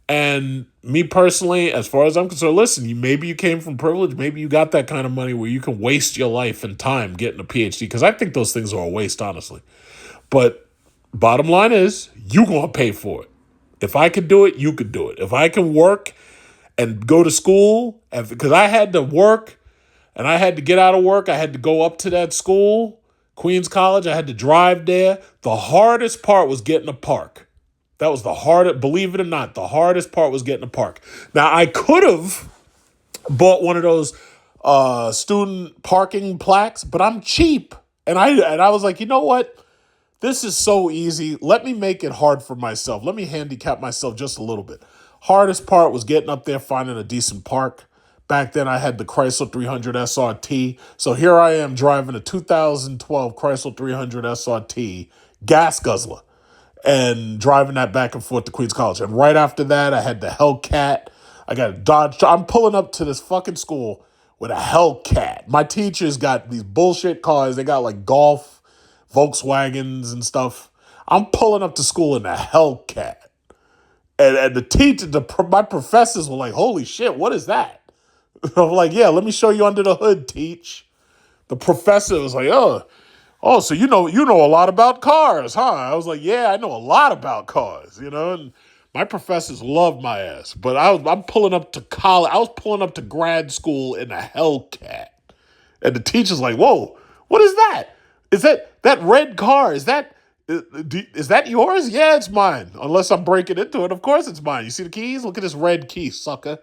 And me personally, as far as I'm concerned, listen, maybe you came from privilege. Maybe you got that kind of money where you can waste your life and time getting a PhD, because I think those things are a waste, honestly. But bottom line is, you gonna pay for it. If I could do it, you could do it. If I can work and go to school, because I had to work and I had to get out of work, I had to go up to that school, Queens College, I had to drive there. The hardest part was getting a park. That was the hardest, believe it or not, the hardest part was getting a park. Now, I could have bought one of those student parking plaques, but I'm cheap. And I was like, you know what? This is so easy. Let me make it hard for myself. Let me handicap myself just a little bit. Hardest part was getting up there, finding a decent park. Back then, I had the Chrysler 300 SRT. So here I am driving a 2012 Chrysler 300 SRT gas guzzler and driving that back and forth to Queens College. And right after that, I had the Hellcat. I got a Dodge. I'm pulling up to this fucking school with a Hellcat. My teachers got these bullshit cars. They got like Golf, Volkswagens and stuff. I'm pulling up to school in a Hellcat. And the teacher, my professors were like, holy shit, what is that? I'm like, yeah, let me show you under the hood, teach. The professor was like, oh, so you know a lot about cars, huh? I was like, yeah, I know a lot about cars, and my professors loved my ass. But I'm pulling up to college. I was pulling up to grad school in a Hellcat. And the teacher's like, whoa, what is that? Is that red car? Is that yours? Yeah, it's mine. Unless I'm breaking into it. Of course it's mine. You see the keys? Look at this red key, sucker.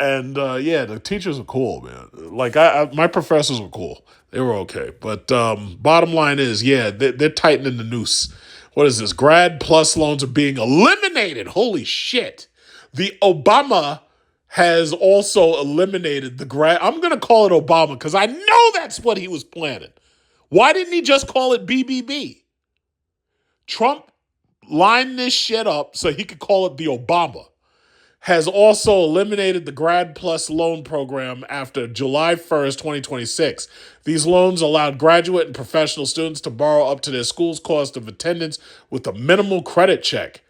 And yeah, the teachers are cool, man. Like my professors were cool. They were okay. But bottom line is, yeah, they're tightening the noose. What is this? Grad plus loans are being eliminated. Holy shit. The Obama has also eliminated the grad. I'm going to call it Obama because I know that's what he was planning. Why didn't he just call it BBB? Trump lined this shit up so he could call it the Obama. Has also eliminated the Grad Plus loan program after July 1st, 2026. These loans allowed graduate and professional students to borrow up to their school's cost of attendance with a minimal credit check.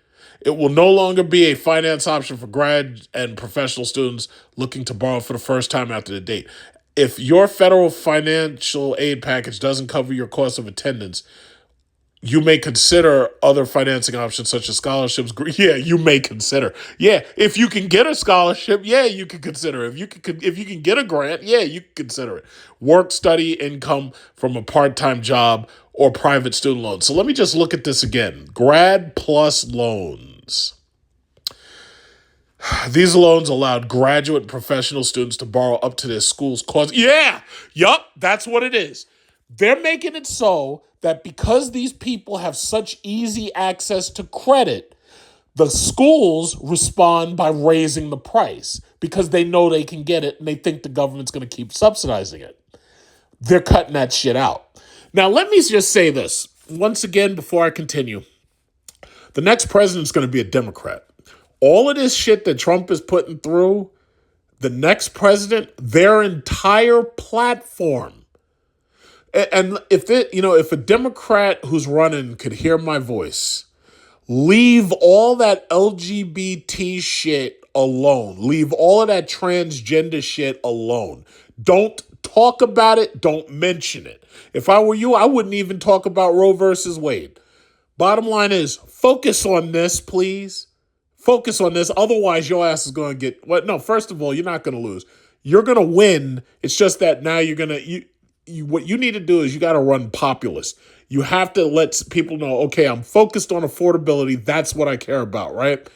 It will no longer be a finance option for grad and professional students looking to borrow for the first time after the date. If your federal financial aid package doesn't cover your cost of attendance, you may consider other financing options such as scholarships. Yeah, you may consider. Yeah, if you can get a scholarship, yeah, you can consider it. If you can get a grant, yeah, you can consider it. Work, study, income from a part-time job or private student loans. So let me just look at this again. Grad plus loans. These loans allowed graduate and professional students to borrow up to their school's cost. Yeah, yup, that's what it is. They're making it so that because these people have such easy access to credit, the schools respond by raising the price because they know they can get it and they think the government's going to keep subsidizing it. They're cutting that shit out. Now, let me just say this once again before I continue. The next president's going to be a Democrat. All of this shit that Trump is putting through, the next president, their entire platform, And if a Democrat who's running could hear my voice, leave all that LGBT shit alone. Leave all of that transgender shit alone. Don't talk about it. Don't mention it. If I were you, I wouldn't even talk about Roe versus Wade. Bottom line is, focus on this, please. Focus on this. Otherwise, your ass is going to get... Well, no, first of all, you're not going to lose. You're going to win. It's just that now you're going to... What you need to do is you got to run populist. You have to let people know, okay, I'm focused on affordability. That's what I care about, right?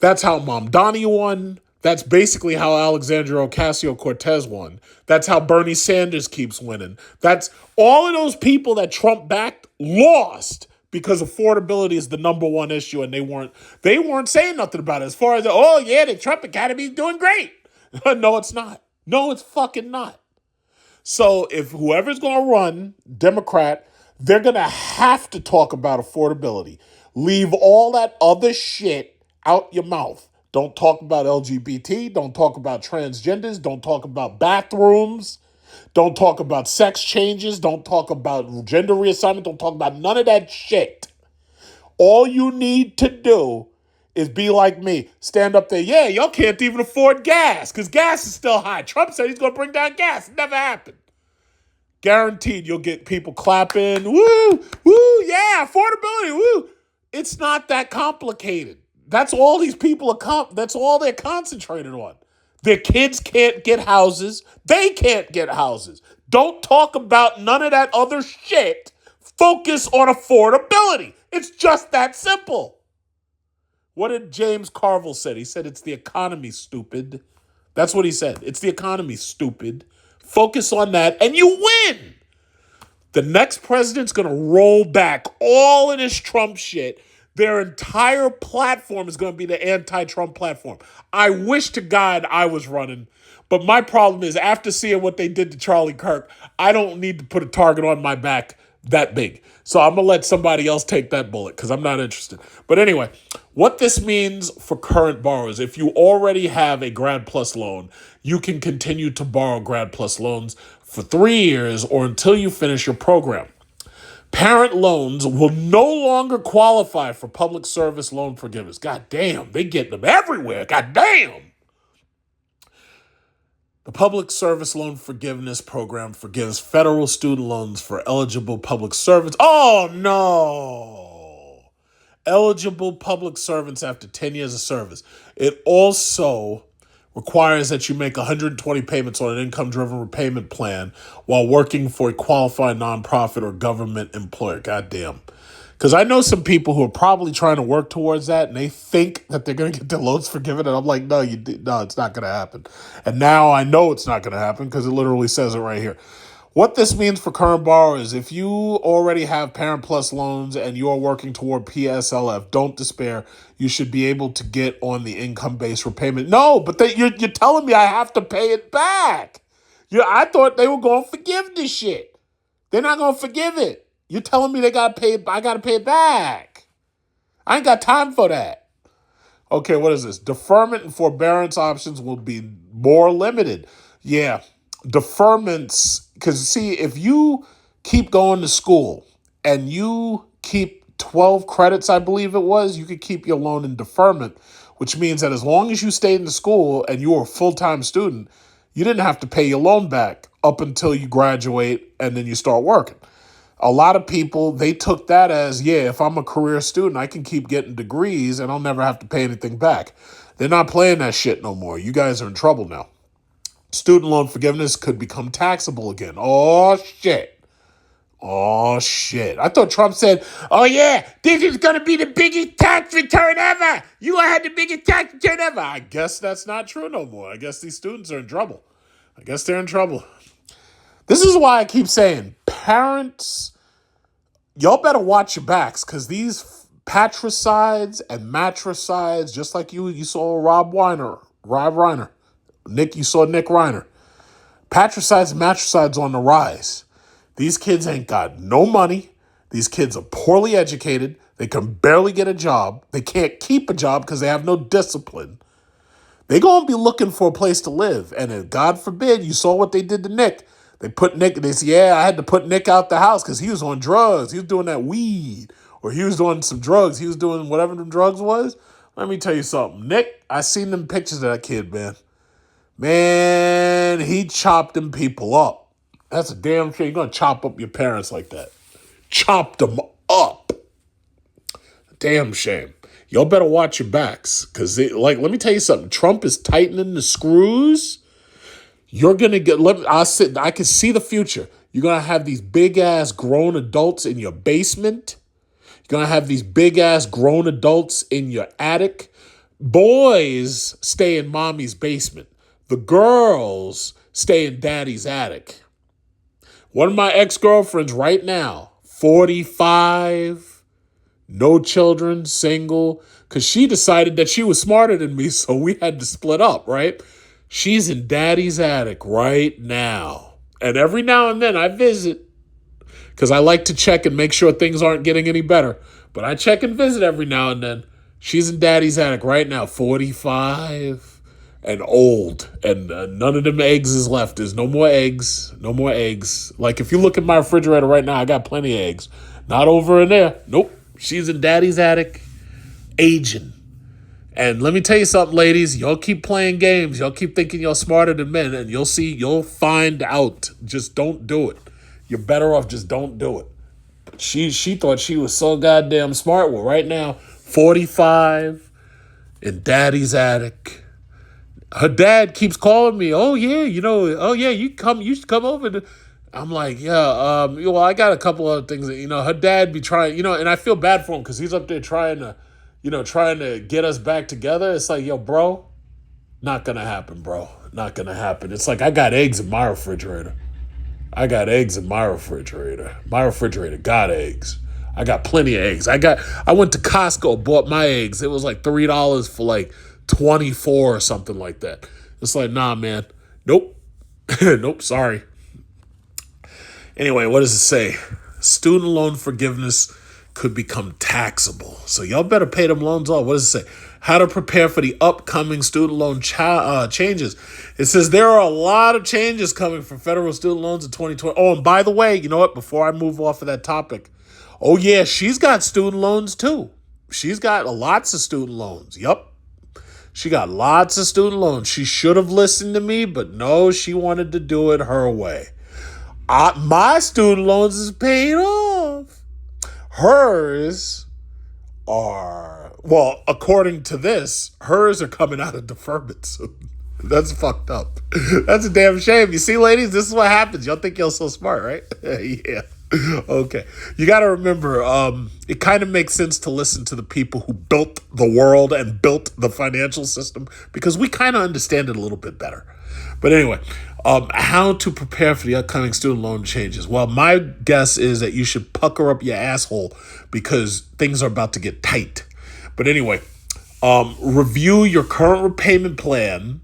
That's how Mamdani won. That's basically how Alexandria Ocasio-Cortez won. That's how Bernie Sanders keeps winning. That's all of those people that Trump backed lost because affordability is the number one issue, and they weren't saying nothing about it. As far as, oh yeah, the Trump Academy is doing great. No, it's not. No, it's fucking not. So if whoever's going to run, Democrat, they're going to have to talk about affordability. Leave all that other shit out your mouth. Don't talk about LGBT. Don't talk about transgenders. Don't talk about bathrooms. Don't talk about sex changes. Don't talk about gender reassignment. Don't talk about none of that shit. All you need to do is be like me. Stand up there. Yeah, y'all can't even afford gas because gas is still high. Trump said he's going to bring down gas. It never happened. Guaranteed you'll get people clapping. Woo, woo, yeah, affordability, woo. It's not that complicated. That's all these people that's all they're concentrated on. Their kids can't get houses. They can't get houses. Don't talk about none of that other shit. Focus on affordability. It's just that simple. What did James Carville say? He said, it's the economy, stupid. That's what he said. It's the economy, stupid. Focus on that, and you win. The next president's going to roll back all of this Trump shit. Their entire platform is going to be the anti-Trump platform. I wish to God I was running, but my problem is after seeing what they did to Charlie Kirk, I don't need to put a target on my back that big. So I'm going to let somebody else take that bullet because I'm not interested. But anyway, what this means for current borrowers, if you already have a Grad Plus loan, you can continue to borrow Grad Plus loans for 3 years or until you finish your program. Parent loans will no longer qualify for public service loan forgiveness. God damn, they get them everywhere. God damn. The Public Service Loan Forgiveness Program forgives federal student loans for eligible public servants. Oh, no. Eligible public servants after 10 years of service. It also requires that you make 120 payments on an income-driven repayment plan while working for a qualified nonprofit or government employer. Goddamn. Because I know some people who are probably trying to work towards that, and they think that they're going to get their loans forgiven, and I'm like, no, it's not going to happen. And now I know it's not going to happen because it literally says it right here. What this means for current borrowers, if you already have Parent Plus loans and you are working toward PSLF, don't despair. You should be able to get on the income-based repayment. No, but you're telling me I have to pay it back. I thought they were going to forgive this shit. They're not going to forgive it. You're telling me I got to pay it back. I ain't got time for that. Okay, what is this? Deferment and forbearance options will be more limited. Yeah, deferments, because see, if you keep going to school and you keep 12 credits, I believe it was, you could keep your loan in deferment, which means that as long as you stayed in the school and you were a full-time student, you didn't have to pay your loan back up until you graduate and then you start working. A lot of people, they took that as, yeah, if I'm a career student, I can keep getting degrees and I'll never have to pay anything back. They're not playing that shit no more. You guys are in trouble now. Student loan forgiveness could become taxable again. Oh, shit. Oh, shit. I thought Trump said, oh, yeah, this is going to be the biggest tax return ever. You had the biggest tax return ever. I guess that's not true no more. I guess these students are in trouble. I guess they're in trouble. This is why I keep saying, parents, y'all better watch your backs, because these patricides and matricides, just like you saw Rob Reiner. Nick, you saw Nick Reiner. Patricides and matricides on the rise. These kids ain't got no money. These kids are poorly educated. They can barely get a job. They can't keep a job because they have no discipline. They're going to be looking for a place to live. And if, God forbid, you saw what they did to Nick. They put Nick, they said, yeah, I had to put Nick out the house because he was on drugs. He was doing that weed, or he was doing some drugs. He was doing whatever the drugs was. Let me tell you something. Nick, I seen them pictures of that kid, man. Man, he chopped them people up. That's a damn shame. You're going to chop up your parents like that. Chop them up. Damn shame. Y'all better watch your backs. Because, let me tell you something. Trump is tightening the screws. You're going to get, I can see the future. You're going to have these big-ass grown adults in your basement. You're going to have these big-ass grown adults in your attic. Boys stay in mommy's basement. The girls stay in daddy's attic. One of my ex-girlfriends right now, 45, no children, single, because she decided that she was smarter than me, so we had to split up, right? She's in daddy's attic right now. And every now and then I visit, because I like to check and make sure things aren't getting any better. But I check and visit every now and then. She's in daddy's attic right now, 45 and old. And none of them eggs is left. There's no more eggs. No more eggs. Like if you look at my refrigerator right now, I got plenty of eggs. Not over in there. Nope. She's in daddy's attic, aging. And let me tell you something, ladies. Y'all keep playing games. Y'all keep thinking you're smarter than men. And you'll find out. Just don't do it. You're better off just don't do it. But she thought she was so goddamn smart. Well, right now, 45 in daddy's attic. Her dad keeps calling me. Oh yeah, you should come over. I'm like, yeah, well, I got a couple other things that, her dad be trying, and I feel bad for him because he's up there trying to get us back together. It's like, yo, bro, not gonna happen, bro. Not gonna happen. It's like I got eggs in my refrigerator. My refrigerator got eggs. I got plenty of eggs. I went to Costco, bought my eggs. It was like $3 for like 24 or something like that. It's like, nah, man. Nope. Nope, sorry. Anyway, what does it say? Student loan forgiveness could become taxable. So y'all better pay them loans off. What does it say? How to prepare for the upcoming student loan changes. It says there are a lot of changes coming for federal student loans in 2020. Oh, and by the way, you know what? Before I move off of that topic, oh yeah, she's got student loans too. She's got lots of student loans. Yup. She got lots of student loans. She should have listened to me, but no, she wanted to do it her way. My student loans is paid off. Hers are, well, according to this, hers are coming out of deferment soon. That's fucked up. That's a damn shame. You see, ladies, this is what happens. Y'all think y'all so smart, right? Yeah. Okay. You got to remember, it kind of makes sense to listen to the people who built the world and built the financial system because we kind of understand it a little bit better. But anyway, how to prepare for the upcoming student loan changes. Well, my guess is that you should pucker up your asshole because things are about to get tight. But anyway, review your current repayment plan.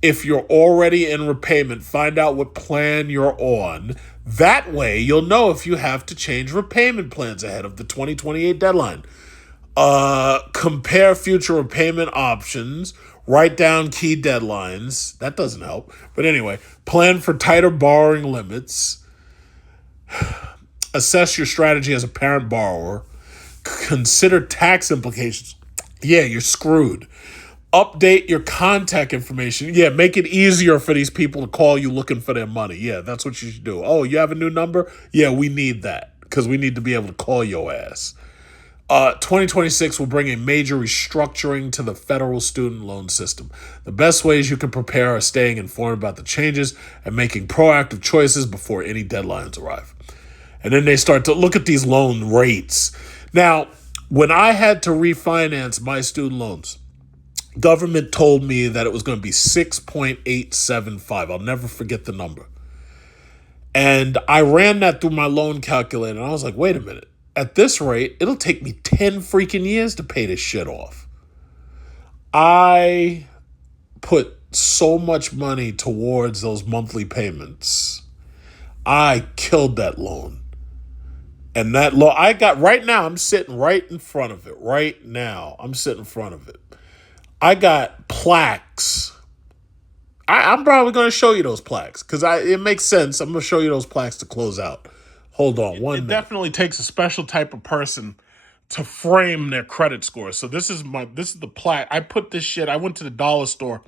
If you're already in repayment, find out what plan you're on. That way, you'll know if you have to change repayment plans ahead of the 2028 deadline. Compare future repayment options. Write down key deadlines. That doesn't help. But anyway, plan for tighter borrowing limits. Assess your strategy as a parent borrower. Consider tax implications. Yeah, you're screwed. Update your contact information. Yeah, make it easier for these people to call you looking for their money. Yeah, that's what you should do. Oh, you have a new number? Yeah, we need that because we need to be able to call your ass. 2026 will bring a major restructuring to the federal student loan system. The best ways you can prepare are staying informed about the changes and making proactive choices before any deadlines arrive. And then they start to look at these loan rates. Now, when I had to refinance my student loans, government told me that it was going to be 6.875. I'll never forget the number. And I ran that through my loan calculator, and I was like, wait a minute. At this rate, it'll take me 10 freaking years to pay this shit off. I put so much money towards those monthly payments. I killed that loan. And that loan, I got, right now, I'm sitting right in front of it. Right now, I'm sitting in front of it. I got plaques I'm probably going to show you those plaques because it makes sense. I'm going to show you those plaques to close out. Hold on one minute. It definitely takes a special type of person to frame their credit score. So this is the plaque. I put this shit. I went to the dollar store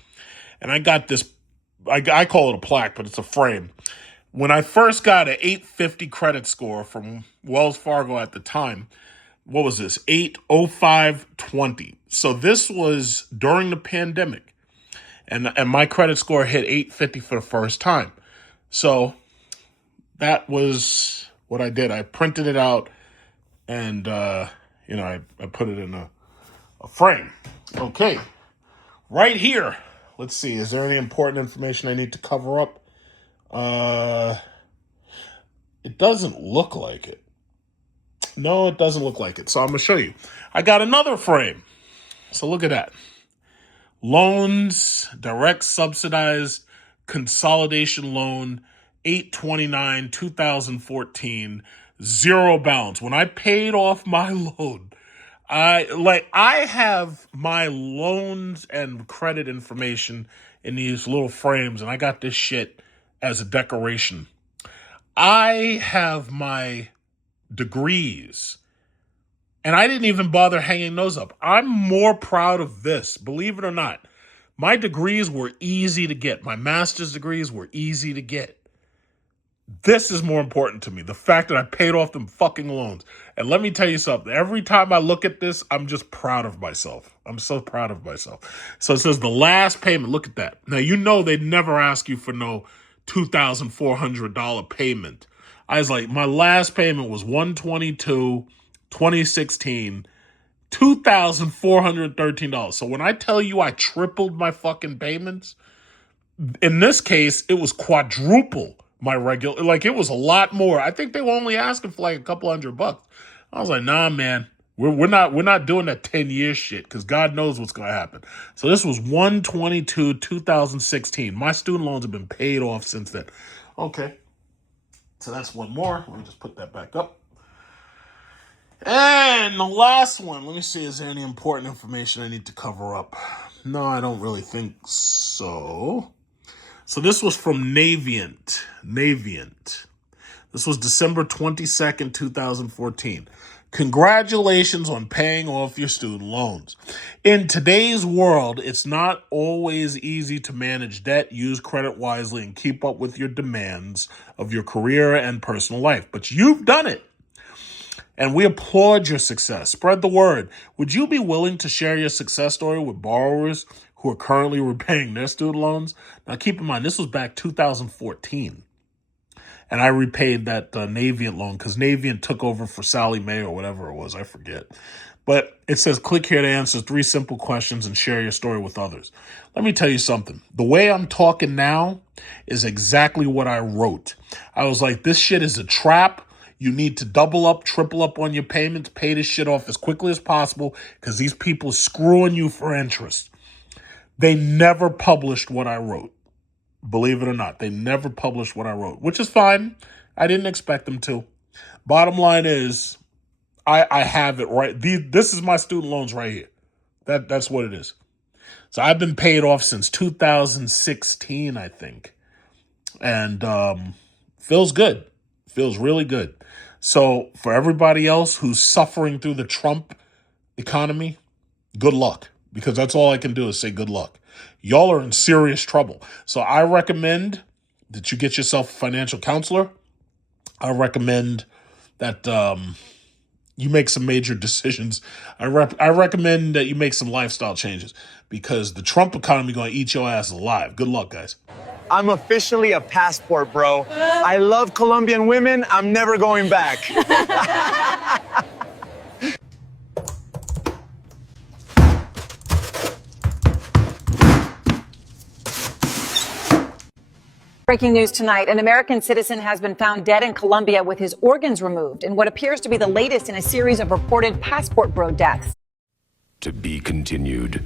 and I got this. I call it a plaque, but it's a frame. When I first got an 850 credit score from Wells Fargo at the time, what was this? 80520. So this was during the pandemic. And my credit score hit 850 for the first time. So that was what I did. I printed it out and, I put it in a frame. Okay. Right here. Let's see. Is there any important information I need to cover up? It doesn't look like it. No, it doesn't look like it. So I'm going to show you. I got another frame. So look at that. Loans, direct subsidized consolidation loan, 8/29, 2014, zero balance. When I paid off my loan, I have my loans and credit information in these little frames, and I got this shit as a decoration. I have my degrees, and I didn't even bother hanging those up. I'm more proud of this, believe it or not. My degrees were easy to get. My master's degrees were easy to get. This is more important to me, the fact that I paid off them fucking loans. And let me tell you something. Every time I look at this, I'm just proud of myself. I'm so proud of myself. So it says the last payment. Look at that. Now, you know they'd never ask you for no $2,400 payment. I was like, my last payment was $122, 2016, $2,413. So when I tell you I tripled my fucking payments, in this case, it was quadruple my regular. Like, it was a lot more. I think they were only asking for like a couple $100. I was like, nah, man, we're not doing that 10-year shit because God knows what's going to happen. So this was 122, 2016. My student loans have been paid off since then. Okay. So that's one more. Let me just put that back up. And the last one. Let me see. Is there any important information I need to cover up? No, I don't really think so. So this was from Navient. This was December 22nd, 2014. Congratulations on paying off your student loans. In today's world, it's not always easy to manage debt, use credit wisely, and keep up with your demands of your career and personal life. But you've done it. And we applaud your success. Spread the word. Would you be willing to share your success story with borrowers who are currently repaying their student loans? Now, keep in mind, this was back 2014. And I repaid that Navient loan because Navient took over for Sally Mae or whatever it was. I forget. But it says, click here to answer 3 simple questions and share your story with others. Let me tell you something. The way I'm talking now is exactly what I wrote. I was like, this shit is a trap. You need to double up, triple up on your payments, pay this shit off as quickly as possible because these people are screwing you for interest. They never published what I wrote. Believe it or not, they never published what I wrote, which is fine. I didn't expect them to. Bottom line is, I have it right. This is my student loans right here. That's what it is. So I've been paid off since 2016, I think. And feels good. Feels really good. So for everybody else who's suffering through the Trump economy, good luck. Because that's all I can do is say good luck. Y'all are in serious trouble. So I recommend that you get yourself a financial counselor. I recommend that you make some major decisions. I recommend that you make some lifestyle changes because the Trump economy going to eat your ass alive. Good luck, guys. I'm officially a passport, bro. I love Colombian women. I'm never going back. Breaking news tonight. An American citizen has been found dead in Colombia with his organs removed in what appears to be the latest in a series of reported passport bro deaths. To be continued.